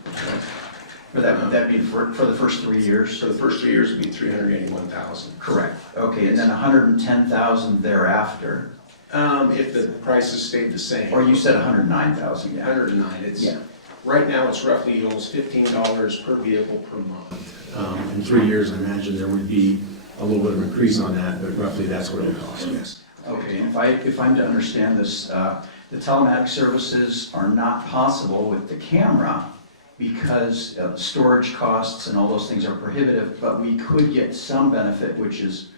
Would that be for the first 3 years? So the first 3 years would be $381,000. Correct. Okay, and then $110,000 thereafter. If the prices stayed the same. Or you said 109,000, yeah. 109, it's, Yeah. right now it's roughly almost $15 per vehicle per month. In 3 years, I imagine there would be a little bit of increase on that, but roughly that's what it would cost, yes. Okay, if I'm to understand this, the telematic services are not possible with the camera because storage costs and all those things are prohibitive, but we could get some benefit, which is,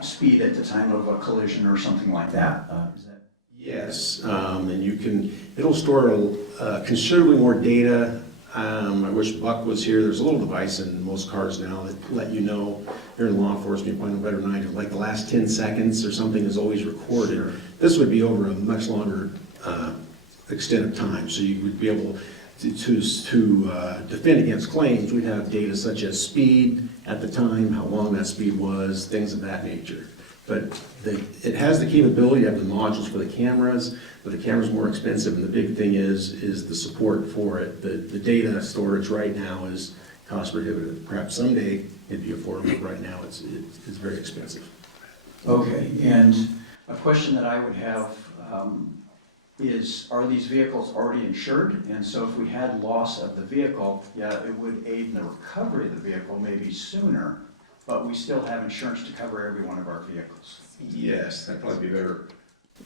speed at the time of a collision or something like that. Is that? Yes, and it'll store considerably more data. I wish Buck was here. There's a little device in most cars now that let you know, you're in law enforcement, you probably know better than I do, like the last 10 seconds or something is always recorded. Sure. This would be over a much longer extent of time, so you would be able to defend against claims. We'd have data such as speed at the time, how long that speed was, things of that nature. But it has the capability to have the modules for the cameras, but the camera's more expensive, and the big thing is the support for it. The data storage right now is cost prohibitive. Perhaps someday it'd be affordable, but right now it's very expensive. Okay, and a question that I would have is, are these vehicles already insured? And so if we had loss of the vehicle, yeah, it would aid in the recovery of the vehicle maybe sooner, but we still have insurance to cover every one of our vehicles. Yes, that'd probably be better.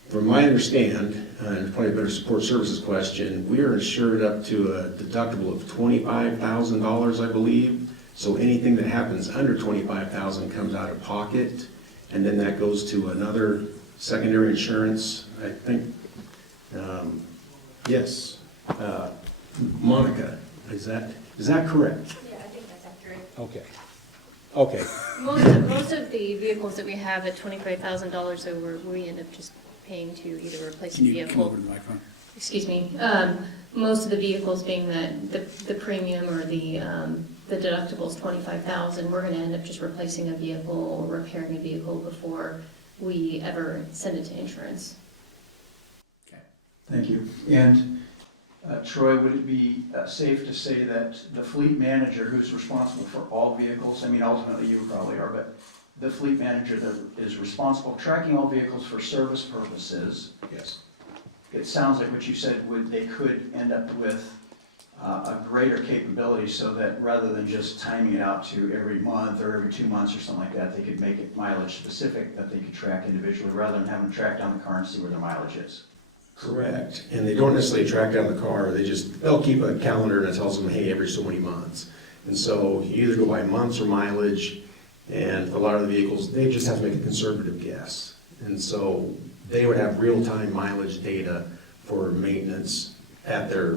From my understand, and probably a better support services question, we are insured up to a deductible of $25,000, I believe. So anything that happens under $25,000 comes out of pocket, and then that goes to another secondary insurance, I think. Yes. Monica, is that correct? Yeah, I think that's accurate. Okay. Okay. Most of the vehicles that we have at $25,000, we end up just paying to either replace Can the you vehicle. come over to the microphone? Excuse me. Most of the vehicles being that the premium or the deductible is $25,000, we're going to end up just replacing a vehicle or repairing a vehicle before we ever send it to insurance. Okay, thank you. And Troy, would it be safe to say that the fleet manager who's responsible for all vehicles, I mean, ultimately you probably are, but the fleet manager that is responsible for tracking all vehicles for service purposes? Yes. It sounds like what you said, they could end up with a greater capability so that rather than just timing it out to every month or every 2 months or something like that, they could make it mileage specific that they could track individually rather than having to track down the car and see where their mileage is. Correct. And they don't necessarily track down the car, they'll keep a calendar that tells them, hey, every so many months. And so you either go by months or mileage, and a lot of the vehicles, they just have to make a conservative guess. And so they would have real-time mileage data for maintenance at their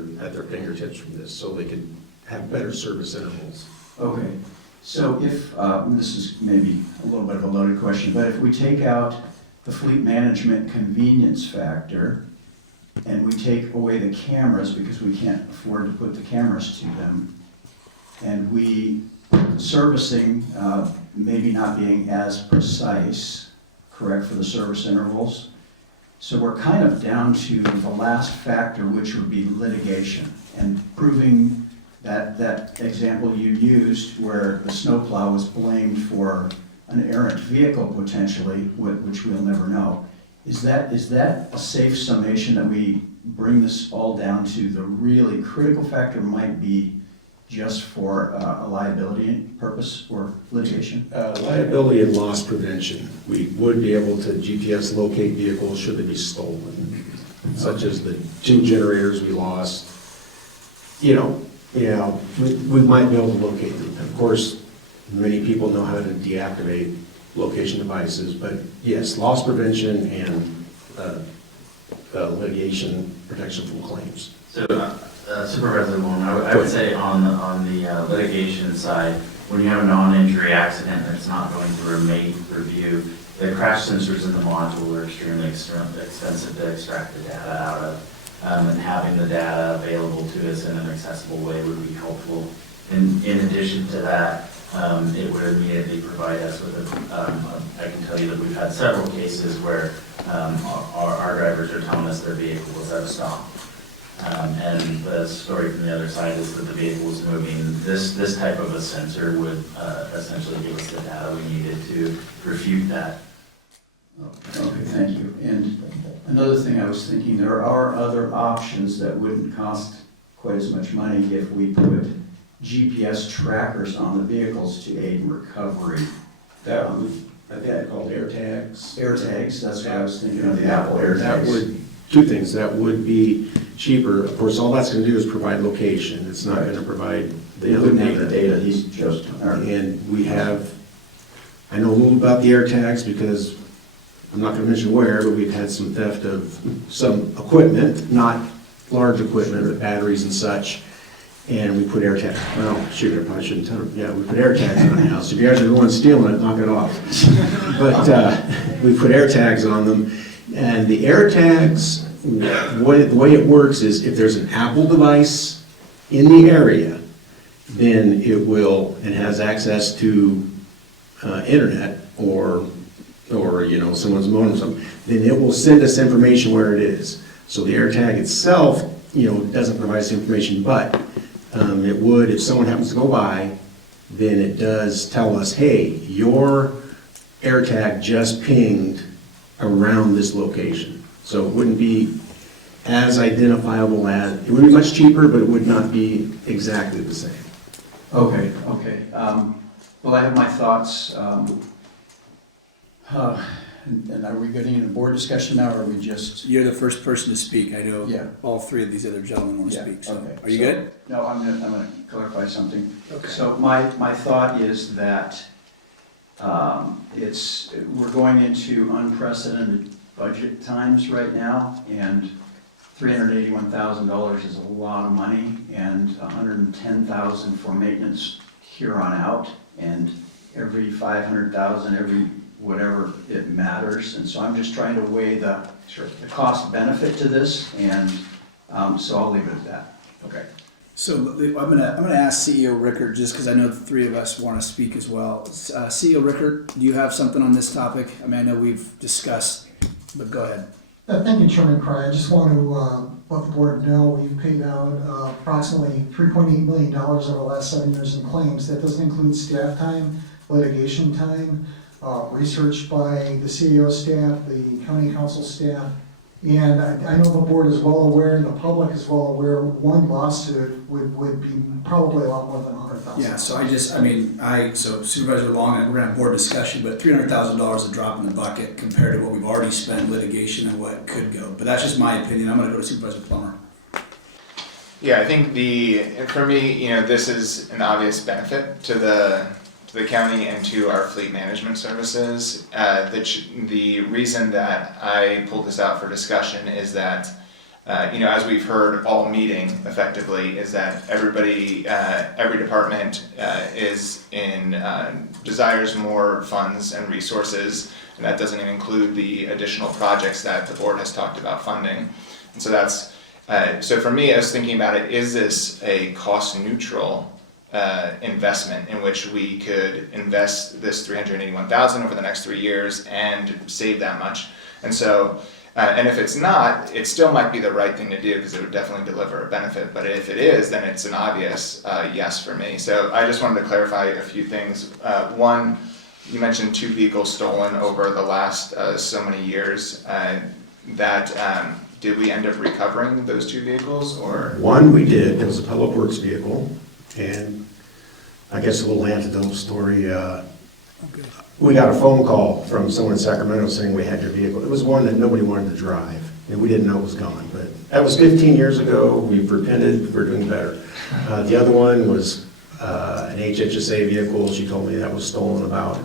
fingertips from this, so they could have better service intervals. Okay, so if, this is maybe a little bit of a loaded question, but if we take out the fleet management convenience factor, and we take away the cameras because we can't afford to put the cameras to them, and we, servicing maybe not being as precise, correct, for the service intervals, so we're kind of down to the last factor, which would be litigation, and proving that example you used where the snowplow was blamed for an errant vehicle potentially, which we'll never know. Is that a safe summation that we bring this all down to the really critical factor might be just for a liability purpose or litigation? Liability and loss prevention. We would be able to GPS locate vehicles should they be stolen, such as the 2 generators we lost. We might be able to locate them. Of course, many people know how to deactivate location devices, but yes, loss prevention and litigation protection from claims. So, Supervisor Moon, I would say on the litigation side, when you have a non-injury accident that's not going through a MATE review, the crash sensors in the module are extremely expensive to extract the data out of, and having the data available to us in an accessible way would be helpful. In addition to that, it would immediately provide us with I can tell you that we've had several cases where our drivers are telling us their vehicle was at a stop. And the story from the other side is that the vehicle was moving. This type of a sensor would essentially give us the data we needed to refute that. Okay, thank you. Another thing I was thinking, there are other options that wouldn't cost quite as much money if we put GPS trackers on the vehicles to aid in recovery. That would, I think they're called air tags. Air tags, that's what I was thinking of, the Apple air That tags. would, two things, that would be cheaper. Of course, all that's gonna do is provide location. It's not gonna provide They the other wouldn't have the data. data, he's just, And we have, I know a little about the air tags because I'm not gonna mention where, but we've had some theft of some equipment, not large equipment, but batteries and such. And we put air tags, well, shoot, I probably shouldn't tell them. Yeah, we put air tags on the house. If you guys are the ones stealing it, knock it off. But we put air tags on them. And the air tags, the way it works is if there's an Apple device in the area, then it will, and has access to internet or someone's modem or something, then it will send us information where it is. So the air tag itself, doesn't provide us information, but it would, if someone happens to go by, then it does tell us, hey, your air tag just pinged around this location. So it wouldn't be as identifiable as, it would be much cheaper, but it would not be exactly the same. okay. Well, I have my thoughts. And are we getting into board discussion now, or are we just? You're the first person to speak. I know Yeah. all three of these other gentlemen want to Yeah, speak. So, okay. are you So- good? No, I'm gonna clarify something. Okay. So my thought is that we're going into unprecedented budget times right now, and $381,000 is a lot of money, and $110,000 for maintenance here on out, and every $500,000, every whatever, it matters. And so I'm just trying to weigh the cost benefit to this, and so I'll leave it at that. Okay. So I'm gonna ask CEO Rickard, just because I know the three of us want to speak as well. CEO Rickard, do you have something on this topic? I mean, I know we've discussed, but go ahead. Thank you, Chairman Cry. I just want to let the board know we've paid out approximately $3.8 million over the last 7 years in claims. That doesn't include staff time, litigation time, research by the CEO staff, the county council staff. And I know the board is well aware, and the public is well aware, one lawsuit would be probably a lot more than $100,000. Yeah, so Supervisor Long, we're gonna have board discussion, but $300,000 is a drop in the bucket compared to what we've already spent in litigation and what could go. But that's just my opinion. I'm gonna go to Supervisor Plummer. Yeah, I think for me, this is an obvious benefit to the county and to our fleet management services. The reason that I pulled this out for discussion is that, as we've heard all meeting effectively, is that every department desires more funds and resources, and that doesn't even include the additional projects that the board has talked about funding. And so so for me, I was thinking about it, is this a cost neutral investment in which we could invest this $381,000 over the next 3 years and save that much? And so, and if it's not, it still might be the right thing to do because it would definitely deliver a benefit. But if it is, then it's an obvious yes for me. So I just wanted to clarify a few things. One, you mentioned 2 vehicles stolen over the last so many years. Did we end up recovering those 2 vehicles, or? One we did, it was a public works vehicle, and I guess a little anecdotal story, we got a phone call from someone in Sacramento saying we had your vehicle. It was one that nobody wanted to drive, and we didn't know it was gone, but that was 15 years ago, we've repented, we're doing better. The other one was an HHSA vehicle. She told me that was stolen about,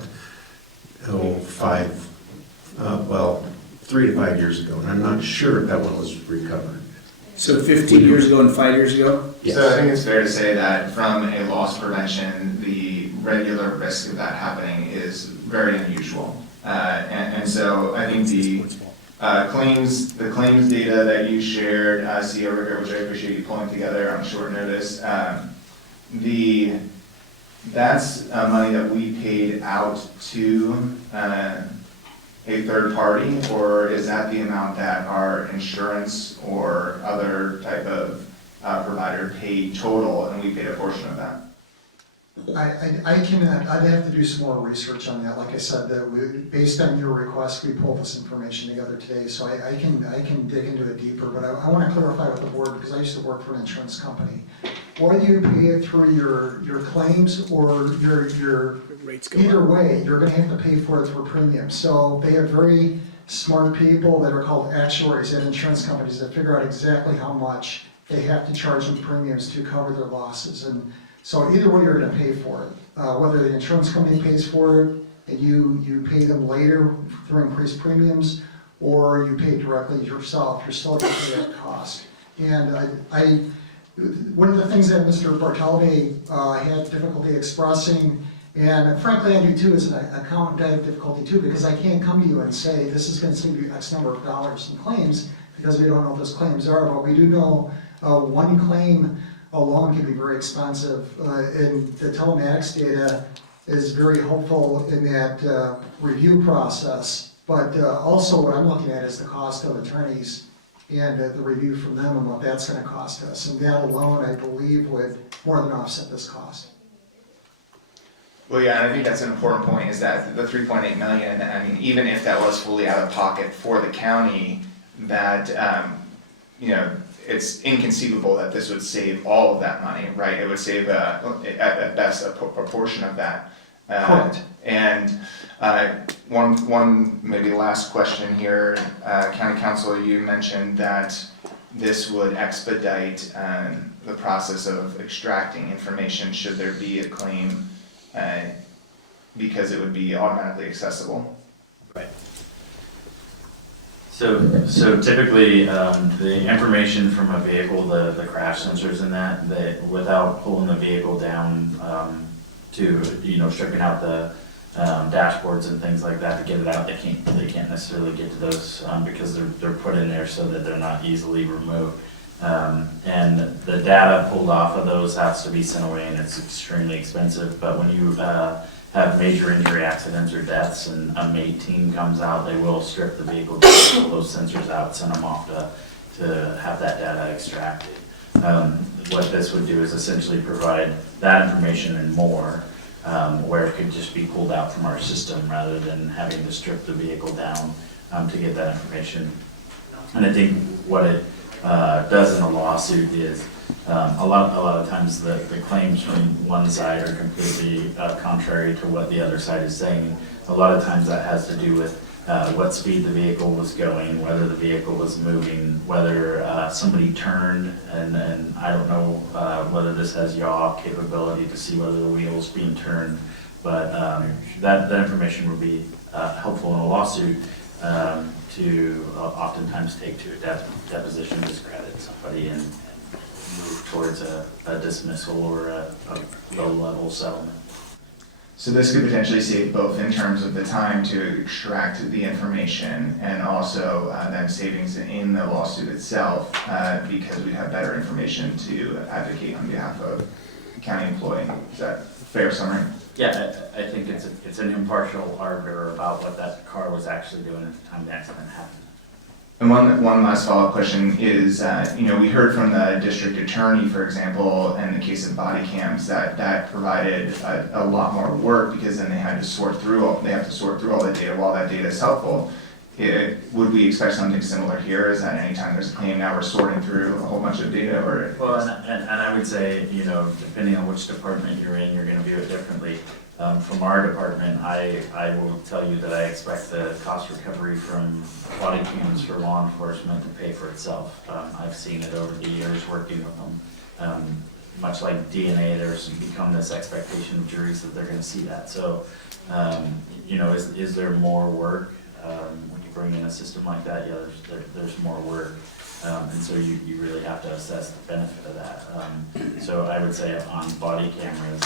3 to 5 years ago, and I'm not sure if that one was recovered. So 15 years ago and 5 years ago? Yes. So I think it's fair to say that from a loss prevention, the regular risk of that happening is very unusual. And so I think the claims data that you shared, CEO Rickard, which I appreciate you pulling together on short notice, that's money that we paid out to a third party, or is that the amount that our insurance or other type of provider paid total, and we paid a portion of that? I cannot, I'd have to do some more research on that. Like I said, based on your request, we pulled this information together today, so I can dig into it deeper, but I want to clarify with the board, because I used to work for an insurance company. Whether you pay it through your claims or your Rates go either up. way, you're gonna have to pay for it through premium. So they have very smart people that are called actuaries at insurance companies that figure out exactly how much they have to charge in premiums to cover their losses. And so either way, you're gonna pay for it. Whether the insurance company pays for it and you pay them later through increased premiums, or you pay directly yourself, you're still gonna pay that cost. And one of the things that Mr. Bartolome had difficulty expressing, and frankly I do too as an accountant, I have difficulty too, because I can't come to you and say this is going to save you X number of dollars in claims, because we don't know what those claims are, but we do know one claim alone can be very expensive, and the telematics data is very helpful in that review process, but also what I'm looking at is the cost of attorneys and the review from them and what that's going to cost us. And that alone, I believe, would more than offset this cost. Well, yeah, and I think that's an important point, is that the 3.8 million, I mean, even if that was fully out of pocket for the county, that, it's inconceivable that this would save all of that money, right? It would save, at best, a proportion of that. Correct. And one maybe last question here, County Council, you mentioned that this would expedite the process of extracting information should there be a claim, because it would be automatically accessible. Right. So typically, the information from a vehicle, the crash sensors and that without pulling the vehicle down to, stripping out the dashboards and things like that to get it out, they can't necessarily get to those because they're put in there so that they're not easily removed. And the data pulled off of those has to be sent away, and it's extremely expensive. But when you have major injury accidents or deaths and a MATE team comes out, they will strip the vehicle, pull those sensors out, send them off to have that data extracted. What this would do is essentially provide that information and more, where it could just be pulled out from our system rather than having to strip the vehicle down to get that information. And I think what it does in a lawsuit is a lot of times the claims from one side are completely contrary to what the other side is saying. A lot of times that has to do with what speed the vehicle was going, whether the vehicle was moving, whether somebody turned, and I don't know whether this has yaw capability to see whether the wheel's being turned, but that information would be helpful in a lawsuit to oftentimes take to a deposition, discredit somebody, and move towards a dismissal or a low-level settlement. So this could potentially save both in terms of the time to extract the information and also then savings in the lawsuit itself, because we have better information to advocate on behalf of the county employee. Is that a fair summary? Yeah, I think it's an impartial arbiter about what that car was actually doing at the time the accident happened. And one last follow-up question is, we heard from the district attorney, for example, in the case of body cams, that provided a lot more work, because then they have to sort through all the data. While that data is helpful, would we expect something similar here? Is that anytime there's a claim, now we're sorting through a whole bunch of data? Or well, and I would say, depending on which department you're in, you're going to view it differently. From our department, I will tell you that I expect the cost recovery from body cams for law enforcement to pay for itself. I've seen it over the years working with them. Much like DNA, there's become this expectation of juries that they're going to see that. So, is there more work? When you bring in a system like that, yeah, there's more work. And so you really have to assess the benefit of that. So I would say on body cameras,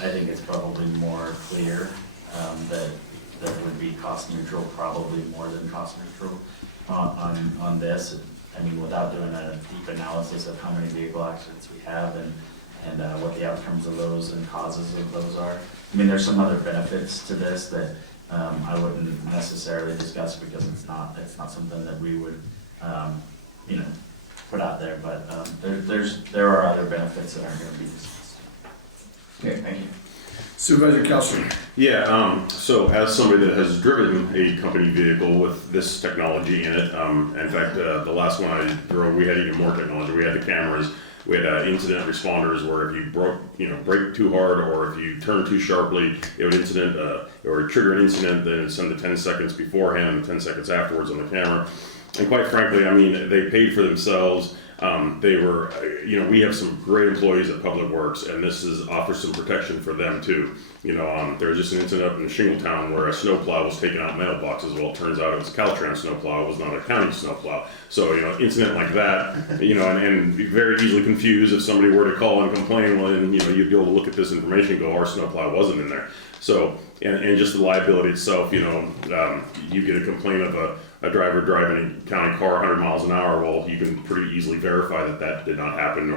I think it's probably more clear that it would be cost neutral, probably more than cost neutral on this. I mean, without doing a deep analysis of how many vehicle accidents we have and what the outcomes of those and causes of those are. I mean, there's some other benefits to this that I wouldn't necessarily discuss because it's not something that we would put out there, but there are other benefits that aren't going to be discussed. Okay, thank you. Supervisor Kelsey. Yeah, so as somebody that has driven a company vehicle with this technology in it, in fact, the last one I drove, we had even more technology. We had the cameras, we had incident responders where if you brake too hard or if you turn too sharply, it would trigger an incident, then it'd send the 10 seconds beforehand and 10 seconds afterwards on the camera. And quite frankly, I mean, they paid for themselves. They were, we have some great employees at Public Works, and this offers some protection for them too. There was just an incident up in Shingletown where a snowplow was taking out mailboxes. Well, it turns out it was a Caltrans snowplow, it was not a county snowplow. So, incident like that, and be very easily confused if somebody were to call and complain, well, then, you'd be able to look at this information and go, our snowplow wasn't in there. So, and just the liability itself, you get a complaint of a driver driving a county car 100 miles an hour, well, you can pretty easily verify that did not happen,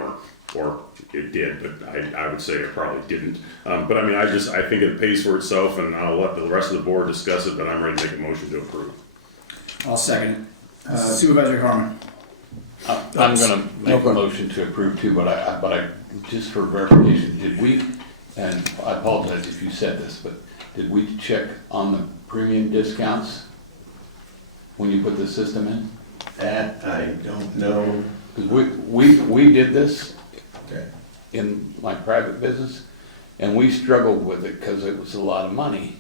or it did, but I would say it probably didn't. But I mean, I think it pays for itself, and I'll let the rest of the board discuss it, but I'm ready to make a motion to approve. I'll second it. Supervisor Harmon. I'm gonna make a motion to approve too, but I, just for verification, did we, and I apologize if you said this, but did we check on the premium discounts when you put the system in? That I don't know. Because we did this in my private business, and we struggled with it because it was a lot of money.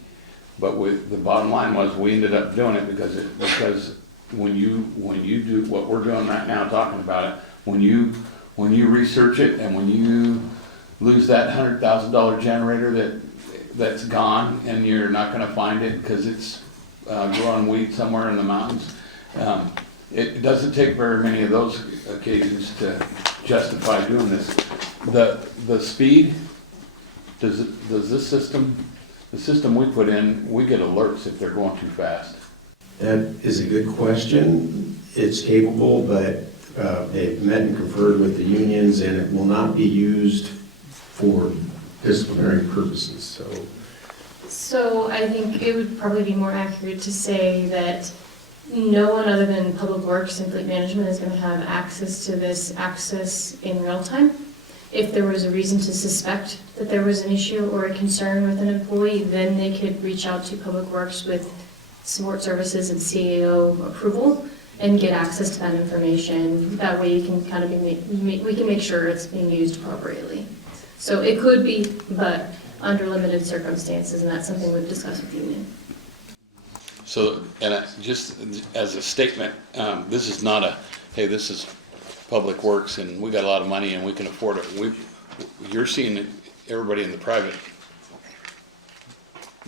But the bottom line was we ended up doing it because when you do what we're doing right now, talking about it, when you research it and when you lose that $100,000 generator that's gone and you're not going to find it because it's growing weed somewhere in the mountains. It doesn't take very many of those occasions to justify doing this. The speed, does this system, the system we put in, we get alerts if they're going too fast? That is a good question. It's capable, but they've met and conferred with the unions, and it will not be used for disciplinary purposes. So I think it would probably be more accurate to say that no one other than Public Works and Fleet Management is going to have access to this access in real time. If there was a reason to suspect that there was an issue or a concern with an employee, then they could reach out to Public Works with support services and CAO approval and get access to that information. That way you can kind of we can make sure it's being used appropriately. So it could be, but under limited circumstances, and that's something we've discussed with the union. So, and just as a statement, this is not hey, this is Public Works and we got a lot of money and we can afford it. You're seeing everybody in the private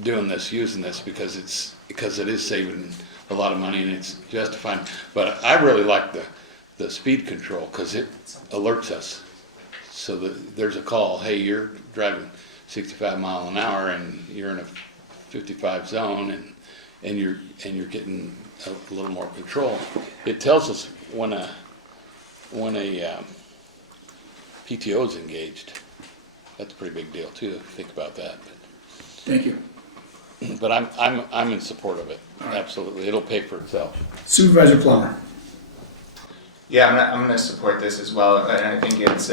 doing this, using this because it is saving a lot of money and it's justifying. But I really like the speed control because it alerts us. So that there's a call, hey, you're driving 65 miles an hour and you're in a 55 zone and you're getting a little more control. It tells us when a PTO is engaged. That's a pretty big deal too, if you think about that. Thank you. But I'm in support of it. Absolutely, it'll pay for itself. Supervisor Plummer. Yeah, I'm going to support this as well, and I think it's,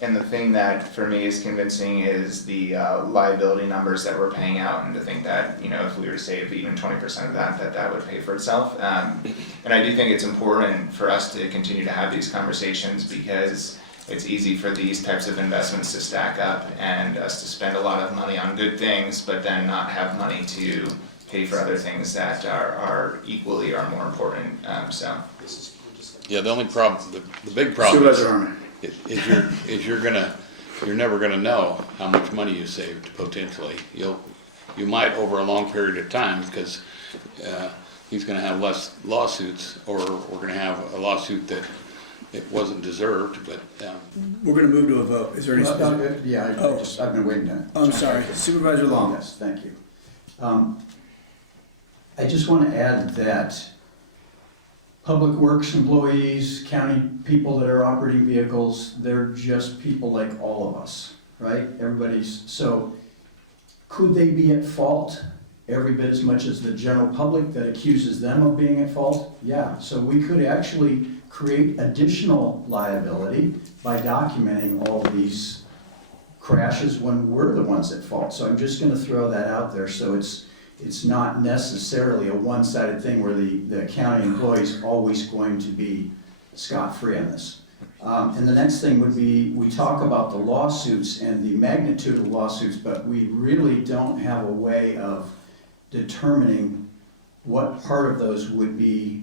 and the thing that for me is convincing is the liability numbers that we're paying out, and to think that, if we were to save even 20% of that would pay for itself. And I do think it's important for us to continue to have these conversations because it's easy for these types of investments to stack up and us to spend a lot of money on good things, but then not have money to pay for other things that are equally or more important. Yeah, the only problem, the big problem is you're never gonna know how much money you saved potentially. You might over a long period of time because he's gonna have less lawsuits, or we're gonna have a lawsuit that it wasn't deserved, but. We're gonna move to a vote. Is there any? I've been waiting to. I'm sorry, Supervisor Long. Yes, thank you. I just want to add that Public Works employees, county people that are operating vehicles, they're just people like all of us, right? So could they be at fault every bit as much as the general public that accuses them of being at fault? Yeah, so we could actually create additional liability by documenting all of these crashes when we're the ones at fault. So I'm just gonna throw that out there, so it's not necessarily a one-sided thing where the county employee is always going to be scot-free on this. And the next thing would be, we talk about the lawsuits and the magnitude of the lawsuits, but we really don't have a way of determining what part of those would be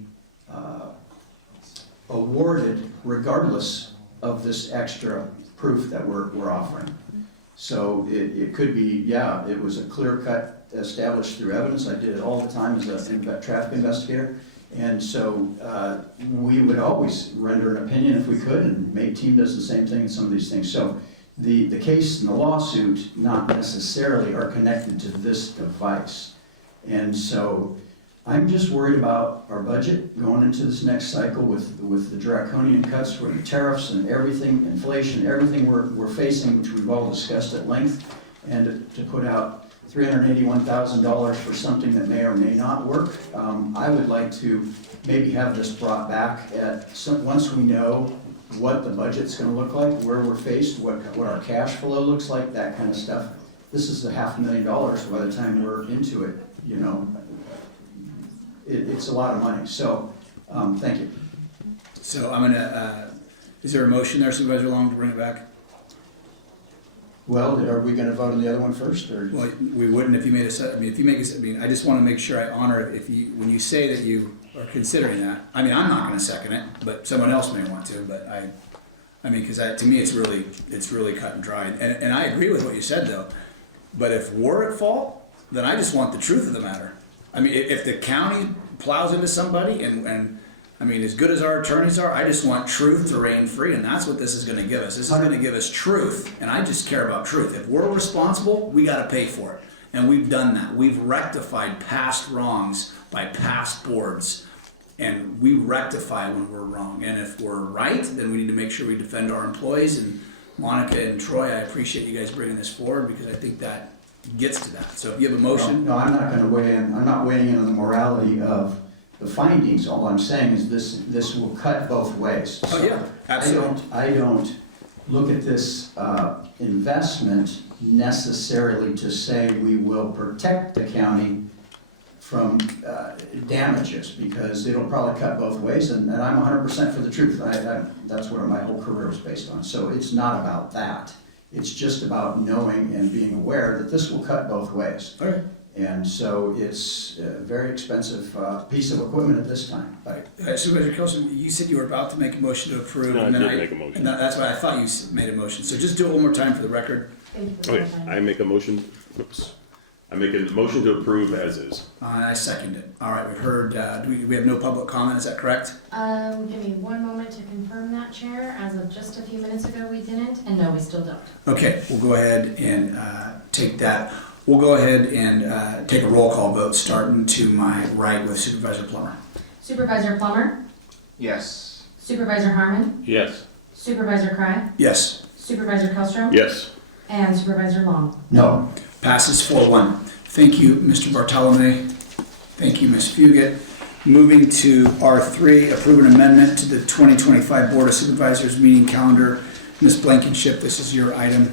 awarded regardless of this extra proof that we're offering. So it could be, yeah, it was a clear-cut established through evidence. I did it all the time as a traffic investigator. And so we would always render an opinion if we could, and MAPE team does the same thing in some of these things. So the case and the lawsuit not necessarily are connected to this device. And so I'm just worried about our budget going into this next cycle with the draconian cuts, with the tariffs and everything, inflation, everything we're facing, which we've all discussed at length, and to put out $381,000 for something that may or may not work. I would like to maybe have this brought back once we know what the budget's gonna look like, where we're faced, what our cash flow looks like, that kind of stuff. This is the $500,000 by the time we're into it, you know. It's a lot of money, so thank you. So I'm gonna, is there a motion there, Supervisor Long, to bring it back? Well, are we gonna vote on the other one first, or? Well, we wouldn't if you made a set, I mean, if you make a, I mean, I just wanna make sure I honor it, when you say that you are considering that. I mean, I'm not gonna second it, but someone else may want to, but I mean, cause to me, it's really cut and dry. And I agree with what you said though, but if we're at fault, then I just want the truth of the matter. I mean, if the county plows into somebody and I mean, as good as our attorneys are, I just want truth to reign free, and that's what this is gonna give us. This is gonna give us truth, and I just care about truth. If we're responsible, we gotta pay for it. And we've done that. We've rectified past wrongs by past boards, and we rectify when we're wrong. And if we're right, then we need to make sure we defend our employees. And Monica and Troy, I appreciate you guys bringing this forward, because I think that gets to that. So if you have a motion. No, I'm not gonna weigh in. I'm not weighing in on the morality of the findings. All I'm saying is this will cut both ways. Oh, yeah, absolutely. I don't look at this investment necessarily to say we will protect the county from damages, because it'll probably cut both ways, and I'm 100% for the truth. That's what my whole career was based on. So it's not about that. It's just about knowing and being aware that this will cut both ways. All right. And so it's a very expensive piece of equipment at this time. Supervisor Kelson, you said you were about to make a motion to approve. No, and I then did make a motion. And that's why I thought you made a motion. So just do it one more time for the record. Thank you for Okay, clarifying. I make a motion to approve as is. I second it. All right, we've heard, do we have no public comment, is that correct? Give me one moment to confirm that, Chair. As of just a few minutes ago, we didn't, and no, we still don't. Okay, we'll go ahead and take that. We'll go ahead and take a roll call vote, starting to my right with Supervisor Plummer. Supervisor Plummer? Yes. Supervisor Harmon? Yes. Supervisor Cry? Yes. Supervisor Kellstrom? Yes. And Supervisor Long? No. Passes 4-1. Thank you, Mr. Bartolome. Thank you, Ms. Fugit. Moving to R3, approve an amendment to the 2025 Board of Supervisors meeting calendar. Ms. Blankenship, this is your item.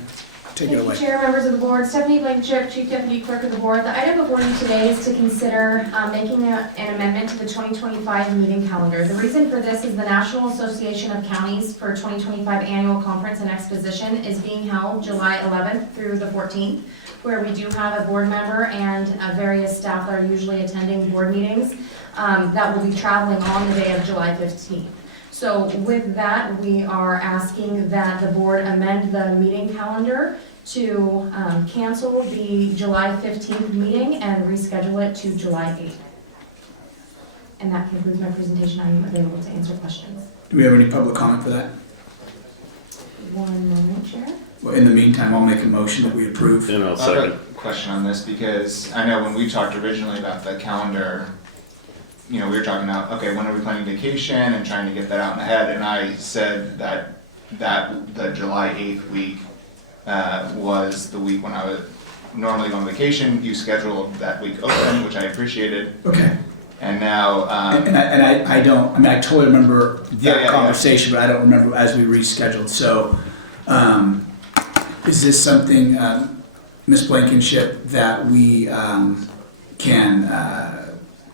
Take it away. Thank you, Chair, members of the board. Stephanie Blankenship, Chief Deputy Clerk of the Board. The item before you today is to consider making an amendment to the 2025 meeting calendar. The reason for this is the National Association of Counties for 2025 Annual Conference and Exposition is being held July 11th through the 14th, where we do have a board member and various staff that are usually attending board meetings that will be traveling on the day of July 15th. So with that, we are asking that the board amend the meeting calendar to cancel the July 15th meeting and reschedule it to July 8th. And that concludes my presentation. I am available to answer questions. Do we have any public comment for that? One moment, Chair. Well, in the meantime, I'll make a motion that we approve. And I'll I have second. a question on this, because I know when we talked originally about the calendar, you know, we were talking about, okay, when are we planning vacation and trying to get that out in the head, and I said that the July 8th week was the week when I would normally go on vacation. You scheduled that week open, which I appreciated. Okay. And now, I don't, I mean, I totally remember that Yeah. conversation, but I don't remember as we rescheduled. So, Is this something, Ms. Blankenship, that we can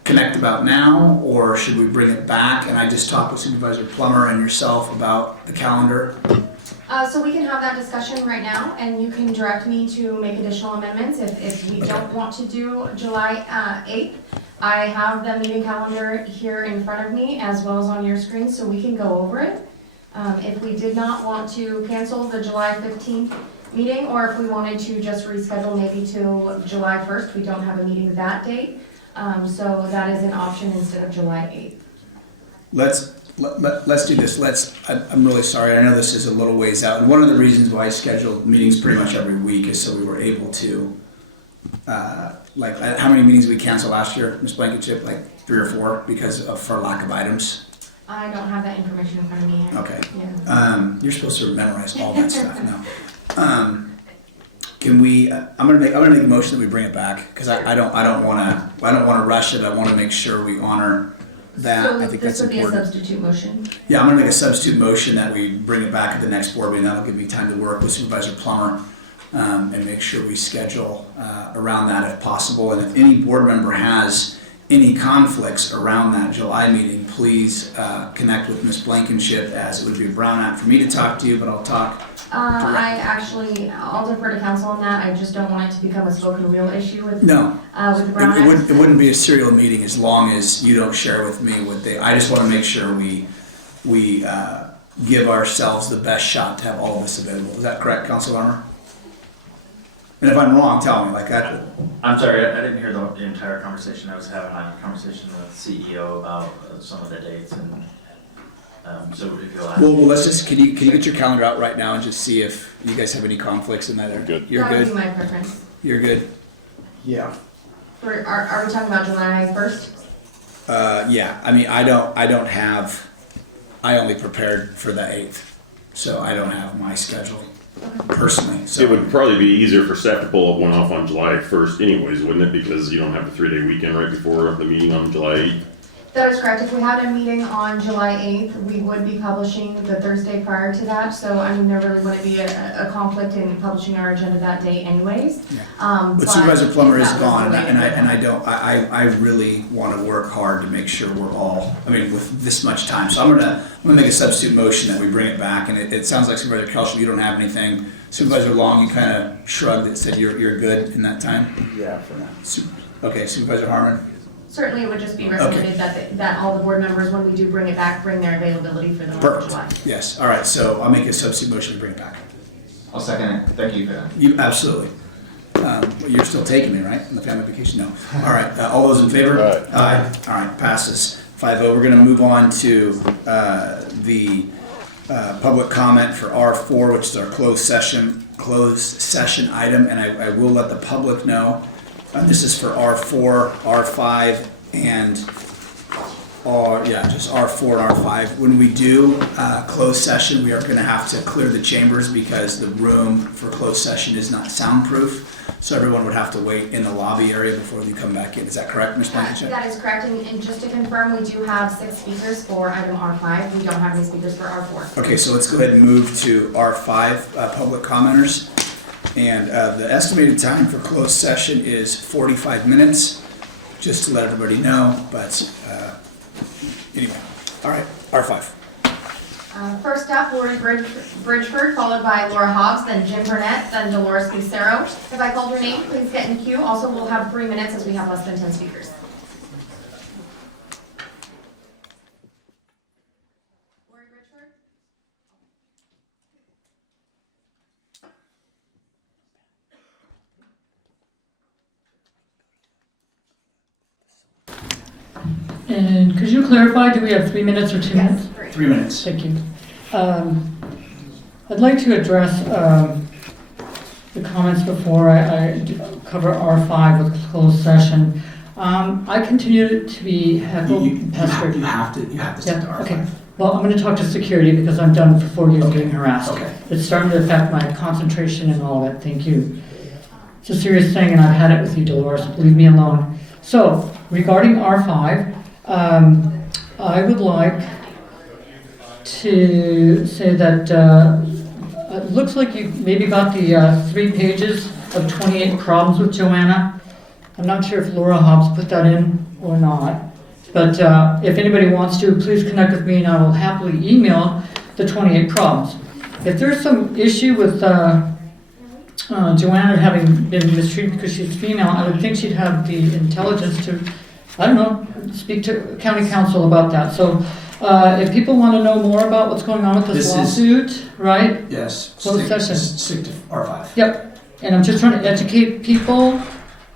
connect about now, or should we bring it back? And I just talked with Supervisor Plummer and yourself about the calendar. So we can have that discussion right now, and you can direct me to make additional amendments if we don't want to do July 8th. I have the meeting calendar here in front of me as well as on your screen, so we can go over it. If we did not want to cancel the July 15th meeting, or if we wanted to just reschedule maybe to July 1st, we don't have a meeting that date. So that is an option instead of July 8th. Let's do this. I'm really sorry. I know this is a little ways out. And one of the reasons why I scheduled meetings pretty much every week is so we were able to, how many meetings we canceled last year, Ms. Blankenship? Like 3 or 4 for lack of items? I don't have that information in front of me yet. Okay. Yeah. You're supposed to memorize all that stuff now. Can we? I'm gonna make a motion that we bring it back because I don't want to rush it. I want to make sure we honor that. So I think that's this would be a important. substitute motion. Yeah, I'm gonna make a substitute motion that we bring it back at the next board meeting. That'll give me time to work with Supervisor Plummer and make sure we schedule around that if possible. And if any board member has any conflicts around that July meeting, please connect with Ms. Blankenship, as it would be a Brown Act for me to talk to you, but I'll talk. I'll defer to council on that. I just don't want it to become a spoken real issue with No, with the Brown Act. it wouldn't be a serial meeting as long as you don't share with me what they. I just want to make sure we give ourselves the best shot to have all of this available. Is that correct, Council Armour? And if I'm wrong, tell me. Like that. I'm sorry, I didn't hear the entire conversation. I was having a conversation with the CEO about some of the dates, and so if you'll ask. Well, let's just. Can you get your calendar out right now and just see if you guys have any conflicts in that? Good. You're That good. would be my preference. You're good. Yeah. Are we talking about July 1st? Yeah. I mean, I only prepared for the 8th, so I don't have my schedule personally. So It would probably be easier for staff to pull up one off on July 1st anyways, wouldn't it? Because you don't have the 3-day weekend right before the meeting on July 8th. That is correct. If we had a meeting on July 8th, we would be publishing the Thursday prior to that. So, I mean, there really wouldn't be a conflict in publishing our agenda that day anyways. Yeah. But Supervisor Plummer is that was gone, the way and I really want to work hard to make sure we're all, I mean, with this much time. So I'm gonna make a substitute motion that we bring it back, and it sounds like Supervisor Kelso, you don't have anything. Supervisor Long, you kind of shrugged and said you're good in that time? Yeah, for now. Okay, Supervisor Harmon? Certainly, it would just be recommended that all the board members, when we do bring it back, bring their availability for the month of July. Perfect. Yes, all right, so I'll make a substitute motion to bring it back. I'll second it. Thank you for that. You, absolutely. You're still taking me, right, on the family vacation? No. All right, all those in favor? Aye. All right, passes 5-0. We're gonna move on to the public comment for R4, which is our closed session item, and I will let the public know. This is for R4, R5, and just R4 and R5. When we do closed session, we are going to have to clear the chambers because the room for closed session is not soundproof. So everyone would have to wait in the lobby area before you come back in. Is that correct, Ms. Blankenship? That is correct, and just to confirm, we do have 6 speakers for item R5. We don't have any speakers for R4. Okay, so let's go ahead and move to R5, public commenters. And the estimated time for closed session is 45 minutes, just to let everybody know, but anyway. All right, R5. First up, Lori Bridgeford, followed by Laura Hobbs, then Jim Burnett, then Dolores Lucero. If I called your name, please get in queue. Also, we'll have 3 minutes as we have less than 10 speakers. Lori Bridgeford. And could you clarify, do we have 3 minutes or 2 minutes? 3 minutes. Thank you. I'd like to address the comments before I cover R5 with closed session. I continue to be heckled, pestered. You have to stick to R5. Okay. Well, I'm going to talk to security because I'm done for 4 years getting harassed. Okay. It's starting to affect my concentration and all that. Thank you. It's a serious thing, and I've had it with you, Dolores. Leave me alone. So, regarding R5, I would like to say that It looks like you maybe got the 3 pages of 28 problems with Joanna. I'm not sure if Laura Hobbs put that in or not. But if anybody wants to, please connect with me and I will happily email the 28 problems. If there's some issue with Joanna having been mistreated because she's female, I would think she'd have the intelligence to, I don't know, speak to county council about that. So if people want to know more about what's going on with this lawsuit, right? Yes. Closed session. Stick to R5. Yep. And I'm just trying to educate people.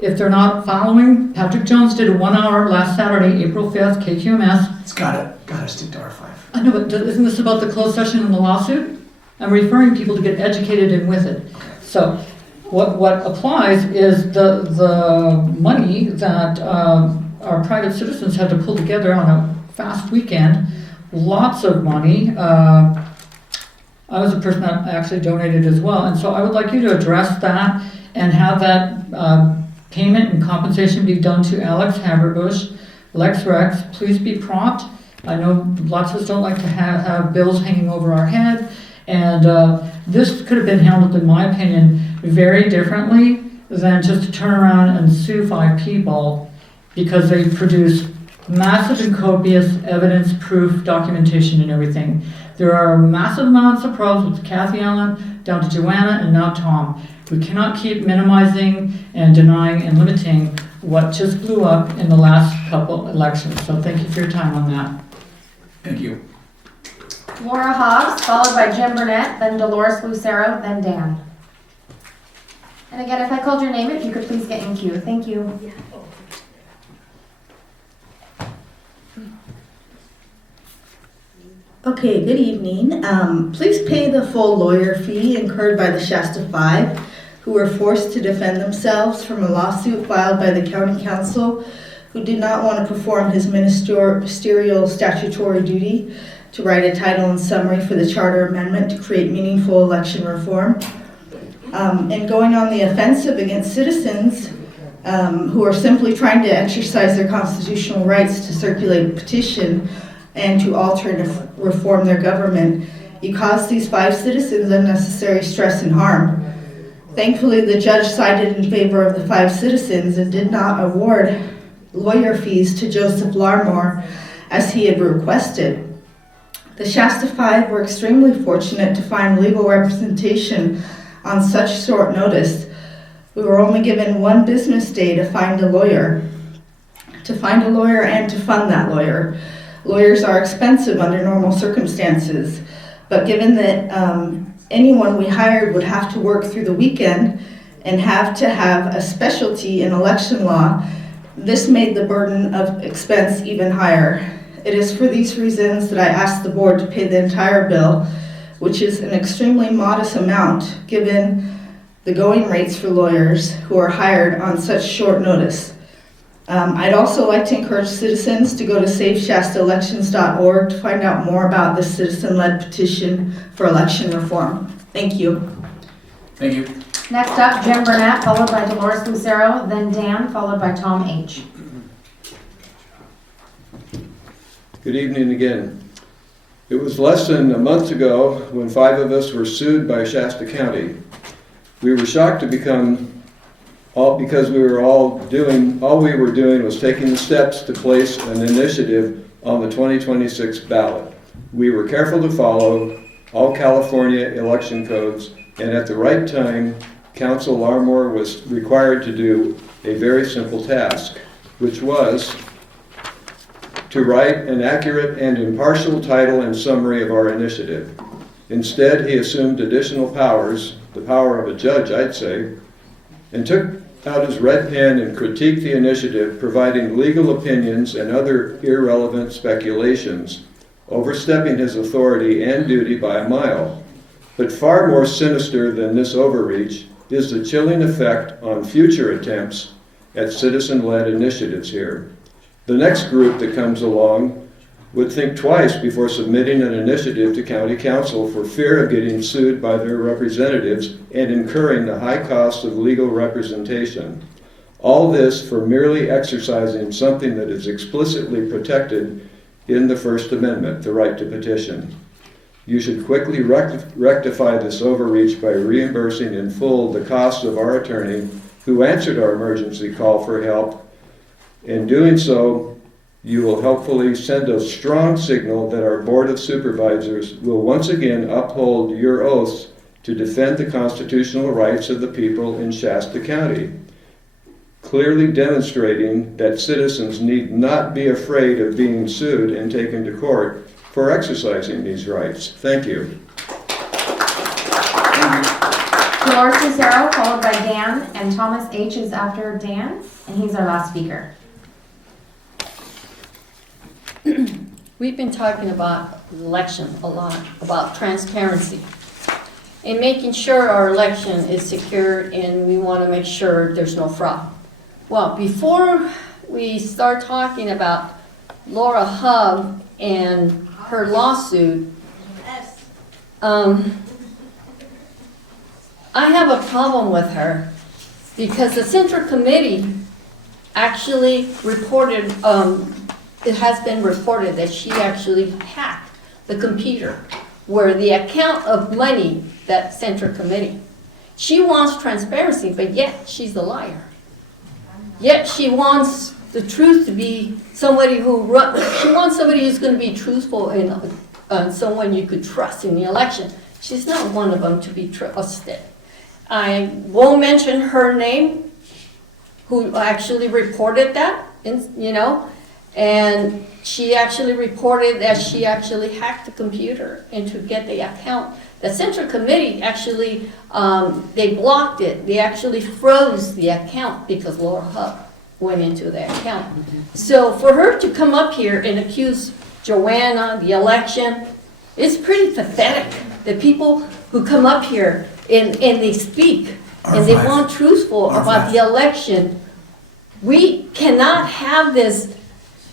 If they're not following, Patrick Jones did a 1 hour last Saturday, April 5th, KQMS. It's gotta stick to R5. I know, but isn't this about the closed session and the lawsuit? I'm referring people to get educated in with it. So what applies is the money that our private citizens had to pull together on a fast weekend. Lots of money. I was a person that actually donated as well. And so I would like you to address that and have that payment and compensation be done to Alex Haberbush, Lex Rex. Please be prompt. I know lots of us don't like to have bills hanging over our head. And this could have been handled, in my opinion, very differently than just to turn around and sue 5 people because they produced massive and copious evidence, proof, documentation, and everything. There are massive amounts of problems with Kathy Allen, down to Joanna, and now Tom. We cannot keep minimizing and denying and limiting what just blew up in the last couple elections. So thank you for your time on that. Thank you. Laura Hobbs, followed by Jim Burnett, then Dolores Lucero, then Dan. And again, if I called your name, if you could please get in queue. Thank you. Okay, good evening. Please pay the full lawyer fee incurred by the Shasta Five, who were forced to defend themselves from a lawsuit filed by the county council, who did not want to perform his ministerial statutory duty to write a title and summary for the charter amendment to create meaningful election reform. And going on the offensive against citizens who are simply trying to exercise their constitutional rights to circulate a petition and to alter and reform their government, you cause these 5 citizens unnecessary stress and harm. Thankfully, the judge sided in favor of the 5 citizens and did not award lawyer fees to Joseph Larmore as he had requested. The Shasta Five were extremely fortunate to find legal representation on such short notice. We were only given 1 business day to find a lawyer. And to fund that lawyer. Lawyers are expensive under normal circumstances, but given that anyone we hired would have to work through the weekend and have to have a specialty in election law, this made the burden of expense even higher. It is for these reasons that I asked the board to pay the entire bill, which is an extremely modest amount given the going rates for lawyers who are hired on such short notice. I'd also like to encourage citizens to go to SafeShastaElections.org to find out more about this citizen-led petition for election reform. Thank you. Thank you. Next up, Jim Burnett, followed by Dolores Lucero, then Dan, followed by Tom H. Good evening again. It was less than a month ago when 5 of us were sued by Shasta County. We were shocked to because all we were doing was taking the steps to place an initiative on the 2026 ballot. We were careful to follow all California election codes, and at the right time, Council Larmore was required to do a very simple task, which was to write an accurate and impartial title and summary of our initiative. Instead, he assumed additional powers, the power of a judge, I'd say, and took out his red pen and critiqued the initiative, providing legal opinions and other irrelevant speculations, overstepping his authority and duty by a mile. But far more sinister than this overreach is the chilling effect on future attempts at citizen-led initiatives here. The next group that comes along would think twice before submitting an initiative to County Council for fear of getting sued by their representatives and incurring the high cost of legal representation. All this for merely exercising something that is explicitly protected in the First Amendment, the right to petition. You should quickly rectify this overreach by reimbursing in full the cost of our attorney who answered our emergency call for help. In doing so, you will helpfully send a strong signal that our Board of Supervisors will once again uphold your oaths to defend the constitutional rights of the people in Shasta County, clearly demonstrating that citizens need not be afraid of being sued and taken to court for exercising these rights. Thank you. Dolores Lucero, followed by Dan, and Thomas H. is after Dan, and he's our last speaker. We've been talking about election a lot, about transparency, and making sure our election is secure, and we want to make sure there's no fraud. Well, before we start talking about Laura Hub and her lawsuit, I have a problem with her because the Central Committee actually reported, it has been reported that she actually hacked the computer where the account of money, that Central Committee. She wants transparency, but yet she's the liar. Yet she wants the truth to be somebody who she wants somebody who's going to be truthful and someone you could trust in the election. She's not one of them to be trusted. I won't mention her name, who actually reported that, and she actually reported that she actually hacked the computer and to get the account. The Central Committee actually, they blocked it. They actually froze the account because Laura Hub went into the account. So for her to come up here and accuse Joanna, the election, it's pretty pathetic. The people who come up here and they speak and they want truthful about the election. We cannot have this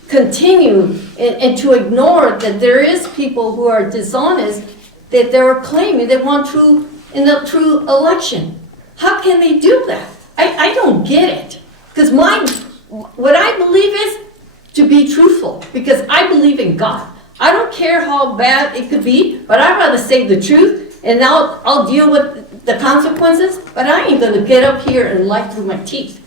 continue and to ignore that there is people who are dishonest, that they're claiming they want true election. How can they do that? I don't get it. Because what I believe is to be truthful, because I believe in God. I don't care how bad it could be, but I'd rather say the truth, and I'll deal with the consequences, but I ain't gonna get up here and lie through my teeth.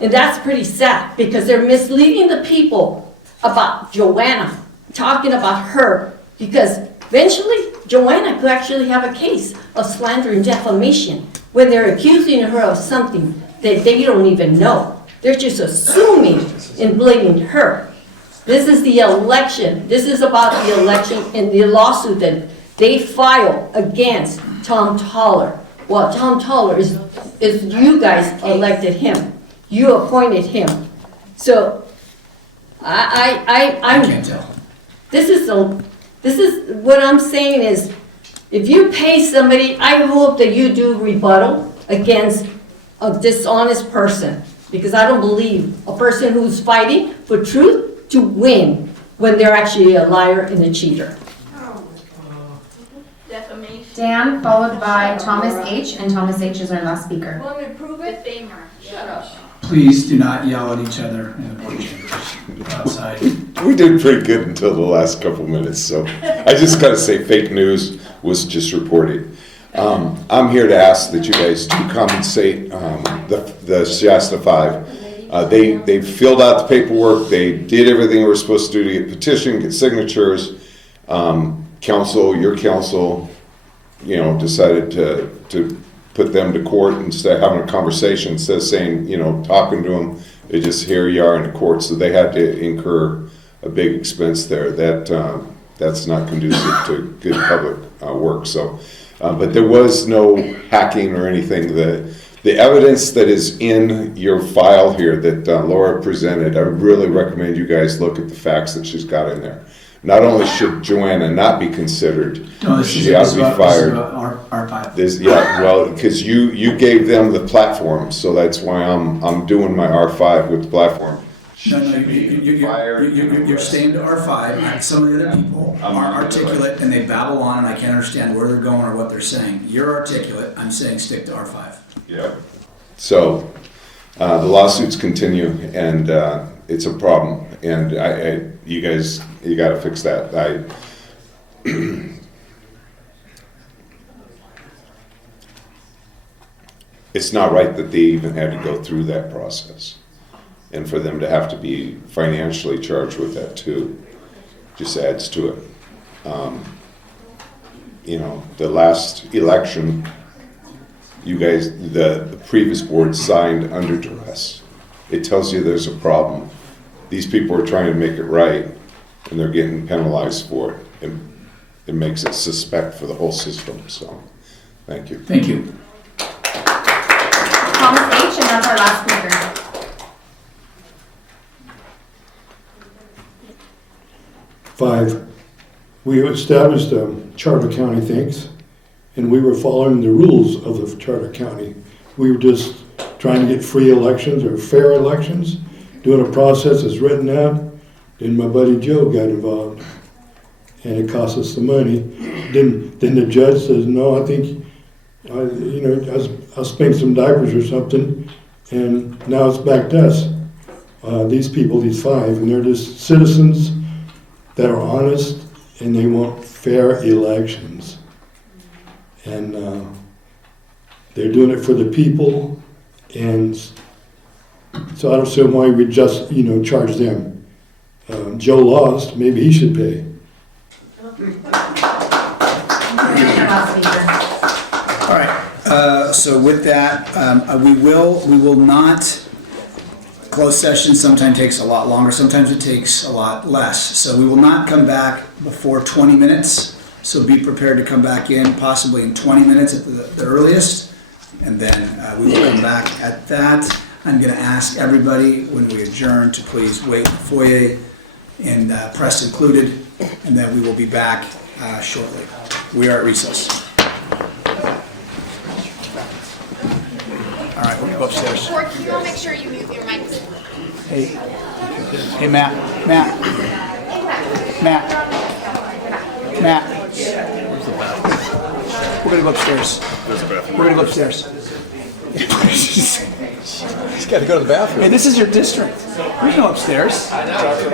And that's pretty sad, because they're misleading the people about Joanna, talking about her, because eventually Joanna could actually have a case of slander and defamation when they're accusing her of something that they don't even know. They're just assuming and blaming her. This is the election. This is about the election and the lawsuit that they filed against Tom Toller. Well, Tom Toller is you guys elected him. You appointed him. So I can't tell. This is what I'm saying is, if you pay somebody, I hope that you do rebuttal against a dishonest person, because I don't believe a person who's fighting for truth to win when they're actually a liar and a cheater. Dan, followed by Thomas H., and Thomas H. is our last speaker. Want me to prove it? Shut up. Please do not yell at each other in the board chambers outside. We did pretty good until the last couple minutes, so I just gotta say fake news was just reported. I'm here to ask that you guys do compensate the Shasta 5. They filled out the paperwork, they did everything they were supposed to do to get petition, get signatures. Your council, decided to put them to court instead of having a conversation, instead of saying, talking to them. They just, here you are in the court, so they had to incur a big expense there. That's not conducive to good public work. So, but there was no hacking or anything. The evidence that is in your file here that Laura presented, I really recommend you guys look at the facts that she's got in there. Not only should Joanna not be considered, she ought to be fired. Our 5. Because you gave them the platform, so that's why I'm doing my R5 with the platform. No, you're staying to R5. Some of the other people are articulate and they babble on, and I can't understand where they're going or what they're saying. You're articulate. I'm saying stick to R5. Yeah. So the lawsuits continue, and it's a problem. And you guys, you got to fix that. it's not right that they even had to go through that process. And for them to have to be financially charged with that too, just adds to it. You know, the last election, you guys, the previous board signed under duress. It tells you there's a problem. These people are trying to make it right, and they're getting penalized for it. It makes it suspect for the whole system, so, thank you. Thank you. Thomas H., and that's our last speaker. 5, we established Charter County things, and we were following the rules of the Charter County. We were just trying to get free elections or fair elections, doing a process that's written out. Then my buddy Joe got involved, and it cost us some money. Then the judge says, no, I think, I'll spank some diapers or something, and now it's back to us. These people, these 5, and they're just citizens that are honest, and they want fair elections. And they're doing it for the people, and so I don't see why we just, charge them. Joe lost, maybe he should pay. All right, so with that, we will not, closed session sometimes takes a lot longer, sometimes it takes a lot less. So we will not come back before 20 minutes. So be prepared to come back in possibly in 20 minutes at the earliest. And then we will come back at that. I'm going to ask everybody when we adjourn to please wait in the foyer, and press included. And then we will be back shortly. We are at recess. All right, we'll go upstairs. Or can you all make sure you mute your mics? Hey, Matt. We're gonna go upstairs. We're gonna go upstairs. He's got to go to the bathroom. Hey, this is your district. There's no upstairs.